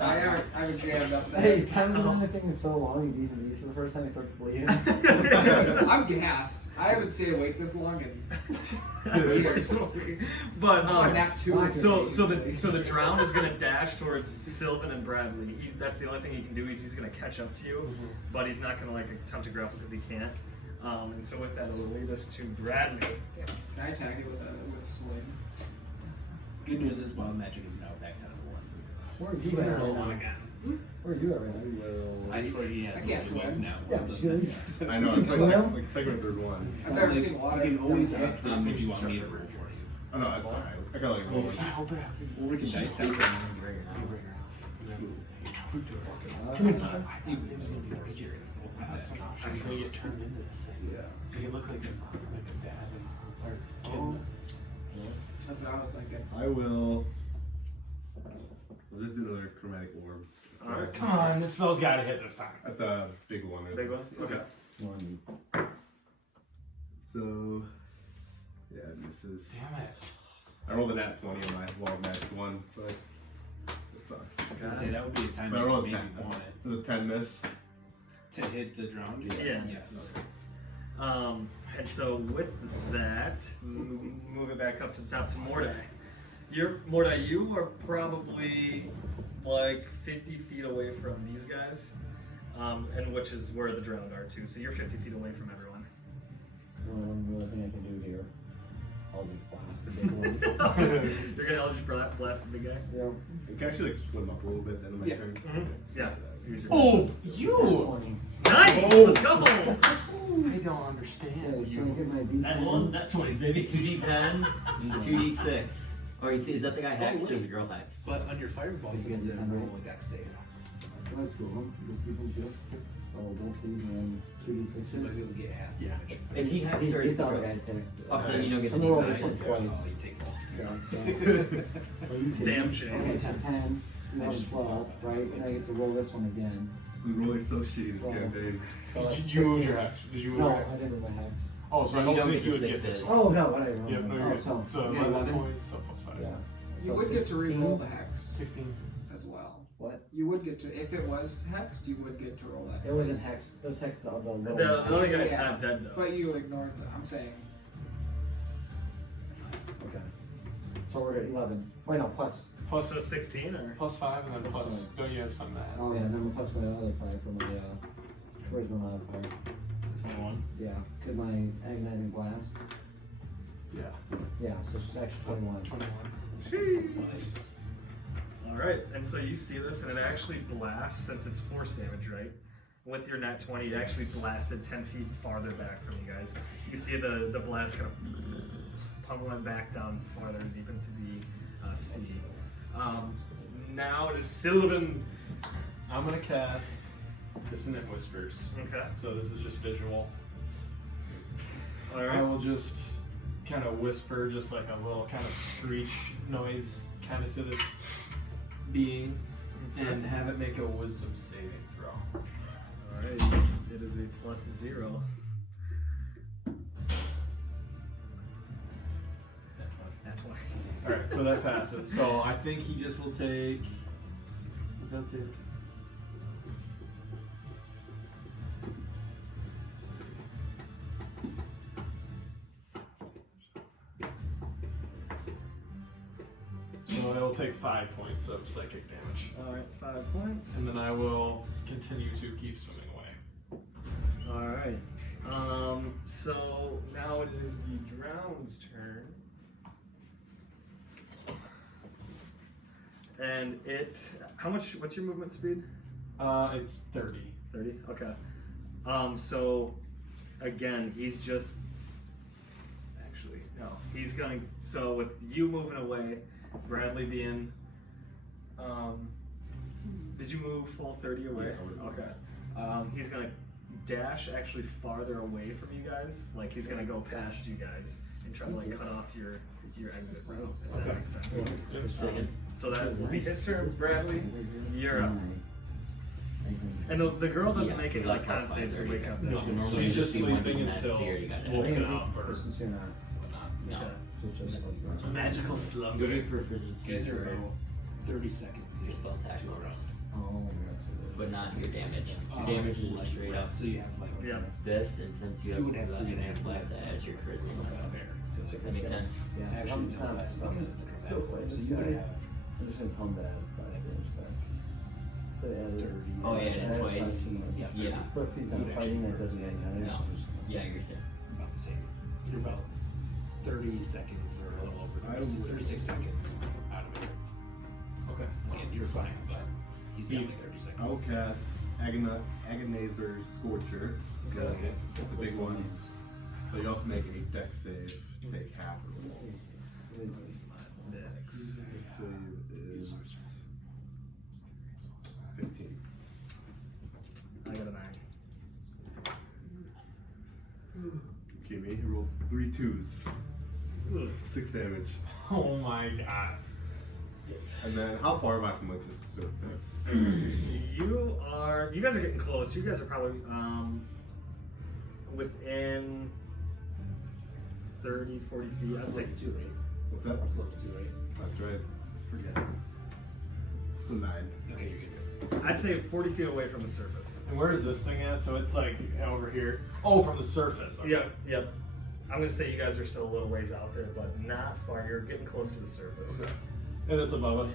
I haven't jammed up there. Hey, times of anything is so long and decent. So the first time I started bleeding. I'm gassed. I haven't stayed awake this long in years. But I napped 2 so the drown is gonna dash towards Sylvan and Bradley. That's the only thing he can do. He's gonna catch up to you, but he's not gonna like attempt to grapple because he can't. And so with that, it'll lead us to Bradley. Can I attack it with a sling? Good news is wild magic is now back down to 1. Where are you He's at gonna roll right one now? again. Where are you at right now? I swear he has I can't those swim. now. Yeah, Ones it's up good. that side. I know, it's my Swim? second or third one. I've never Like, seen water. You can always Never add them if you want me to roll for you. Oh no, that's fine. I got like rolling. Or we can dice that. I'm gonna get turned into this thing. Yeah. You look like a dad or kid. That's what I was thinking. I will. We'll just do another chromatic orb. Alright. Come on, this spell's gotta hit this time. At the big one. Big one. Okay. So, yeah, this is. Damn it. I rolled a nat 20 on my wild magic one, but it sucks. I was gonna say that would be a time But I that rolled a maybe 10. want it Does a 10 miss? to hit the drowned. Yeah. Yes. And so with that, move it back up to the top to Mordai. Mordai, you are probably like 50 feet away from these guys. and which is where the drowned are too. So you're 50 feet away from everyone. One real thing I can do here. I'll just blast the big one. You're gonna just blast the big guy. Yep. You can actually like swim up a little bit, then in my Yeah. turn. Yeah. Use your Oh, you! 20. Nice. Oh. Let's go. I don't Yeah, understand. so I get my D10. That one's that 20s, baby. 2d10, 2d6. Or is that the guy Hex or the girl Hex? But on your fireball, you get to roll a dex save. Let's go. Is this D10 too? Oh, don't please, and So you'll 2d6s. get half Yeah. damage. Is he Hex or He's is the the other girl? guy's here. Oh, so then you don't get the I'm gonna roll this d6. one Oh, twice. you take full. Yeah, so. Damn shame. Okay, so 10, and that's 12, right? And I get to roll this one again. I'm rolling so shitty this Wow. campaign. So that's Did you move 15. your hex? Did you move No, your I hex? didn't move my hex. Oh, so Then I you don't don't think get you would the get this sixes. one. Oh, no, whatever. Yep, no, you're Oh, good. so, So yeah, 11 then- points, so plus 5. yeah. You So would get to 16. re-roll the hex 16. as well. What? You would get to, if it was hexed, you would get to roll that. It wasn't hex. It was hex the little The ones. other guy's Yeah. not dead though. But you ignored the, I'm saying, Okay. So we're at 11. Wait, no, plus. Plus, So 16 or? plus 5, and then plus, don't you have some to add? Oh, yeah, then plus my other 5 for my, charisma modifier. 21. Yeah, because my agonizing blast. Yeah. Yeah, so she's actually 21. 21. Nice. Alright, and so you see this, and it actually blasts, since it's force damage, right? With your nat 20, it actually blasted 10 feet farther back from you guys. You see the blast kind of pummeling back down farther deep into the sea. Now it is Sylvin. I'm gonna cast Dissonant Whispers. Okay. So this is just visual. I Alright. will just kind of whisper, just like a little kind of screech noise, kind of to this being, and have it make a wisdom saving throw. Alright. It is a +0. Nat 20. Alright, so that passes. So I think he just will take. He'll take. So I will take 5 points of psychic damage. Alright, 5 points. And then I will continue to keep swimming away. Alright. So now it is the drowned's turn. And it, what's your movement speed? It's 30. 30? Okay. So again, he's just, actually, no, he's gonna, so with you moving away, Bradley being, did you move full 30 away? Yeah, Okay. He's gonna dash actually farther away from you guys, like he's gonna go past you guys and try to like cut off your exit route, if that makes sense. So that will be his turn. Bradley, you're up. And the girl doesn't make any like con saves to wake up. does she? No, she's just sleeping until woken up or Since you're not. whatnot. No. Okay. So it's just Magical You'll slumber. get proficiency You guys are for about 30 seconds. your spell attack bonus, Oh, but not your damage. Your damage is just straight up So you have like Yeah. this, and since you You have would have the three advanced advantage class, that adds your charisma. a bear. That makes sense. Yeah, so Actually, I'm no, kind of that's stuck. because the Still combat fighting force. this So you guy. would have I'm just gonna tell him to add 5 damage back. So add 30. Oh, yeah, add twice. 5 too much. Yeah. Yeah. But if he's not fighting, that doesn't add damage. No. Yeah, you're safe. about the same. You're about 30 seconds or a little over 36 seconds out of it. Okay. And you're fine, but he's got like 30 seconds. I will cast Agonizer Scorcher. So the big one. So you have to make a dex save. Take half of the roll. Dex. The save is 15. I got a 9. Okay, me. He rolled 3 2s. 6 damage. Oh my god. And then, how far am I from like the surface? You guys are getting close. You guys are probably within 30, 40 feet. I'd That's say like 2, right? What's that? That's level 2, right? That's right. Forget. So 9. Okay, you're good. I'd say 40 feet away from the surface. And where is this thing at? So it's like over here. Oh, from the surface. Okay. Yep. I'm gonna say you guys are still a little ways out there, but not far. You're getting close to the surface. And it's above us.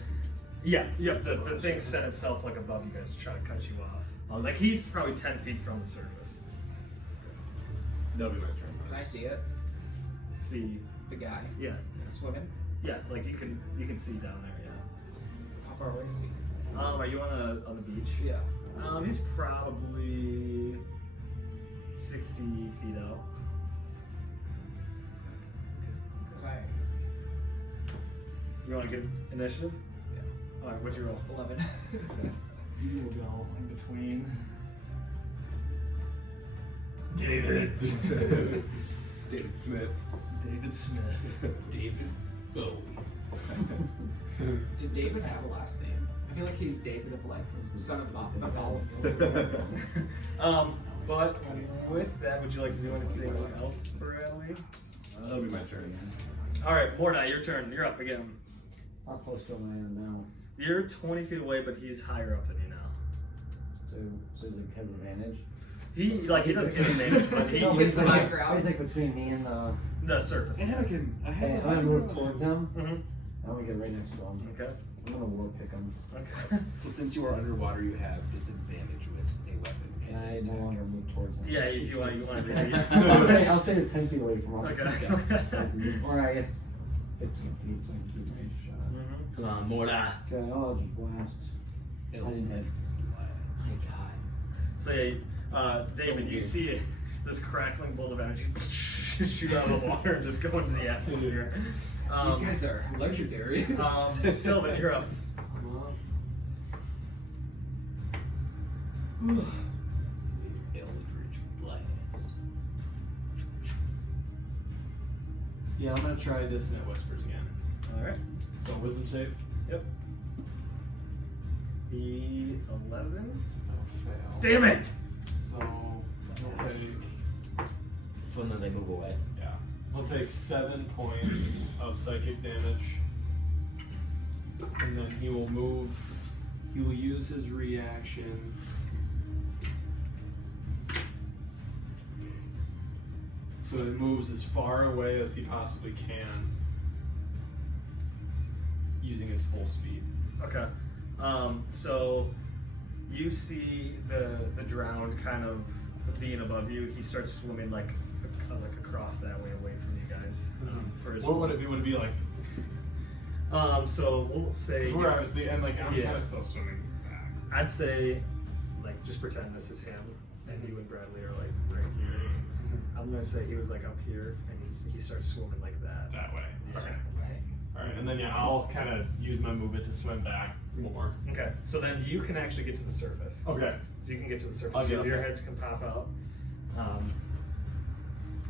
Yeah, the thing set itself like above you guys to try to cut you off. Like he's probably 10 feet from the surface. That'll be my turn. Can I see it? See, The guy yeah, swimming? yeah, like you can see down there. Yeah. How far away is he? Are you on the beach? Yeah. He's probably 60 feet out. Okay. You want to get initiative? Yeah. All right, what'd you roll? 11. You will go in between. David. David Smith. David Smith. David Bowie. Did David have a last name? I feel like he's David of like the son of Bob and Bell. But with that, would you like to do anything else for Ellie? That'll be my turn. All right, Mordai, your turn. You're up again. How close to him I am now? You're 20 feet away, but he's higher up than you now. So he's like has advantage. He doesn't get advantage, but he No, but gets he's the high like, ground. he's like between me and the. the surface. I Okay, I'm gonna move towards him. Mm-hmm. I'm gonna get right next to him. Okay. I'm gonna war pick him. Okay. So since you are underwater, you have disadvantage with a weapon. Can I no longer move towards him? Yeah, if you want to. I'll stay 10 feet away from him. Okay. So I can move- or I guess 15 feet, so I can keep range shot. Come on, Mordai. Okay, I'll just blast. I didn't hit. My God. So yeah, David, you see this crackling bolt of energy shoot out of the water and just go into the atmosphere. These guys are legendary. Sylvan, you're up. Eldritch Blast. Yeah, I'm gonna try Dissonant Whispers again. All right. So wisdom save. Yep. 11. That'll fail. Damn it! So we'll take This one as I move away. we'll take 7 points of psychic damage, and then he will move. He will use his reaction. So it moves as far away as he possibly can, using his full speed. Okay. So you see the drowned kind of being above you. He starts swimming like across that way away from you guys. For his What would it be? Would it be like? So we'll say 'Cause we're obviously, and like I'm Yeah. kind of still swimming back. I'd say like just pretend this is him and you and Bradley are like right here. I'm gonna say he was like up here and he starts swimming like that. That way. Okay. All right, and then yeah, I'll kind of use my movement to swim back more. Okay. So then you can actually get to the surface. Okay. So you can get to the surface. I'll get So up your there. heads can pop out.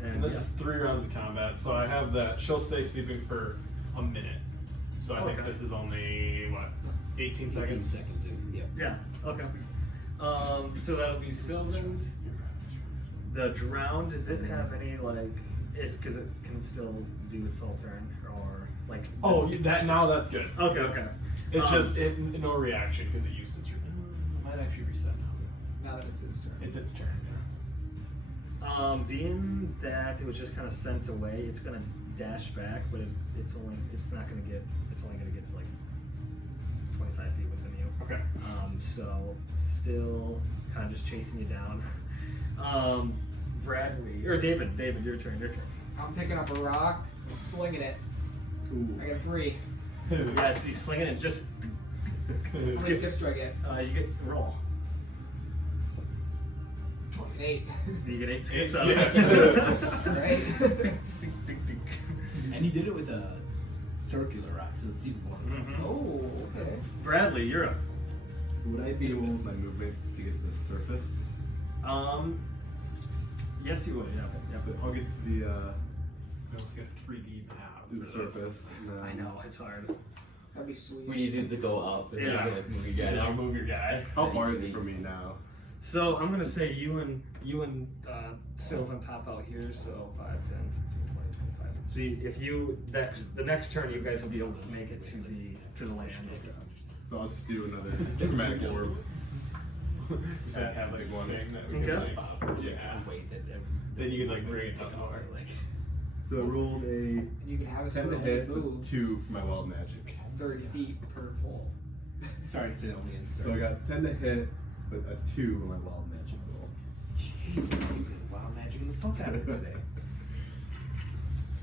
And this is 3 rounds of combat, so I have that. She'll stay sleeping for a minute. So I think Okay. this is only what, 18 seconds. Seconds in. Yep. Yeah. Okay. So that'll be Sylvan's. The drowned. Does it have any like? Is because it can still do its whole turn or like? Oh, that now that's good. Okay. Okay. It's just no reaction because it used its. It might actually reset now. Now that it's his turn. It's its turn. Being that it was just kind of sent away, it's gonna dash back, but it's only gonna get to like 25 feet within you. Okay. So still kind of just chasing you down. Bradley or David, your turn. I'm picking up a rock and slinging it. I got 3. Yeah, so you sling it and just How many skips do I get? you get roll. 28. You get 8 skips Eight out of it. skips. Right? And he did it with a circular rock, so it's even more. Mhm. Oh, okay. Bradley, you're up. Would I be able with my movement to get to the surface? Yes, you would. Yeah. So I'll get to the Let's get 3D map. to the surface. and then- I know it's hard. That'd be sweet. We need to go up and Yeah. move your guy Yeah, I'll down. move your guy. How That'd be far is sweet. it from me now? So I'm gonna say you and Sylvan pop out here. So 5, 10, 15, 20, 25. See if you the next turn you guys will be able to make it to the land. So I'll just do another dramatic orb. Just have like one thing that we Okay. can like, yeah. Wait, that Then you could like bring it to the door. like. So I rolled a And you can have us 10 to when hit he with moves 2 for my wild magic. 30 feet per pole. Sorry, say that one again. So I got 10 to hit, but a 2 on my wild magic roll. Jesus, you've been wild magicking the fuck out of it today.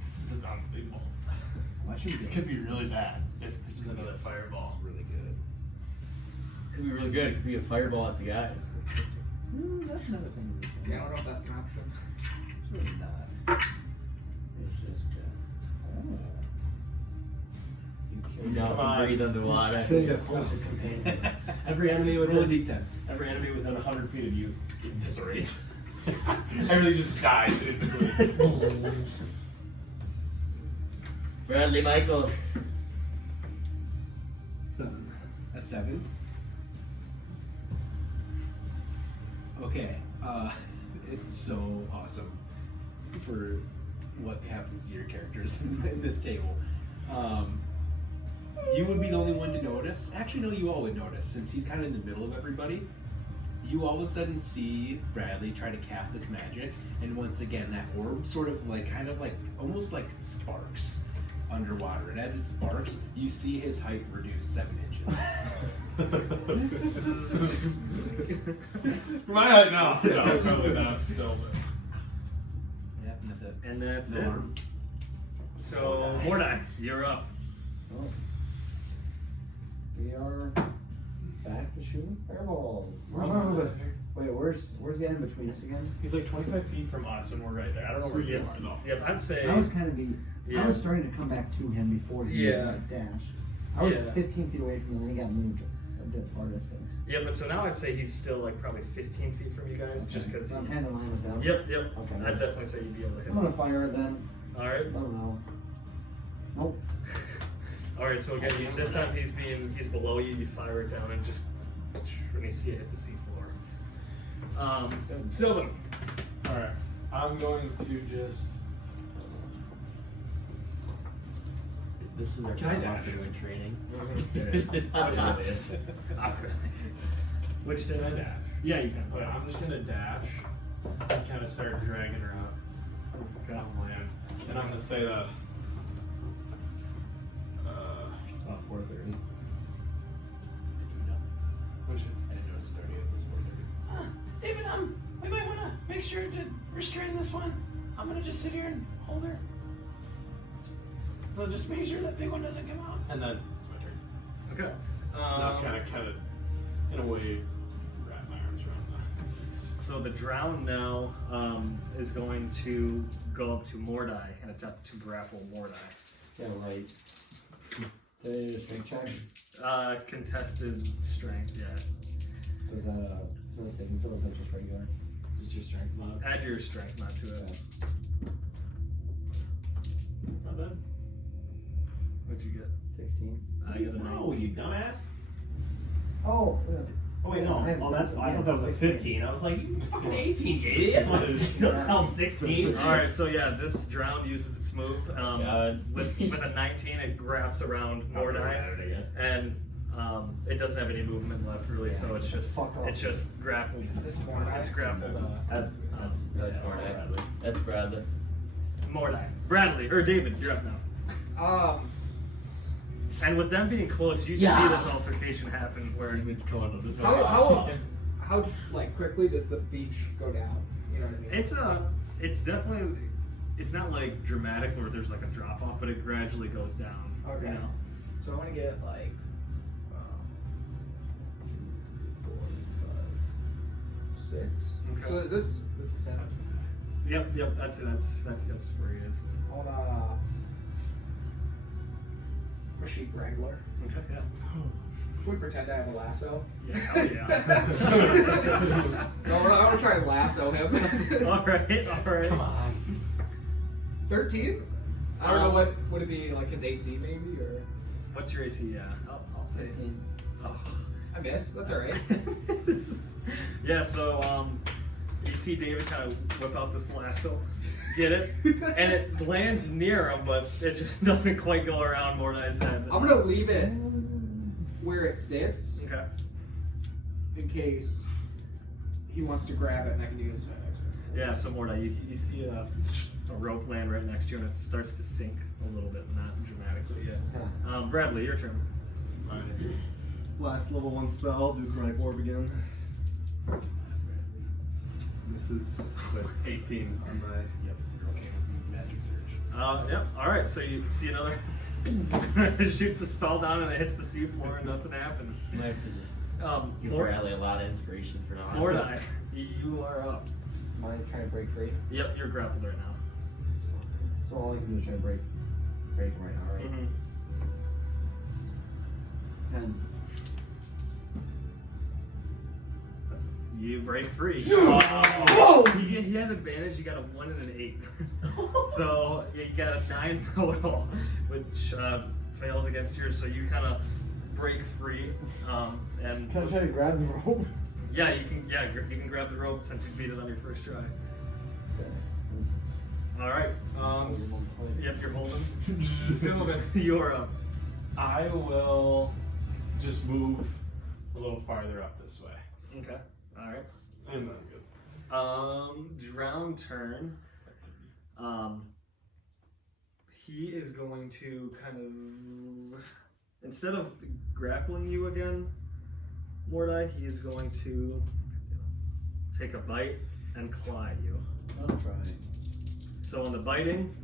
This is an unbelievable. Watch him This go. could be really bad if this is another fireball. Really good. Could be really good. It could be a fireball at the guy. That's another thing. Yeah, I don't know if that's an option. It's really not. It's just. You now can breathe underwater. Every enemy Roll a within d10. every enemy within 100 feet of you eviscerates. Everybody just dies instantly. Bradley, Michael. 7. A 7. Okay. It's so awesome for what happens to your characters in this table. You would be the only one to notice. Actually, no, you all would notice since he's kind of in the middle of everybody. You all of a sudden see Bradley try to cast this magic, and once again, that orb sort of like, kind of like, almost like sparks underwater. And as it sparks, you see his height reduce 7 inches. My height, no, probably not. Still, but. Yep, and that's it. And that's No it. harm. So, Mordai, you're up. Oh. We are back to shooting fireballs. Wait, where's the end between us again? He's like 25 feet from us, and we're right there. I don't know where he is at all. Yep, I'd say. I was kind of Yeah. I was starting to come back to him before he Yeah. dashed. I was Yeah. 15 feet away from him, and then he got moved a bit far distance. Yeah, but so now I'd say he's still like probably 15 feet from you guys, just because. So I'm kind of in line with them. Yep. Okay. I'd definitely say you'd be able to hit I'm gonna him. fire it then. All right. Oh no. Nope. All right. So again, this time he's below you. You fire it down and just when you see it hit the seafloor. Sylvan. Alright, I'm going to just. This is our Can I time dash? after doing training. It is. What'd you say? Can I dash? Yeah, you can. Okay, I'm just gonna dash and kind of start dragging her up on land. And I'm gonna say that. It's not 4:30. Which I didn't notice it already. It was 4:30. David, we might want to make sure to restrain this one. I'm gonna just sit here and hold her. So just make sure that big one doesn't come out. and then it's my turn. Okay. Now kind of, in a way, wrap my arms around that. So the drown now is going to go up to Mordai and attempt to grapple Mordai. Yeah, right. Strength check. Contested strength, yeah. So is that a saving throw? Or is that just regular? Is your strength mod? Add your strength mod to it. It's not bad. What'd you get? 16. I got a 19. No, you dumbass. Oh, yeah. Oh wait, no. I have- Oh, that's. I thought that was a 16. 15. I was like, you fucking 18, you idiot. Don't tell him 16. Alright, so yeah, this drown uses its move. With a 19, it grabs around Mordai, and it doesn't have any movement left really, so it's just grappled. Is this Mordai? It's grappled. That's Mordai. That's Bradley. Mordai. Bradley, or David, you're up now. And with them being close, you see this altercation happen where It's going on this How like quickly does the beach go down? You know what I mean? it's definitely, it's not like dramatic where there's like a drop off, but it gradually goes down. Okay. You know? So I want to get like 4, 5, 6. Okay. So is this is 7? Yep, that's where he is. I want a sheep wrangler. Okay, yeah. Can we pretend I have a lasso? Yeah, hell yeah. No, I want to try and lasso him. Alright. Come on. 13? I don't know what would it be, like his AC maybe, or What's your AC? Yeah, I'll say 15. Oh. I miss. That's all right. Yeah, so you see David kind of whip out this lasso, get it, and it lands near him, but it just doesn't quite go around Mordai's head. I'm gonna leave it where it sits Okay. in case he wants to grab it, and I can use my next one. Yeah, so Mordai, you see a rope land right next to you, and it starts to sink a little bit, not dramatically yet. Bradley, your turn. Fine. last level 1 spell, do Chromatic Orb again. This is 18 on my. Yep, you're okay with magic surge. Yep. All right. So you see another shoots a spell down and it hits the seafloor and nothing happens. I have to just give Mord- Bradley a lot of inspiration for now. Mordai, you are up. Am I trying to break free? Yep, you're grappled right now. So all I can do is try to break him right now, right? Mm-hmm. 10. You break free. Whoa! He has advantage. You got a 1 and an 8. So you got a 9 total, which fails against yours. So you kind of break free. And Can I try to grab the rope? yeah, you can. Yeah, you can grab the rope since you beat it on your first try. All right. Yep, you're holding. Sylvin, you're up. I will just move a little farther up this way. Okay. All right. I'm not good. Drown turn. He is going to kind of, instead of grappling you again, Mordai, he is going to take a bite and claw at you. I'll try. So on the biting,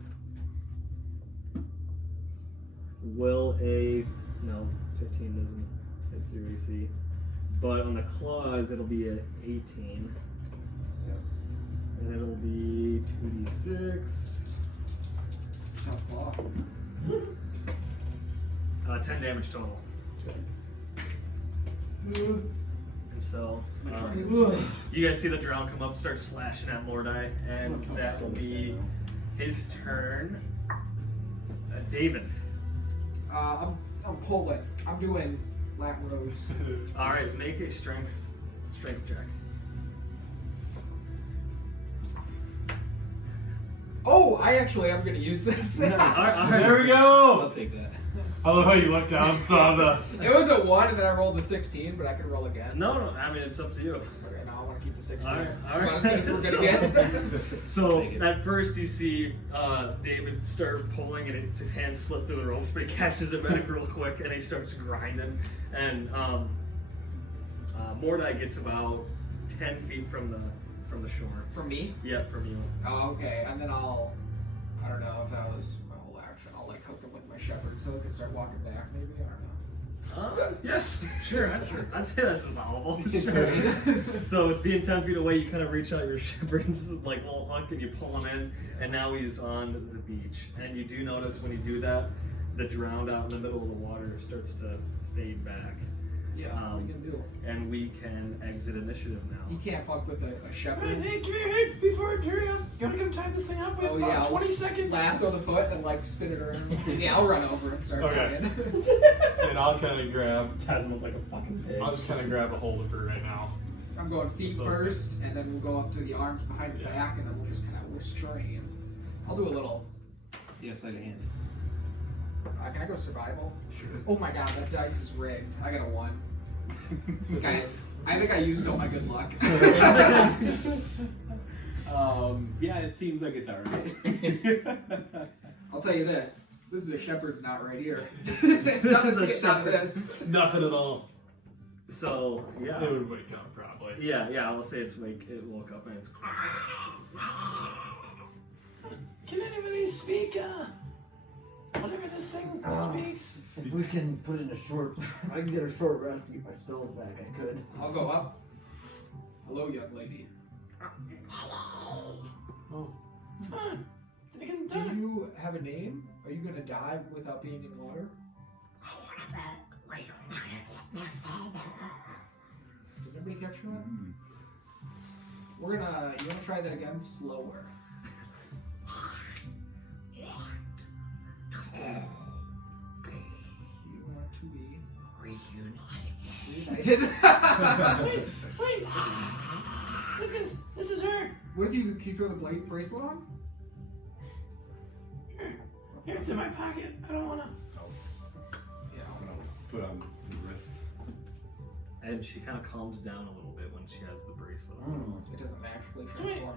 will a, no, 15 doesn't hit your AC. But on the claws, it'll be an 18. Yep. And it'll be 2d6. Tough block. 10 damage total. And so, you guys see the drown come up, start slashing at Mordai, and that will be his turn. David. I'm pulling. I'm doing Latin Rose. All right, make a strength check. Oh, I'm gonna use this. All right, There we go! I'll take that. I love how you looked down and saw the. It was a 1 and then I rolled a 16, but I can roll again. No, I mean it's up to you. Okay, now I want to keep the 16. All right. That's about as good as we're gonna get. So at first you see David start pulling and his hands slip through the ropes, but he catches it back real quick and he starts grinding. And Mordai gets about 10 feet from the shore. From me? Yeah, from you. Oh, okay. And then I don't know if that was my whole action. I'll like hook him with my shepherd's hook and start walking back. Maybe I don't know. Yeah, sure. I'd say that's allowable. Sure. So being 10 feet away, you kind of reach out your shepherd's like little hook and you pull him in, and now he's on the beach. And you do notice when you do that, the drowned out in the middle of the water starts to fade back. Yeah, what are you gonna do? And we can exit initiative now. You can't fuck with a Hey, shepherd. hey, come here, hey, before hurry up. You wanna come tie this thing up? We have Oh, about yeah, 20 seconds. Lasso the foot and like spin it around. Yeah, I'll run over and start Okay. talking. And I'll kind of grab. Tasman like a fucking pig. I'll just kind of grab a hold of her right now. I'm going feet So- first, and then we'll go up to the arms behind the Yeah. back, and then we'll just kind of restrain. I'll do a little. Yeah, sleight of hand. Can I go survival? Sure. Oh my god, that dice is rigged. I got a 1. Guys, I think I used all my good luck. Yeah, it seems like it's alright. I'll tell you this. This is a shepherd's knot right here. This is a Nothing's getting out of shepherd's- this. Nothing at all. So yeah. It would wake up probably. Yeah, I will say it woke up and it's Can anybody speak, whatever this thing speaks? If we can put in I can get a short rest to get my spells back, I could. I'll go up. Hello, young lady. Oh. You can Do do it. you have a name? Are you gonna dive without being in water? Did anybody catch that? You wanna try that again slower. You want to be reunited. Wait. This is her. What if you throw the bracelet on? Here, it's in my pocket. I don't wanna. Yeah. Put on the wrist. and she kind of calms down a little bit when she has the bracelet on. It doesn't magically So wait, transform.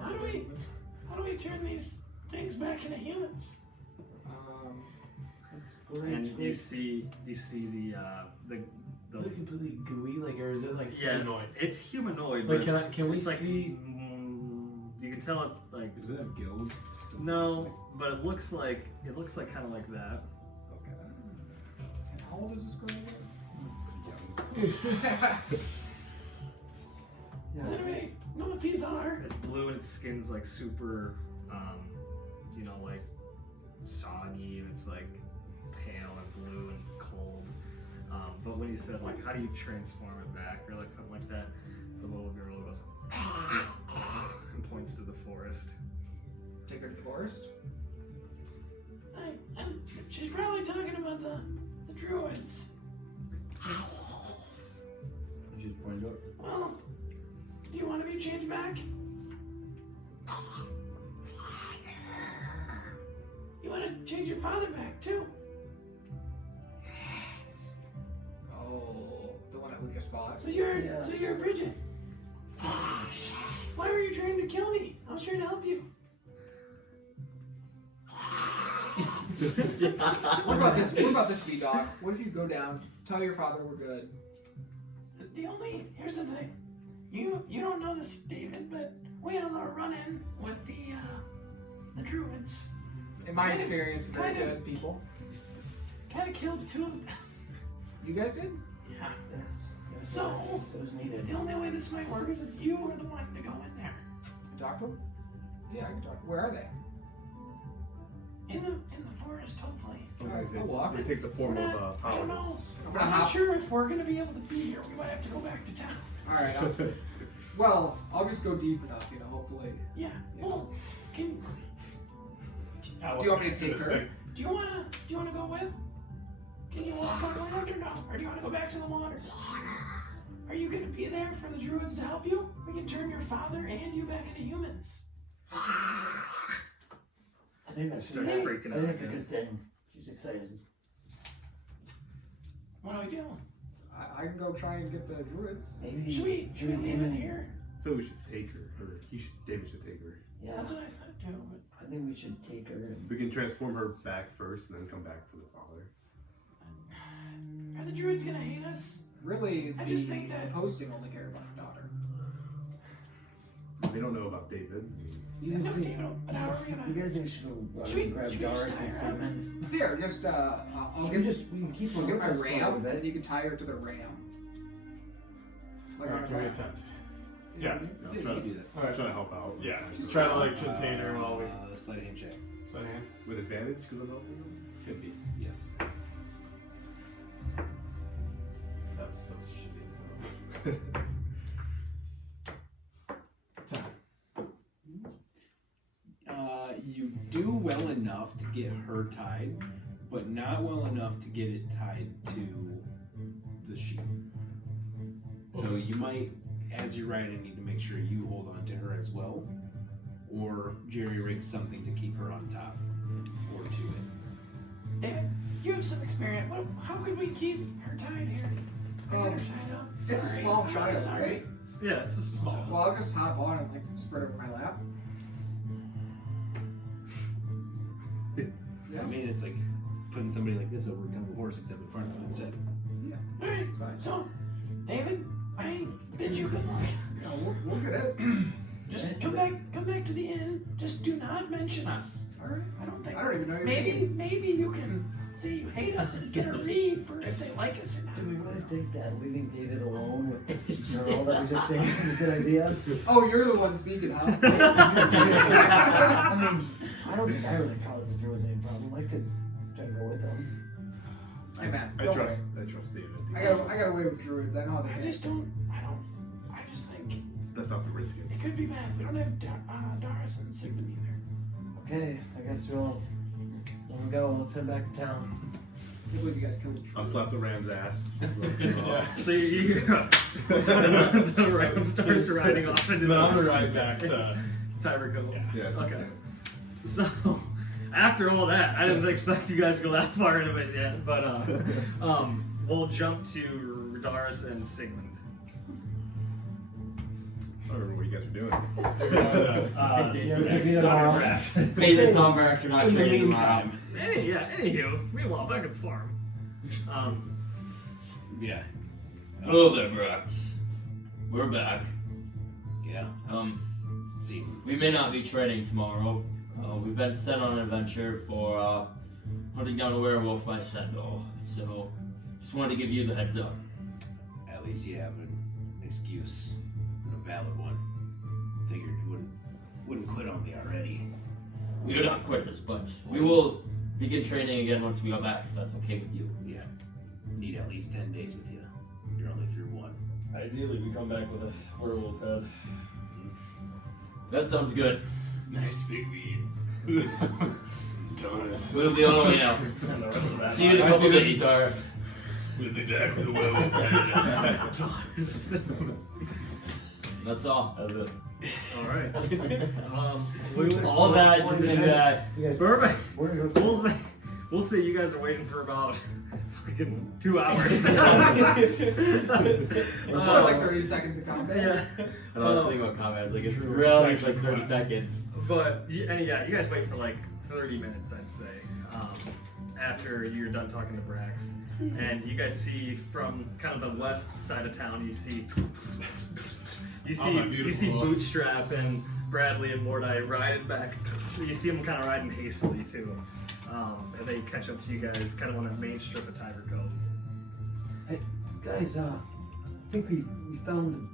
how do we turn these things back into humans? And you see the Is it completely gooey, like, or is it like Yeah, humanoid? it's humanoid. Like, but can we it's like, see? you can tell it like Does it have gills? no, but it looks like kind of like that. Okay. And how old is this girl? Does anybody know what these are? It's blue and its skin's like super, like soggy, and it's like pale and blue and cold. But when you said like, how do you transform it back or like something like that, the little girl goes and points to the forest. Take her to the forest. She's probably talking about the druids. She's pointing to it. Well, do you want to be changed back? You want to change your father back too? Oh, the one at weakest spot. So you're Bridget. Why were you trying to kill me? I was trying to help you. What about this bee dog? What if you go down, tell your father we're good? Here's the thing. You don't know this, David, but we had a little run-in with the druids. In my experience, very kind of- good people. Kind of killed two of them. You guys did? Yeah. Yes. So, it was needed. the only way this might work is if you were the one to go in there. Talk to them? Yeah, I can talk. Where are they? In the forest, hopefully. Sometimes I'll walk. they take the form of I don't know. I'm I'm gonna not hop. sure if we're gonna be able to be here. We might have to go back to town. All right. Well, I'll just go deep enough, hopefully. Yeah. Well, do Do you want me to take her? you wanna go with? Can you walk on land or no? Or do you wanna go back to the water? Are you gonna be there for the druids to help you? We can turn your father and you back into humans. I think that's Starts freaking out that's a again. good thing. She's excited. What do we do? I can go try and get the druids. Maybe Should we leave it here? I feel we should take her, or David should take her. Yeah, That's what I thought too. But I think we should take her. And We can transform her back first, and then come back for the father. are the druids gonna hate us? Really, I just think that- the posting only care about the daughter. They don't know about David. you No, guys think, David, but how are we you gonna? guys think we should go Should we- grab should we just Darris and tie her up? Sigmond? Here, just I'll We get can keep her I'll get with my us for a little ram, and bit. you can tie her to the ram. Like on a Alright, can we ram. attempt? Yeah, Yeah, I'm you trying do to, that. I'm trying to help out. Yeah, Just just try to like contain her while we. Sleight of hand check. Sleight of hand. with advantage because I'm helping them. Could be. Yes. That's shitty. You do well enough to get her tied, but not well enough to get it tied to the sheep. So you might, as you're riding, need to make sure you hold on to her as well, or jerry rig something to keep her on top or to it. David, you have some experience. How could we keep her tied here? Get her tied up. It's a Sorry, small I'm really child, sorry. right? Yeah, it's just small. Well, I'll just hop on and spread over my lap. I mean, it's like putting somebody like this over kind of a horse, except in front of them instead. Alright, It's fine. so, David, I bid you good luck. Yeah, we'll get it. Just come back to the inn. Just do not mention us. Alright? I don't think. I don't even know your name. Maybe you can say you hate us and get a read for if they like us or not. Do we really think that leaving David alone with this girl that we just saying is a good idea? Oh, you're the one speaking, huh? I mean, I don't think I really cause the druids any problem. I could try to go with them. Hey man, I don't trust worry. David. I got away with druids. I know how they I hit. just think It's best not to risk it it. could be bad. We don't have Darris and Sigmond either. Okay, I guess we'll let him go. Let's head back to town. I can't believe you guys killed the I'll druids. slap the ram's ass. So the ram starts riding off into Then I'm the gonna ride back to. Tiver Cove. Yeah. Okay. So after all that, I didn't expect you guys to go that far into it yet, but we'll jump to Darris and Sigmond. I don't remember what you guys are doing. Maybe the Tom Brax are not In the trading them meantime, Anywho, meanwhile, back at the farm. yeah, Hello there, Brax. We're back. Yeah. See. We may not be training tomorrow. We've been sent on an adventure for hunting down a werewolf by Sendal. So, just wanted to give you the heads up. At least you have an excuse, and a valid one. Figured you wouldn't quit on me already. We are not quitters, but we will begin training again once we are back, if that's okay with you. Yeah. Need at least 10 days with you. You're only through one. Ideally, we come back with a werewolf head. That sounds good. Nice big weed. We'll be on our way now. And the rest of that. See you in a couple days. With exactly the werewolf. That's all. That's it. All right. All that, just do that. You guys, Perfect. we're gonna go. We'll say you guys are waiting for about fucking 2 hours. It's only like 30 seconds of combat. Yeah. I don't think about combat. It's like it's really like 30 seconds. But you guys wait for like 30 minutes, I'd say, after you're done talking to Brax, and you guys see from kind of the west side of town, you see Bootstrap and Bradley and Mordai riding back. You see them kind of riding hastily too, and they catch up to you guys kind of on that main strip of Tiver Cove. Hey, guys, I think we found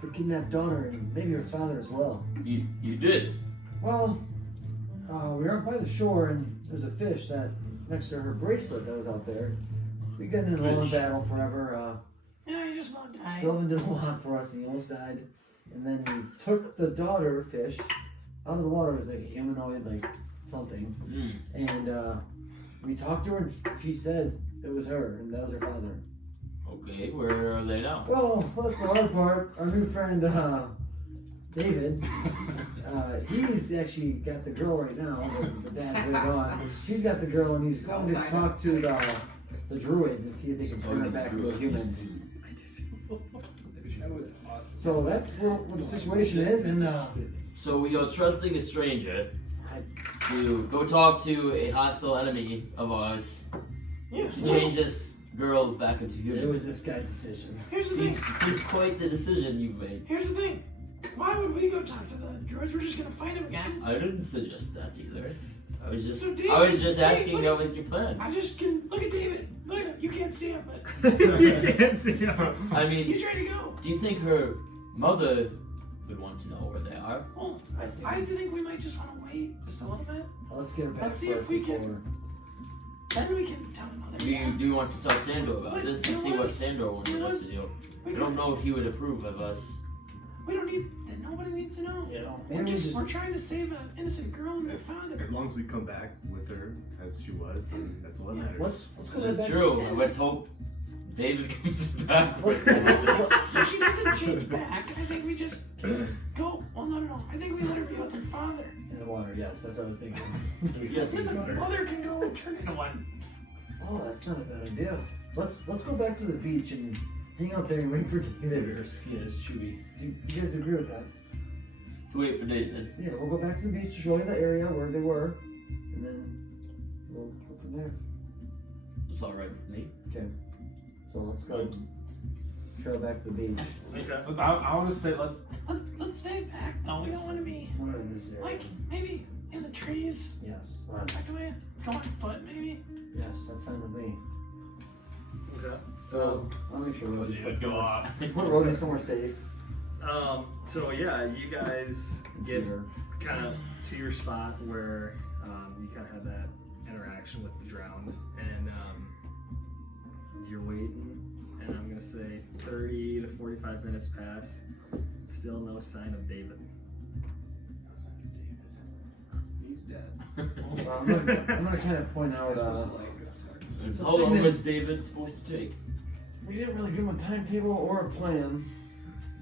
the kidnapped daughter and maybe her father as well. You did. Well, we were up by the shore and there's a fish that next to her bracelet that was out there. We got in a long battle forever. Yeah, you just want to die. Sylvin did a lot for us and he almost died. And then we took the daughter fish out of the water. It was like a humanoid, like something. And we talked to her and she said it was her and that was her father. Okay, where are they now? Well, that's the hard part. Our new friend, David, he's actually got the girl right now. The dad's way gone. He's got the girl and he's going to talk to the druids and see if they can turn her back into a human. So that's what the situation is, and So we are trusting a stranger to go talk to a hostile enemy of ours Yeah. to change this girl back into it human. was this guy's decision. Here's the thing. Seems quite the decision you've made. Here's the thing. Why would we go talk to the droids? We're just gonna fight him again. I didn't suggest that either. I was just So David, asking look what was your plan. I just can look at David. Look at him. You can't see him, but You can't see them. I mean, he's ready to go. do you think her mother would want to know where they are? Well, I think we might just want to wait just a little bit. Let's get her back Let's see first if we before. can- Then we can tell him other We do want to tell Sandor about But this there and see what was- Sandor wants there us was- to do. We I don't know if he would approve of us. We don't need. Nobody needs to know. You know, We're trying to save an innocent girl and her father. As long as we come back with her as she was, then that's all that matters. let's go That's back. true. Let's hope David comes back. Let's If she doesn't change back, I think we just go. Well, no. I think we let her be with her father. in the water. Yes, that's what I was thinking. Yes. Then the mother can go turn into one. Oh, that's not a bad idea. Let's go back to the beach and hang out there and wait for David. Her skin is chewy. Do you guys agree with that? Wait for David. Yeah, we'll go back to the beach to show you the area where they were, and then we'll go from there. It's alright with me. So let's go trail back to the beach. Okay. Look, I want to say let's. Let's stay back though. We don't want to be We're in this area. like maybe in the trees. Yes, fine. Back away. Let's go on foot maybe. Yes, that's fine with me. Okay. So I'll make sure Rhodey's Yeah, go off. put Rhodey somewhere safe. So yeah, you guys get Here. kind of to your spot where you kind of had that interaction with the drowned, and you're waiting, and I'm gonna say 30 to 45 minutes pass, still no sign of David. He's dead. Well, I'm gonna kind of point out. So How long Sigmund- was David supposed to take? We didn't really give him a timetable or a plan,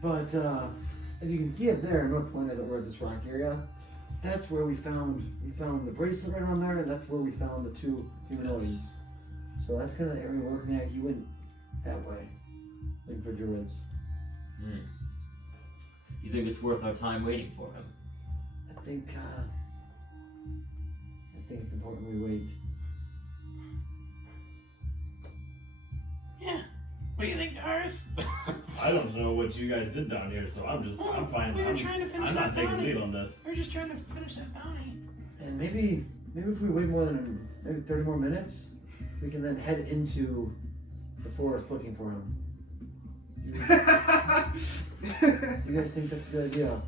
but if you can see up there, north point of the where this rock area, that's where we found the bracelet right around there, and that's where we found the two humanoids. So that's kind of the area we're looking at. He went that way, looking for druids. You think it's worth our time waiting for him? I think it's important we wait. Yeah. What do you think, Darris? I don't know what you guys did down here, so I'm fine. We were trying to finish I'm that not taking bounty. lead on this. We're just trying to finish that bounty. And maybe if we wait more than maybe 30 more minutes, we can then head into the forest looking for him. Do you guys think that's a good idea?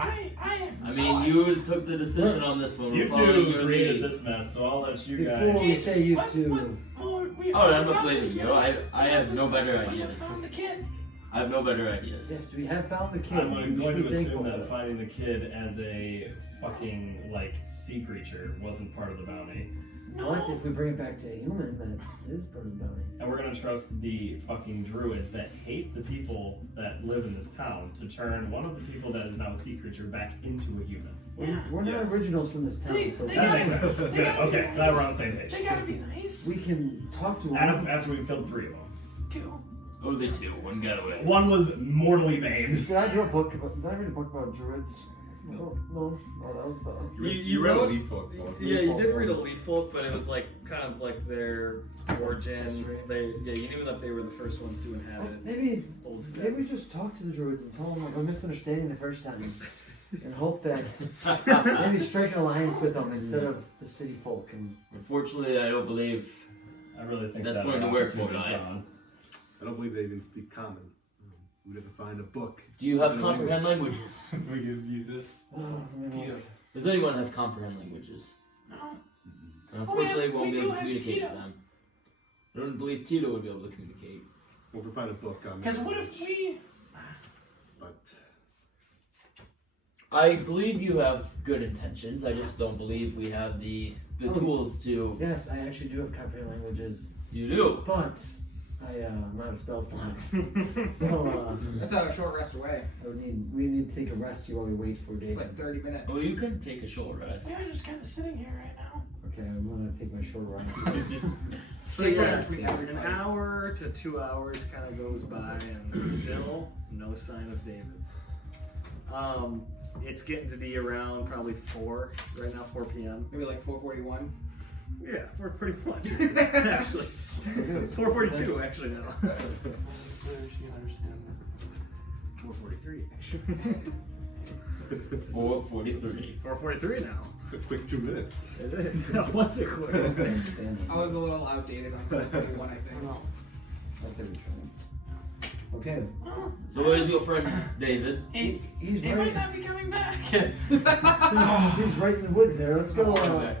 I mean, you took the decision on this one. You We're following two your created lead. this mess, so I'll let you Before guys. we say you two, Oh, I'm not blaming you. I have no better ideas. Found the kid. I have no better ideas. yes, we have found the kid. I'm We should going be to thankful assume for that it. finding the kid as a fucking sea creature wasn't part of the bounty, But if we bring it back to a human, that is part of the bounty. and we're gonna trust the fucking druids that hate the people that live in this town to turn one of the people that is now a sea creature back into a human. We're not Yes. originals from this town, They- so they That makes gotta- sense. they Good. gotta be Okay, nice. glad we're on the same page. They gotta be nice. we can talk to After, him. after we killed 3 of them, Two. Oh, the two. One got away. one was mortally maimed. Did I read a book about druids? No. Oh, that was the. You read a leaf book. Yeah, you did read a leaf folk, but it was like kind of like their origin. History. You knew that they were the first ones to inhabit Maybe Old Step. we just talk to the druids and tell them like a misunderstanding the first time, and hope that maybe strike an alliance with them instead of the city folk. And Unfortunately, I don't believe. I really think That's that going to work, opportunity's Mordai. gone. I don't believe they even speak common. We'd have to find a book. Do you have In a comprehend language. languages? We could use this. Does anyone have comprehend languages? No. Unfortunately, we won't we be do able to have communicate Tito. with them. I don't believe Tito would be able to communicate. Well, if we find a book on Because what if we? But I believe you have good intentions. I just don't believe we have the tools to. yes, I actually do have comprehend languages, You do. but I'm not a spell slot, so That's a short rest away. we need to take a rest here while we wait for It's David. like 30 minutes. Oh, you can take a short rest. We are just kind of sitting here right now. Okay, I'm gonna take my short rest. So Take yeah, between every an fight. hour to 2 hours kind of goes by, and still no sign of David. It's getting to be around probably 4 right now, 4 p.m. Maybe like 4:41. Yeah, we're pretty much actually 4:42 actually now. 4:43 actually. 4:43. 4:43 now. it's a quick 2 minutes. It is. That was a quick. I was a little outdated on 4:41, I think. That's everything. Okay, So where's your friend David? He he's might right. not be coming back. He's right in the woods there. Let's go.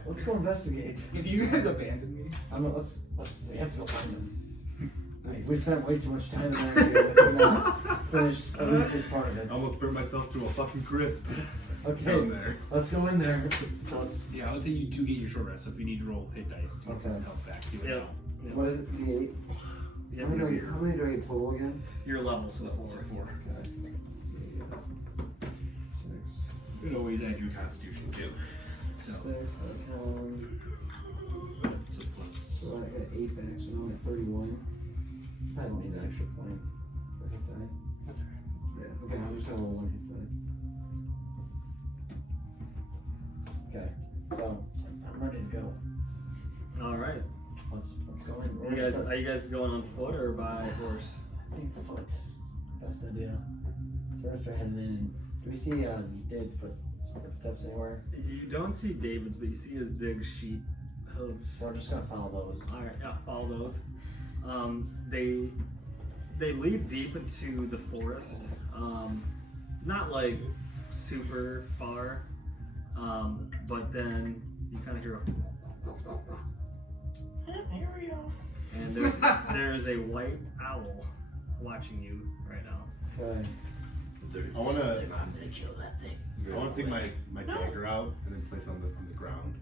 Let's go investigate. If you guys abandon me, Let's we have to go find him. nice. We spent way too much time in that area. Let's not finish at least this part of it. I almost burnt myself to a fucking crisp down Okay, there. let's go in there. So let's. Yeah, I would say you 2 get your short rest, so if you need to roll hit dice to Okay. help back, do it Yeah. now. What is it? D8. Yeah, How many do I get total again? your level, so 4. Okay. 6. You can always add your constitution too. So, 6. so plus. So I got 8 back, so now I'm at 31. I don't need an extra point for hit die. That's okay. Yeah, okay, I'm just gonna roll 1 hit die. Okay, so I'm ready to go. All right. Let's go in. Are you guys going on foot or by horse? I think foot is the best idea. So we're gonna start heading in. Do we see Dave's footsteps anywhere? You don't see David's, but you see his big sheep hooves. So we're just gonna follow those. All right, yeah, follow those. They lead deep into the forest. Not like super far, but then you kind of hear a, Here we go. and there's a white owl watching you right now. Okay. I wanna I'm gonna kill that thing. take my dagger out and then place it on the ground.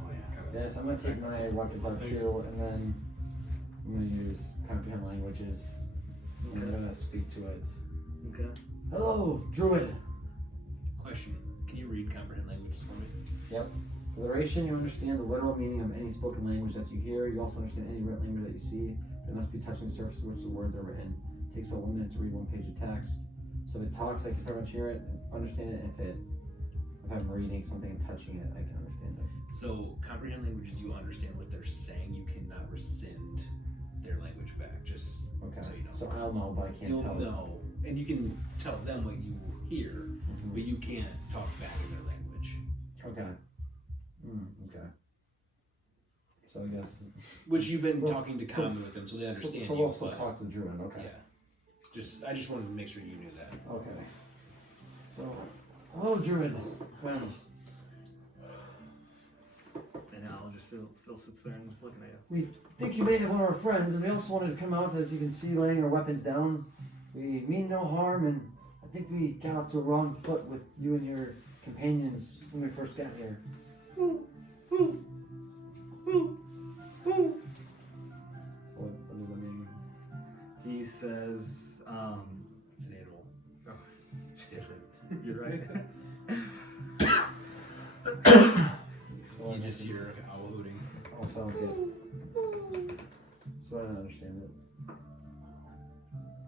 Oh yeah. Yes, I'm gonna take my weapons out too, and then I'm gonna use comprehend languages. And I'm gonna speak to it. Okay. Hello, druid. Question: can you read comprehend languages for me? Yep. For the duration, you understand the literal meaning of any spoken language that you hear. You also understand any written language that you see. There must be touching the surface to which the words are written. It takes about 1 minute to read 1 page of text. So if it talks, I can pretty much hear it, understand it. And if I'm reading something and touching it, I can understand it. So comprehend languages, you understand what they're saying. You cannot rescind their language back. Just Okay. so you know. So I'll know, but I can't You'll tell. know, and you can tell them what you hear, but you can't talk back in their language. Okay. Okay. So I guess. Which you've been Well, talking to so- common with them, so they understand So you. we'll also but- talk to the druid. Okay. Yeah. I just wanted to make sure you knew that. Okay. So, hello, druid. Friend. And Al just still sits there and is looking at you. We think you may have one of our friends, and we also wanted to come out, as you can see, laying our weapons down. We mean no harm, and I think we got off to a wrong foot with you and your companions when we first got here. So what does that mean? He says, It's an animal. Oh. It's different. you're right. So You just hear like an owl hooting. Oh, sounds good. So I don't understand it.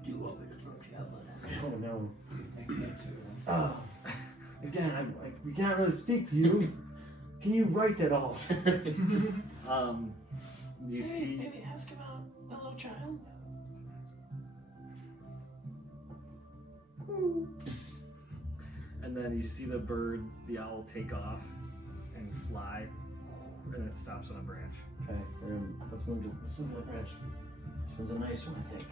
Do you want me to throw javelin at Oh no. Again, we can't really speak to you. Can you write at all? You see, Maybe ask about the little child. and then you see the bird, the owl, take off and fly, and it stops on a branch. Okay, let's move to This one's a branch. This one's a nice one, I think.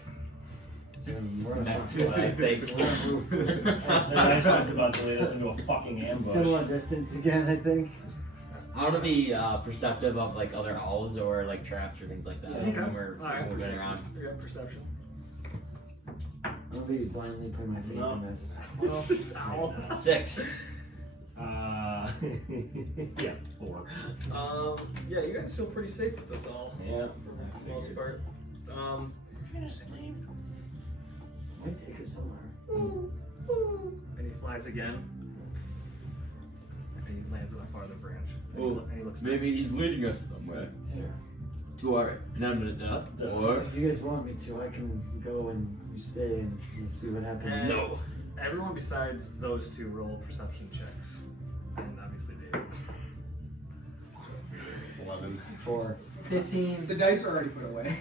we're gonna That's what I think. The nice one's about to lead us into a fucking ambush. Similar distance again, I think. I want to be perceptive of like other owls or like traps or things like that. Okay. When we're Alright, moving around. You got perception. I'll be blindly putting my faith in this. Well, this owl. 6. Yeah, 4. Yeah, you guys feel pretty safe with this owl. Yeah. For the most part. Finish the leave. Might take us somewhere. And he flies again. And he lands on a farther branch. And, Oh, and he looks back. Maybe he's leading us somewhere. Here. To our inanimate death. Or If you guys want me to, I can go and you stay and see what happens. And no. Everyone besides those two roll perception checks. And obviously David. 11. 4. 15. The dice are already put away.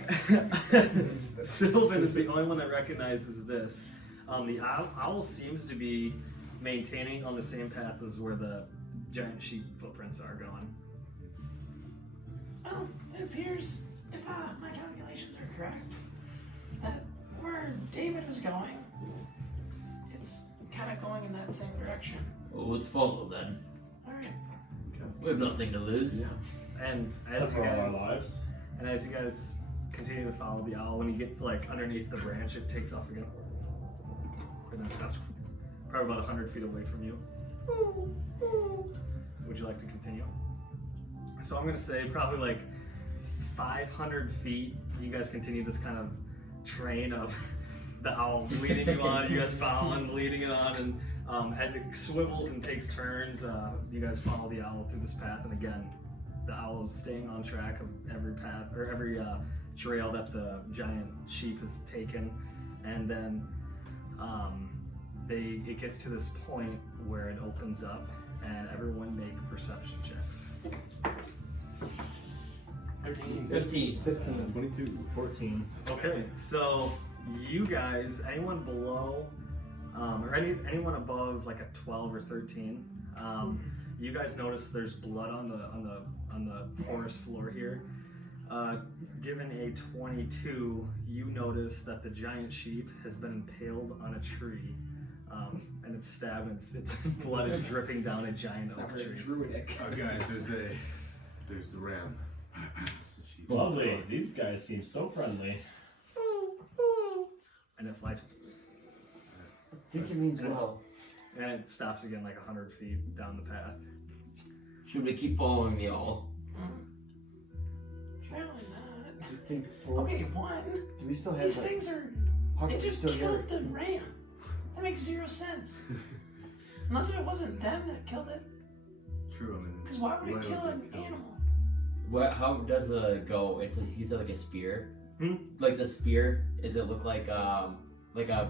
Sylvan is the only one that recognizes this. The owl seems to be maintaining on the same path as where the giant sheep footprints are going. Well, it appears, if my calculations are correct, that where David was going, it's kind of going in that same direction. Oh, it's follow then. Alright. We have nothing to lose. Yeah. And as That's you for all our guys lives. and as you guys continue to follow the owl, when he gets like underneath the branch, it takes off again. And then stops probably about 100 feet away from you. Would you like to continue? So I'm gonna say probably like 500 feet. You guys continue this kind of train of the owl leading you on, you guys following, leading it on, and as it swivels and takes turns, you guys follow the owl through this path, and again, the owl is staying on track of every path or every trail that the giant sheep has taken, and then it gets to this point where it opens up, and everyone make perception checks. 13. 15. 22. 14. Okay, so you guys, anyone below, or anyone above like a 12 or 13, you guys notice there's blood on the forest floor here. Given a 22, you notice that the giant sheep has been impaled on a tree, and it's stabbed. And its blood is dripping down a giant It's not oak very tree. druidic. Guys, there's the ram. Lovely. These guys seem so friendly. And it flies, I think it means well. and it stops again like 100 feet down the path. Should we keep following the owl? Probably not. I think 4. Okay, one. Do we still have These like, things are. how They can we just still killed get the ram. That makes 0 sense. Unless it wasn't them that killed it. True, I mean. Because why would it why kill would an it kill? animal? What? How does it go? He said like a spear. Hmm? Like the spear. Does it look like a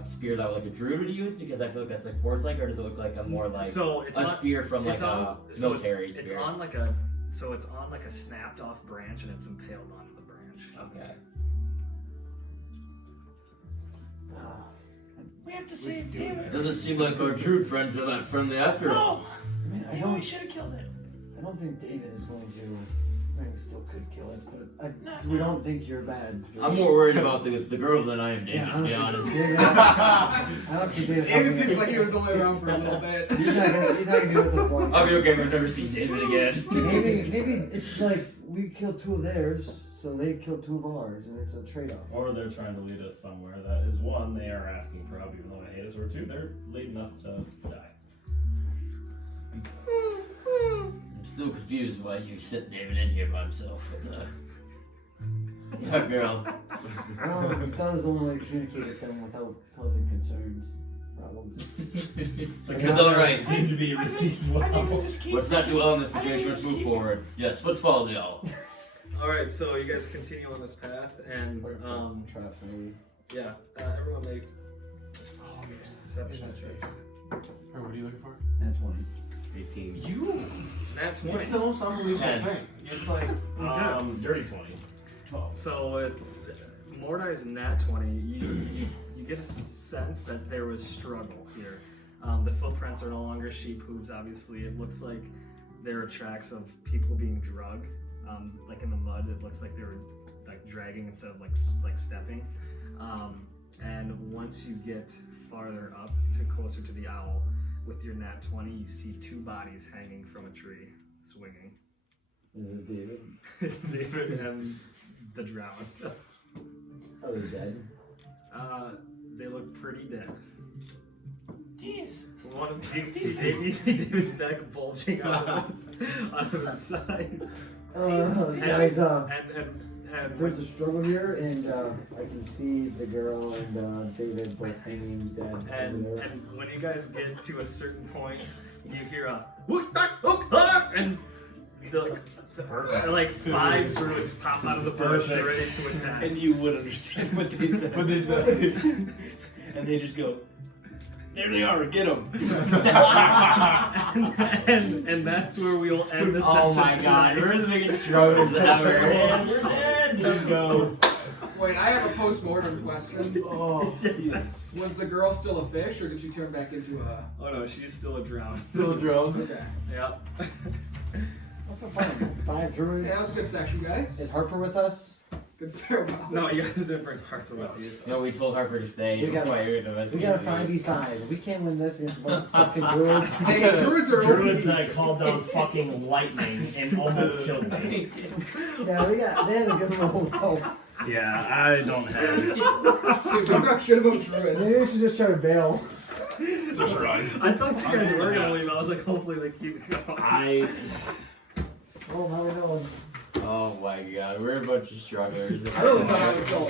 spear that like a druid would use? Because I feel like that's like force like, or does it look like a more like So it's a on, spear from like it's a on, so military it's spear? on like a snapped off branch, and it's impaled onto the branch. Okay. have to save David. Doesn't seem like our true friends are that friendly after all. No! Man, I You know, we don't. should have killed it. I don't think David is going to. I mean, we still could kill it, but No, we no. don't think you're bad. I'm more worried about the girl than I am David, to be honestly, honest. David, I don't think David's David seems like he was only around for a little bit. He's not gonna do it this long. I'll be okay if I've never seen David again. Maybe it's like we killed 2 of theirs, so they killed 2 of ours, and it's a trade-off. Or they're trying to lead us somewhere that is one, they are asking for help even though they hate us, or 2, they're leading us to die. I'm still confused why you sent David in here by himself with that girl. Well, I thought it was the only way to communicate with them without causing concerns, problems. It's alright. Seem to be received I need to well. just keep. Let's not dwell on the I think situation, we let's just move keep- forward. Yes, let's follow the owl. Alright, so you guys continue on this path, and Trap maybe. yeah, everyone make perception checks. Or what are you looking for? And 20. 18. You! Nat 20. It's the most unbelievable 10. thing. It's like, Dirty 20. 12. So with Mordai's nat 20, you get a sense that there was struggle here. The footprints are no longer sheep hooves, obviously. It looks like there are tracks of people being drugged. Like in the mud, it looks like they were like dragging instead of like stepping. And once you get farther up to closer to the owl, with your nat 20, you see 2 bodies hanging from a tree, swinging. Is it David? It's David and the drowned. Are they dead? They look pretty dead. Jeez. One of you see David's neck bulging out of his side. Guys, And there's a struggle here, and I can see the girl and David both hanging dead and over there. when you guys get to a certain point, you hear a and like 5 druids pop out of the bush ready to attack. And you would understand what they said. And they just go, there they are, get them. and that's where we will end the session. Oh my god, we're the biggest strugglers ever. And we're dead. Let's go. Wait, I have a post-mortem question. Oh, Was the girl still a fish, or did she turn back into a... Oh no, she's still a drown. still a drone. Okay. Yep. What's the fun? 5 druids. Yeah, that was a good session, guys. Is Harper with us? Good farewell. No, you guys didn't bring Harper with you. No, we told Harper to stay. We got Why you're gonna We got a 5v5. If we can't win this against a bunch of fucking druids. Hey, druids are Druids OP. that called down fucking lightning and almost killed me. Yeah, they had a good roll though. Yeah, I don't have it. Dude, don't talk shit about druids. Maybe we should just try to bail. Just right. I thought you guys were gonna leave. I was like, hopefully they keep going. Well, now we know. Oh my god, we're a bunch of strugglers. I really thought I was still